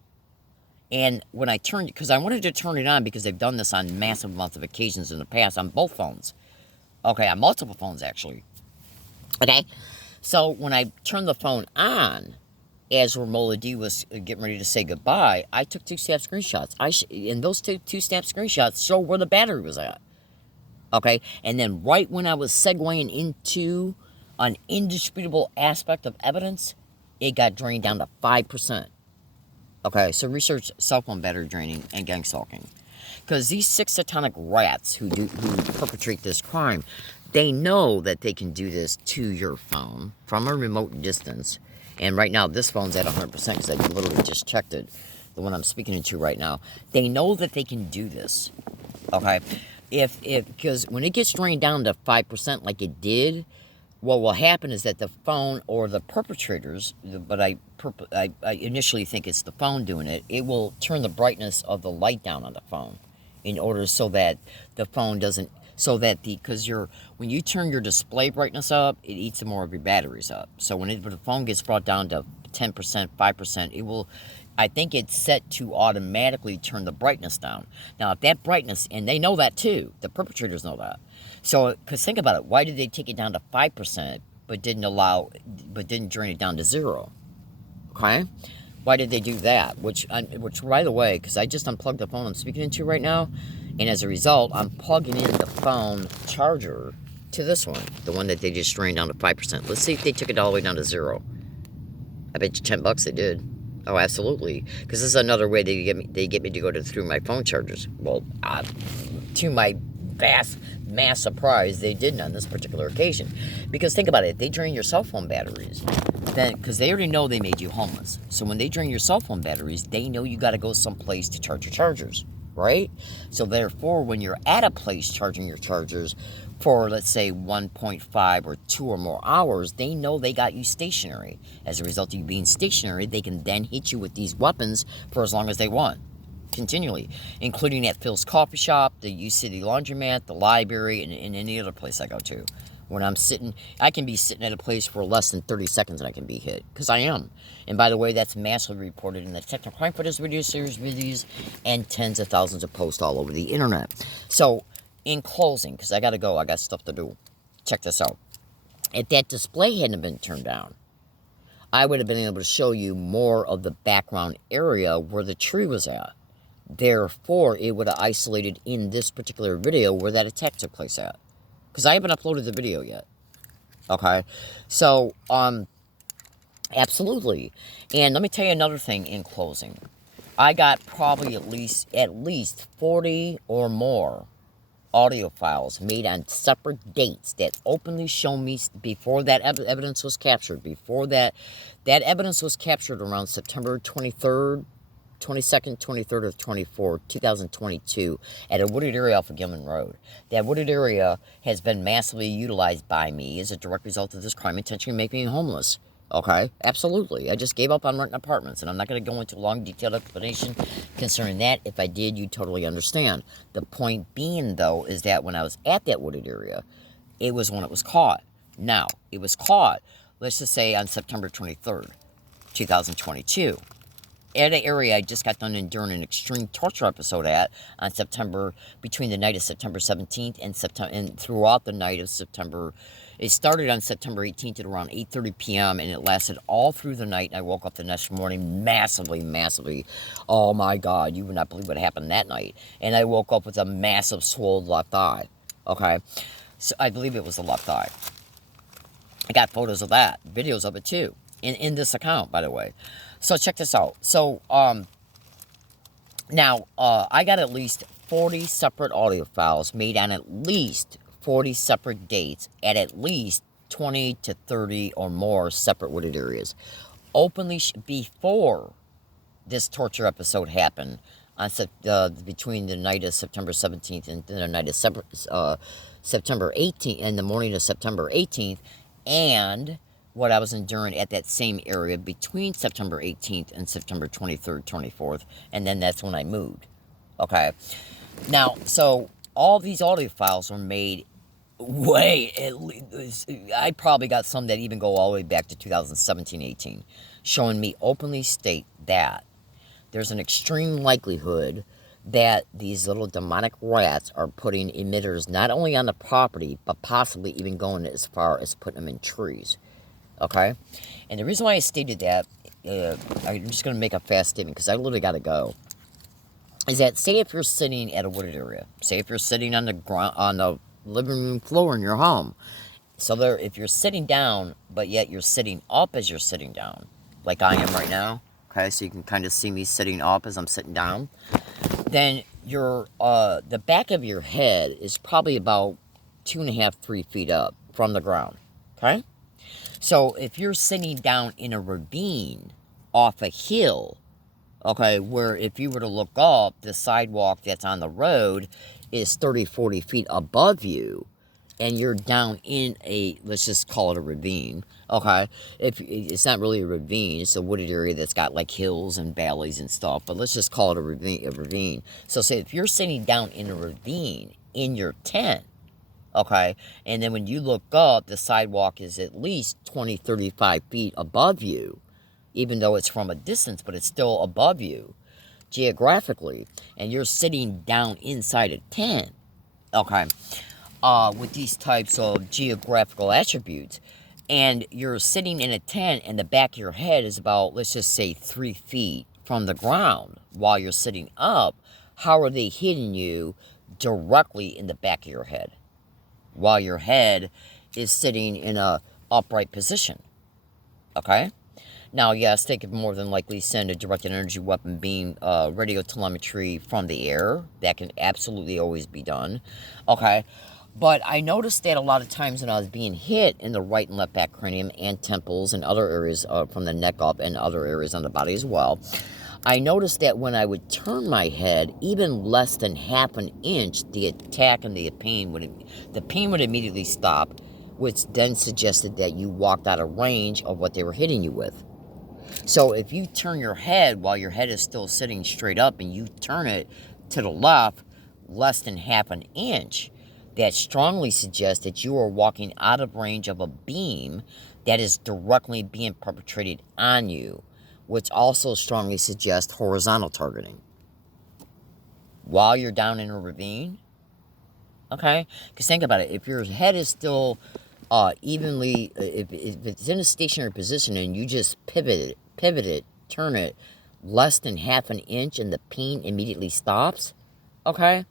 And when I turned, because I wanted to turn it on because they've done this on massive amounts of occasions in the past on both phones. Okay, on multiple phones actually. Okay, so when I turned the phone on, as Romola D was getting ready to say goodbye, I took 2 snap screenshots. And those two snap screenshots show where the battery was at. Okay, and then right when I was segueing into an indisputable aspect of evidence, it got drained down to 5%. Okay, so research cell phone battery draining and gang stalking. Because these 6 satanic rats who perpetrate this crime, they know that they can do this to your phone from a remote distance. And right now, this phone's at 100% because I literally just checked it, the one I'm speaking into right now. They know that they can do this. Okay, because when it gets drained down to 5% like it did, what will happen is that the phone or the perpetrators, but I initially think it's the phone doing it, it will turn the brightness of the light down on the phone in order so that the phone doesn't, because when you turn your display brightness up, it eats more of your batteries up. So when the phone gets brought down to 10%, 5%, it will, I think it's set to automatically turn the brightness down. Now, if that brightness, and they know that too, the perpetrators know that. So, because think about it, why did they take it down to 5%, but didn't drain it down to 0? Okay? Why did they do that? Which by the way, because I just unplugged the phone I'm speaking into right now, and as a result, I'm plugging in the phone charger to this one, the one that they just drained down to 5%. Let's see if they took it all the way down to 0. I bet you $10 they did. Oh, absolutely. Because this is another way they get me to go through my phone chargers. Well, to my vast mass surprise, they didn't on this particular occasion. Because think about it, they drain your cell phone batteries, then because they already know they made you homeless. So when they drain your cell phone batteries, they know you got to go someplace to charge your chargers, right? So therefore, when you're at a place charging your chargers for, let's say, 1.5 or 2 or more hours, they know they got you stationary. As a result of you being stationary, they can then hit you with these weapons for as long as they want, continually, including at Phil's Coffee Shop, the U City Laundromat, the library, and any other place I go to. When I'm sitting, I can be sitting at a place for less than 30 seconds and I can be hit, because I am. And by the way, that's massively reported in the Techno Crime Fighters video series videos and tens of thousands of posts all over the internet. So, in closing, because I gotta go, I got stuff to do. Check this out. If that display hadn't been turned down, I would have been able to show you more of the background area where the tree was at. Therefore, it would have isolated in this particular video where that attack took place at. Because I haven't uploaded the video yet. Okay? So, absolutely. And let me tell you another thing in closing. I got probably at least 40 or more audio files made on separate dates that openly show me before that evidence was captured. Before that evidence was captured around September 23rd, 22nd, 23rd, or 24th, 2022, at a wooded area off of Gilman Road. That wooded area has been massively utilized by me as a direct result of this crime, intentionally making me homeless. Okay, absolutely. I just gave up on renting apartments, and I'm not going to go into a long, detailed explanation concerning that. If I did, you totally understand. The point being, though, is that when I was at that wooded area, it was when it was caught. Now, it was caught, let's just say, on September 23rd, 2022. At an area I just got done enduring an extreme torture episode at on between the night of September 17th and throughout the night of September. It started on September 18th at around 8:30 p.m. and it lasted all through the night. I woke up the next morning massively. Oh my God, you would not believe what happened that night. And I woke up with a massive swollen left eye. Okay, so I believe it was the left eye. I got photos of that, videos of it too, in this account, by the way. So check this out. So now I got at least 40 separate audio files made on at least 40 separate dates at least 20 to 30 or more separate wooded areas. Openly before this torture episode happened on between the night of September 17th and the night of September 18th and the morning of September 18th, and what I was enduring at that same area between September 18th and September 23rd, 24th, and then that's when I moved. Okay. Now, so all these audio files were made I probably got some that even go all the way back to 2017-18, showing me openly state that there's an extreme likelihood that these little demonic rats are putting emitters not only on the property, but possibly even going as far as putting them in trees. Okay? And the reason why I stated that, I'm just going to make a fast statement because I literally got to go, is that say if you're sitting at a wooded area, say if you're sitting on the ground, on the living room floor in your home, so there, if you're sitting down, but yet you're sitting up as you're sitting down, like I am right now, okay, so you can kind of see me sitting up as I'm sitting down, then your the back of your head is probably about 2.5, 3 feet up from the ground, okay? So if you're sitting down in a ravine off a hill, okay, where if you were to look up, the sidewalk that's on the road is 30, 40 feet above you, and you're down in a, let's just call it a ravine, okay? If it's not really a ravine, it's a wooded area that's got like hills and valleys and stuff, but let's just call it a ravine. So say if you're sitting down in a ravine in your tent, okay, and then when you look up, the sidewalk is at least 20, 35 feet above you, even though it's from a distance, but it's still above you geographically, and you're sitting down inside a tent, okay, with these types of geographical attributes, and you're sitting in a tent and the back of your head is about, let's just say, 3 feet from the ground while you're sitting up, how are they hitting you directly in the back of your head while your head is sitting in a upright position? Okay? Now, yes, they could more than likely send a directed energy weapon beam radio telemetry from the air. That can absolutely always be done. Okay? But I noticed that a lot of times when I was being hit in the right and left back cranium and temples and other areas from the neck up and other areas on the body as well, I noticed that when I would turn my head even less than half an inch, the attack and the pain would immediately stop, which then suggested that you walked out of range of what they were hitting you with. So if you turn your head while your head is still sitting straight up and you turn it to the left less than half an inch, that strongly suggests that you are walking out of range of a beam that is directly being perpetrated on you, which also strongly suggests horizontal targeting while you're down in a ravine. Okay? Because think about it. If your head is still evenly, if it's in a stationary position and you just pivot it, turn it less than half an inch and the pain immediately stops, okay,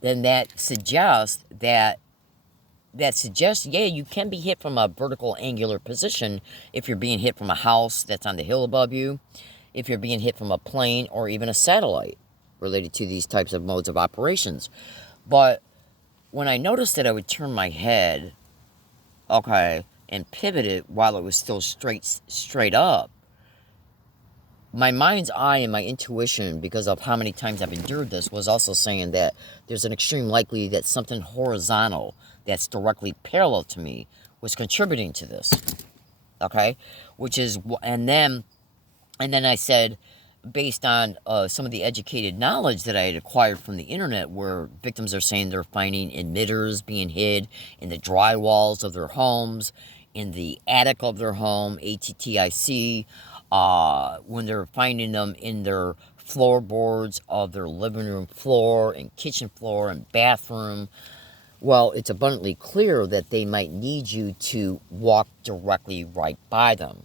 then that suggests, yeah, you can be hit from a vertical angular position if you're being hit from a house that's on the hill above you, if you're being hit from a plane or even a satellite related to these types of modes of operations. But when I noticed that I would turn my head, okay, and pivot it while it was still straight up, my mind's eye and my intuition, because of how many times I've endured this, was also saying that there's an extreme likelihood that something horizontal that's directly parallel to me was contributing to this. Okay, and then I said, based on some of the educated knowledge that I had acquired from the internet, where victims are saying they're finding emitters being hid in the drywalls of their homes, in the attic of their home, ATTIC, when they're finding them in their floorboards of their living room floor and kitchen floor and bathroom. Well, it's abundantly clear that they might need you to walk directly right by them.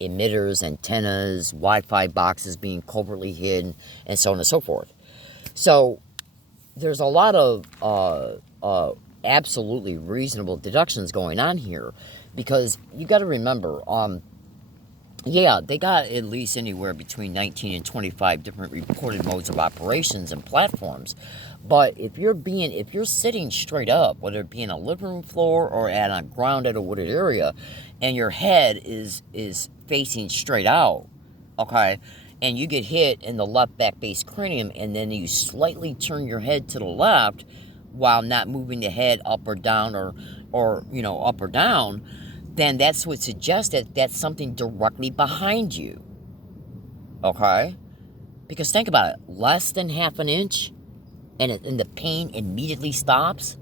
Emitters, antennas, Wi-Fi boxes being covertly hidden, and so on and so forth. So there's a lot of absolutely reasonable deductions going on here, because you got to remember, yeah, they got at least anywhere between 19 and 25 different reported modes of operations and platforms. But if you're sitting straight up, whether it be in a living room floor or on ground at a wooded area, and your head is facing straight out, okay, and you get hit in the left back base cranium, and then you slightly turn your head to the left while not moving the head up or down, or up or down, then that's what suggests that that's something directly behind you. Okay? Because think about it, less than half an inch, and the pain immediately stops.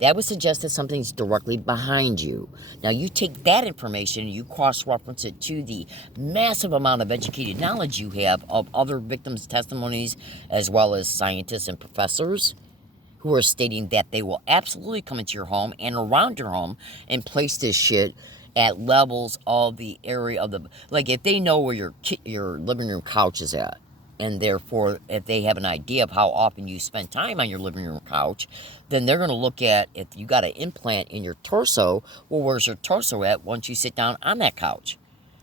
That would suggest that something's directly behind you. Now, you take that information and you cross-reference it to the massive amount of educated knowledge you have of other victims' testimonies, as well as scientists and professors who are stating that they will absolutely come into your home and around your home and place this shit at levels of the area of the... Like, if they know where your living room couch is at, and therefore, if they have an idea of how often you spend time on your living room couch, then they're going to look at, if you got an implant in your torso, well, where's your torso at once you sit down on that couch?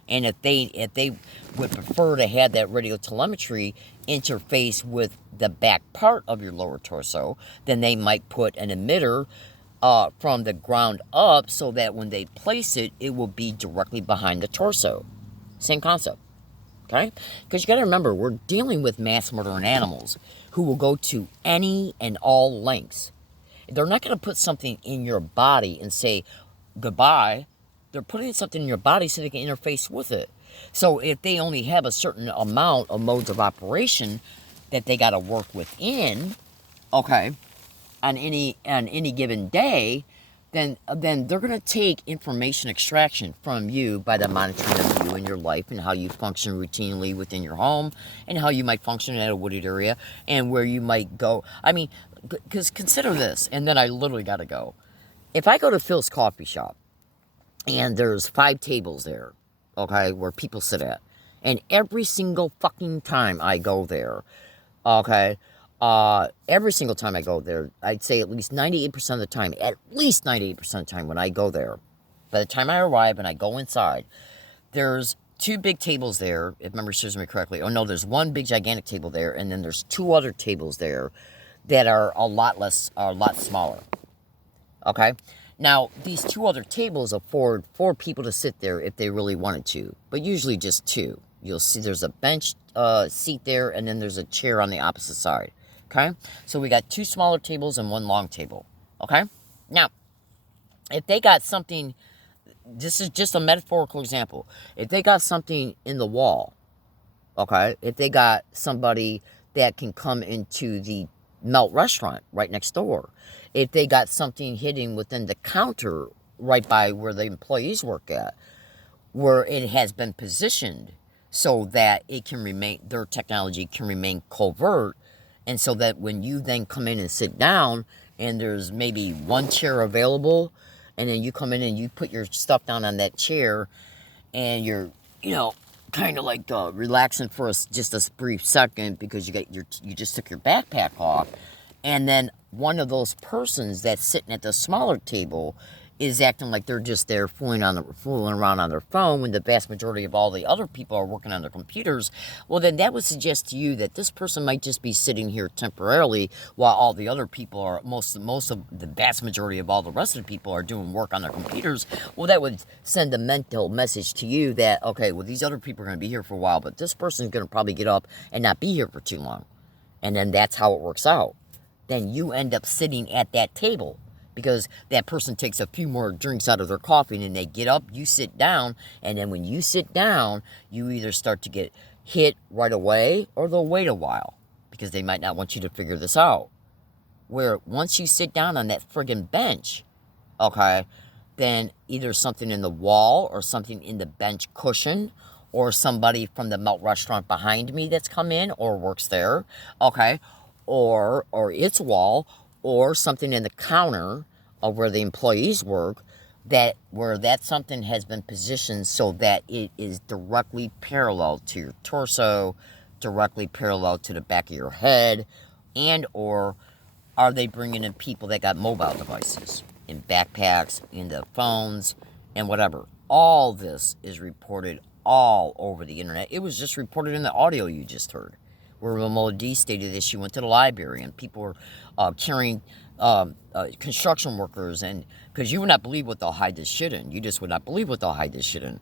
And if they would prefer to have that radiotelemetry interface with the back part of your lower torso, then they might put an emitter from the ground up, so that when they place it, it will be directly behind the torso. Same concept. Okay? Because you got to remember, we're dealing with mass murdering animals who will go to any and all lengths. They're not going to put something in your body and say goodbye. They're putting something in your body so they can interface with it. So if they only have a certain amount of modes of operation that they got to work within, okay, on any given day, then they're going to take information extraction from you by the monitoring of you and your life and how you function routinely within your home, and how you might function at a wooded area, and where you might go. I mean, because consider this, and then I literally got to go. If I go to Phil's coffee shop, and there's 5 tables there, okay, where people sit at, and every single fucking time I go there, okay, every single time I go there, I'd say at least 98% of the time, of the time when I go there, by the time I arrive and I go inside, there's 2 big tables there, if memory serves me correctly. Oh no, there's 1 big gigantic table there, and then there's 2 other tables there that are a lot smaller. Okay? Now, these 2 other tables afford 4 people to sit there if they really wanted to, but usually just 2. You'll see there's a bench seat there, and then there's a chair on the opposite side. Okay? So we got 2 smaller tables and 1 long table. Okay? Now, if they got something, this is just a metaphorical example. If they got something in the wall, okay? If they got somebody that can come into the Melt restaurant right next door, if they got something hidden within the counter right by where the employees work at, where it has been positioned so that it can remain, their technology can remain covert, and so that when you then come in and sit down, and there's maybe 1 chair available, and then you come in and you put your stuff down on that chair, and you're, kind of like relaxing for just a brief second because you just took your backpack off, and then one of those persons that's sitting at the smaller table is acting like they're just there fooling around on their phone, when the vast majority of all the other people are working on their computers. Well, then that would suggest to you that this person might just be sitting here temporarily while all the other people are, most of the vast majority of all the rest of the people are doing work on their computers. Well, that would send a mental message to you that, okay, well, these other people are going to be here for a while, but this person's going to probably get up and not be here for too long. And then that's how it works out. Then you end up sitting at that table. because that person takes a few more drinks out of their coffee and then they get up, you sit down, and then when you sit down, you either start to get hit right away or they'll wait a while because they might not want you to figure this out. Where once you sit down on that friggin' bench, okay, then either something in the wall or something in the bench cushion or somebody from the Melt restaurant behind me that's come in or works there, okay, or its wall or something in the counter of where the employees work, that where that something has been positioned so that it is directly parallel to your torso, directly parallel to the back of your head, and or are they bringing in people that got mobile devices in backpacks, in the phones, and whatever. All this is reported all over the internet. It was just reported in the audio you just heard, where Romola D stated that she went to the library and people were carrying construction workers, and because you would not believe what they'll hide this shit in. You just would not believe what they'll hide this shit in.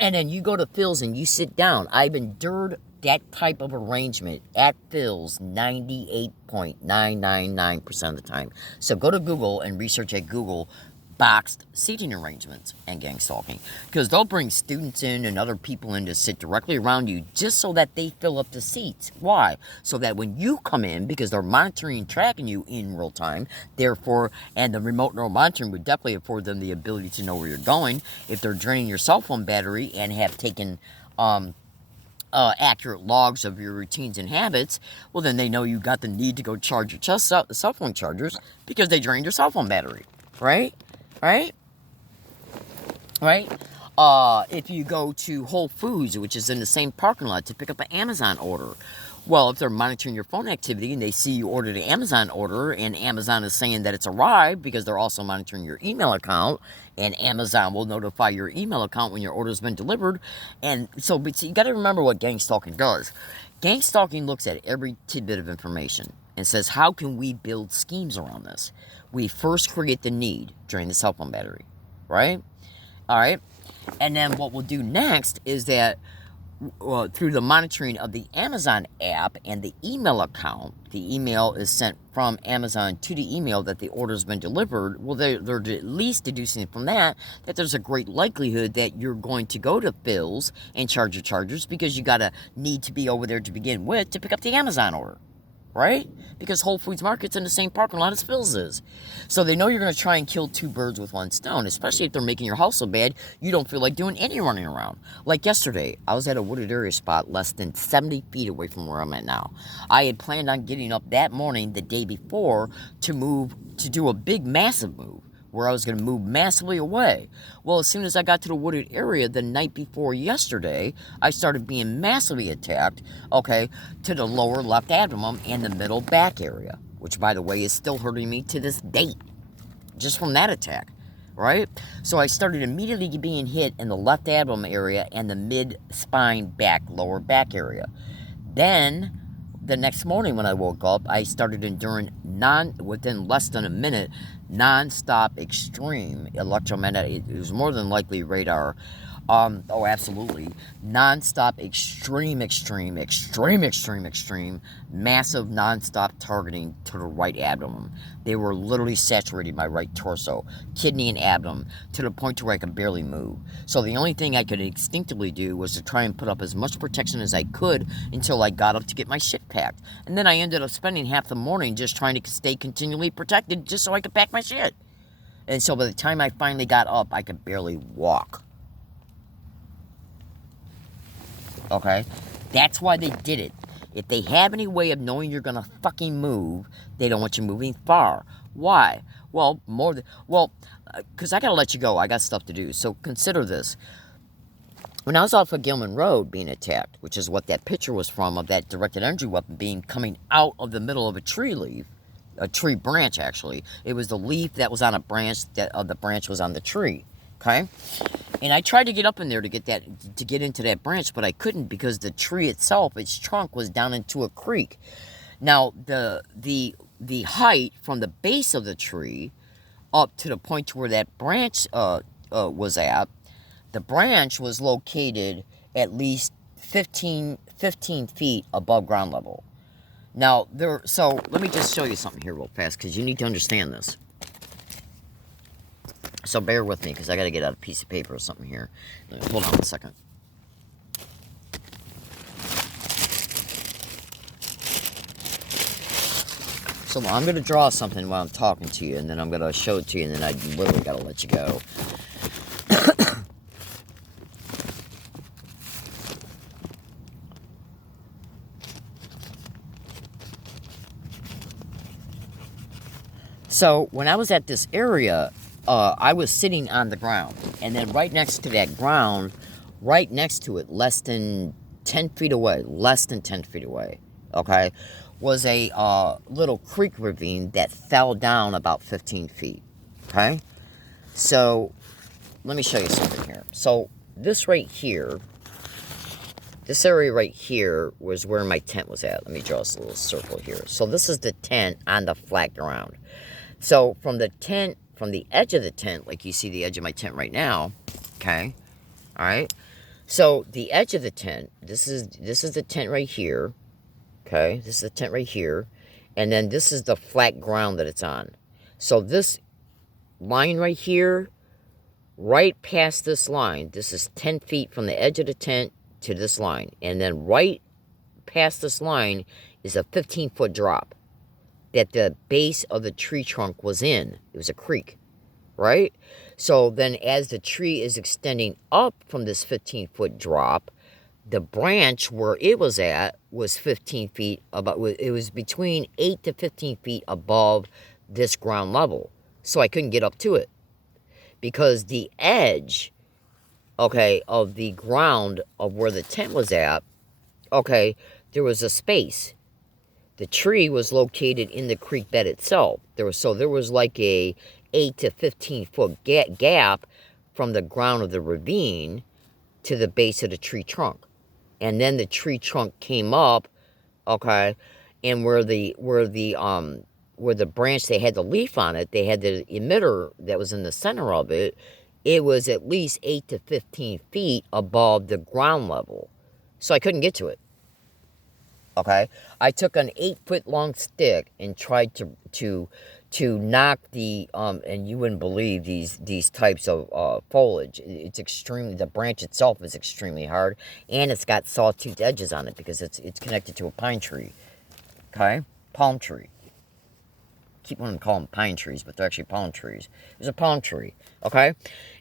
And then you go to Phil's and you sit down. I've endured that type of arrangement at Phil's 98.999% of the time. So go to Google and research at Google boxed seating arrangements and gang stalking, because they'll bring students in and other people in to sit directly around you just so that they fill up the seats. Why? So that when you come in, because they're monitoring and tracking you in real time, therefore, and the remote neural monitoring would definitely afford them the ability to know where you're going. If they're draining your cell phone battery and have taken accurate logs of your routines and habits, well, then they know you got the need to go charge your cell phone chargers because they drained your cell phone battery, right? Right? If you go to Whole Foods, which is in the same parking lot, to pick up an Amazon order, well, if they're monitoring your phone activity and they see you ordered an Amazon order and Amazon is saying that it's arrived, because they're also monitoring your email account, and Amazon will notify your email account when your order's been delivered. And so, but you got to remember what gang stalking does. Gang stalking looks at every tidbit of information and says, how can we build schemes around this? We first create the need, drain the cell phone battery, right? All right. And then what we'll do next is that through the monitoring of the Amazon app and the email account, the email is sent from Amazon to the email that the order's been delivered. Well, they're at least deducing from that there's a great likelihood that you're going to go to Phil's and charge your chargers, because you got to need to be over there to begin with to pick up the Amazon order. Right? Because Whole Foods Market's in the same parking lot as Phil's is. So they know you're going to try and kill two birds with one stone, especially if they're making your house so bad you don't feel like doing any running around. Like yesterday, I was at a wooded area spot less than 70 feet away from where I'm at now. I had planned on getting up that morning, the day before, to do a big, massive move, where I was going to move massively away. Well, as soon as I got to the wooded area the night before yesterday, I started being massively attacked, okay, to the lower left abdomen and the middle back area, which, by the way, is still hurting me to this date, just from that attack, right? So I started immediately being hit in the left abdomen area and the mid-spine back, lower back area. Then, the next morning when I woke up, I started enduring within less than a minute, non-stop extreme electromagnetic, it was more than likely radar, absolutely, non-stop extreme, massive non-stop targeting to the right abdomen. They were literally saturating my right torso, kidney, and abdomen to the point to where I could barely move. So the only thing I could instinctively do was to try and put up as much protection as I could until I got up to get my shit packed. And then I ended up spending half the morning just trying to stay continually protected just so I could pack my shit. And so by the time I finally got up, I could barely walk. Okay? That's why they did it. If they have any way of knowing you're gonna fucking move, they don't want you moving far. Why? Well, because I gotta let you go. I got stuff to do. So consider this. When I was off of Gilman Road being attacked, which is what that picture was from, of that directed energy weapon coming out of the middle of a tree leaf, a tree branch actually. It was the leaf that was on a branch, the branch was on the tree. Okay? And I tried to get up in there to get into that branch, but I couldn't, because the tree itself, its trunk, was down into a creek. Now, the height from the base of the tree up to the point to where that branch was at, the branch was located at least 15 feet above ground level. Now, so let me just show you something here real fast, because you need to understand this. So bear with me, because I got to get out a piece of paper or something here. Hold on a second. So I'm going to draw something while I'm talking to you, and then I'm going to show it to you, and then I literally got to let you go. So when I was at this area, I was sitting on the ground, and then right next to that ground, right next to it, less than 10 feet away, okay, was a little creek ravine that fell down about 15 feet, okay? So let me show you something here. So this right here, this area right here was where my tent was at. Let me draw this little circle here. So this is the tent on the flat ground. So from the tent, from the edge of the tent, like you see the edge of my tent right now, okay, all right. So the edge of the tent, this is the tent right here, okay. This is the tent right here, and then this is the flat ground that it's on. So this line right here, right past this line, this is 10 feet from the edge of the tent to this line, and then right past this line is a 15-foot drop that the base of the tree trunk was in. It was a creek, right? So then as the tree is extending up from this 15-foot drop, the branch where it was at was 15 feet above. It was between 8 to 15 feet above this ground level. So I couldn't get up to it, because the edge, okay, of the ground of where the tent was at, okay, there was a space. The tree was located in the creek bed itself. There was like a 8 to 15 foot gap from the ground of the ravine to the base of the tree trunk. And then the tree trunk came up, okay, and where the branch, they had the leaf on it, they had the emitter that was in the center of it, it was at least 8 to 15 feet above the ground level. So I couldn't get to it. Okay, I took an 8-foot long stick and tried to knock the and you wouldn't believe these types of foliage. It's extremely, the branch itself is extremely hard, and it's got sawtooth edges on it because it's connected to a pine tree. Okay, palm tree. Keep wanting to call them pine trees, but they're actually palm trees. There's a palm tree. Okay,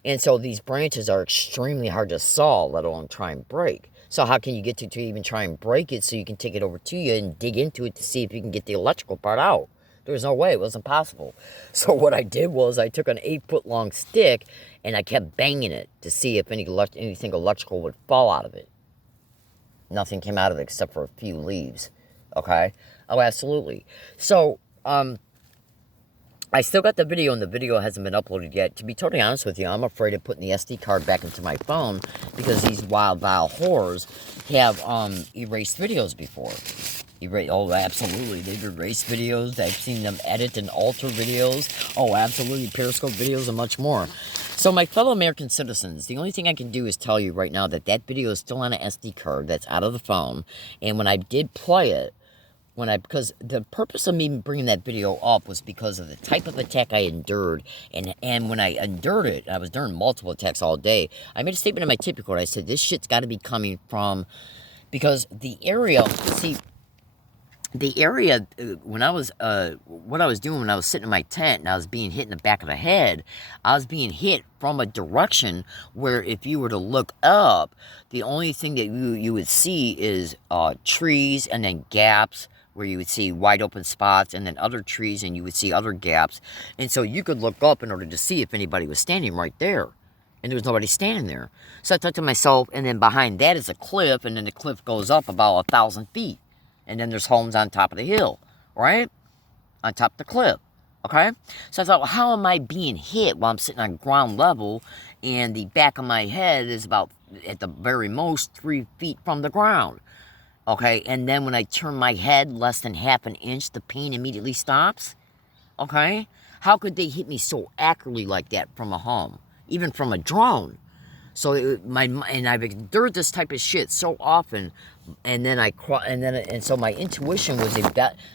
and so these branches are extremely hard to saw, let alone try and break. So how can you get to even try and break it so you can take it over to you and dig into it to see if you can get the electrical part out? There was no way. It wasn't possible. So what I did was I took an 8-foot long stick and I kept banging it to see if anything electrical would fall out of it. Nothing came out of it except for a few leaves. Okay? Oh, absolutely. So, I still got the video, and the video hasn't been uploaded yet. To be totally honest with you, I'm afraid of putting the SD card back into my phone because these wild, vile whores have erased videos before. Oh, absolutely. They've erased videos. I've seen them edit and alter videos. Oh, absolutely. Periscope videos and much more. So, my fellow American citizens, the only thing I can do is tell you right now that that video is still on an SD card that's out of the phone. And when I did play it, because the purpose of me bringing that video up was because of the type of attack I endured, and when I endured it, I was during multiple attacks all day, I made a statement in my tip record. I said, this shit's got to be coming from, because the area, when I was, what I was doing when I was sitting in my tent and I was being hit in the back of the head, I was being hit from a direction where if you were to look up, the only thing that you would see is trees and then gaps, where you would see wide open spots, and then other trees, and you would see other gaps. And so you could look up in order to see if anybody was standing right there. And there was nobody standing there. So I thought to myself, and then behind that is a cliff, and then the cliff goes up about 1,000 feet. And then there's homes on top of the hill, right? On top of the cliff, okay? So I thought, well, how am I being hit while I'm sitting on ground level, and the back of my head is about, at the very most, 3 feet from the ground? Okay, and then when I turn my head less than half an inch, the pain immediately stops. Okay? How could they hit me so accurately like that from a home? Even from a drone? So I've endured this type of shit so often, and so my intuition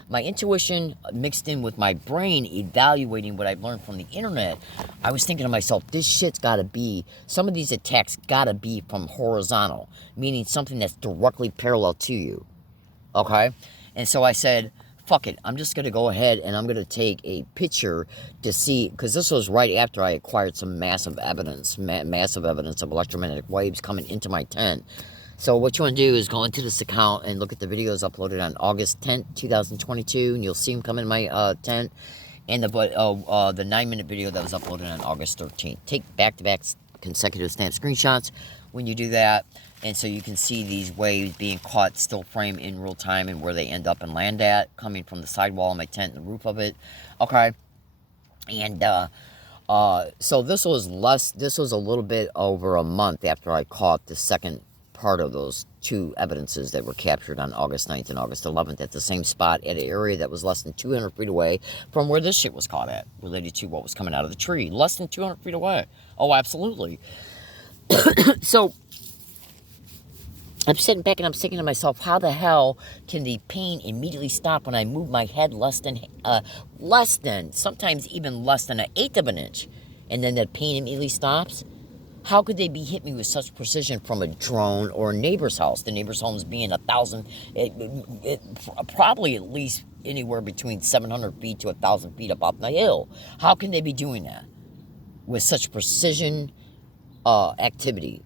my intuition mixed in with my brain evaluating what I've learned from the internet. I was thinking to myself, this shit's got to be, some of these attacks got to be from horizontal, meaning something that's directly parallel to you. Okay, and so I said, fuck it, I'm just going to go ahead and I'm going to take a picture to see, because this was right after I acquired some massive evidence of electromagnetic waves coming into my tent. So what you want to do is go into this account and look at the videos uploaded on August 10th, 2022, and you'll see them come in my tent, and the 9-minute video that was uploaded on August 13th. Take back-to-back consecutive snap screenshots when you do that, and so you can see these waves being caught still frame in real time and where they end up and land at, coming from the sidewall of my tent and the roof of it. Okay, and so this was a little bit over a month after I caught the second part of those two evidences that were captured on August 9th and August 11th at the same spot at an area that was less than 200 feet away from where this shit was caught at, related to what was coming out of the tree. Less than 200 feet away. Oh, absolutely. So I'm sitting back and I'm thinking to myself, how the hell can the pain immediately stop when I move my head less than, sometimes even less than 1/8 of an inch, and then the pain immediately stops? How could they be hit me with such precision from a drone or a neighbor's house? The neighbor's homes being 1,000, probably at least anywhere between 700 feet to 1,000 feet up the hill. How can they be doing that with such precision activity?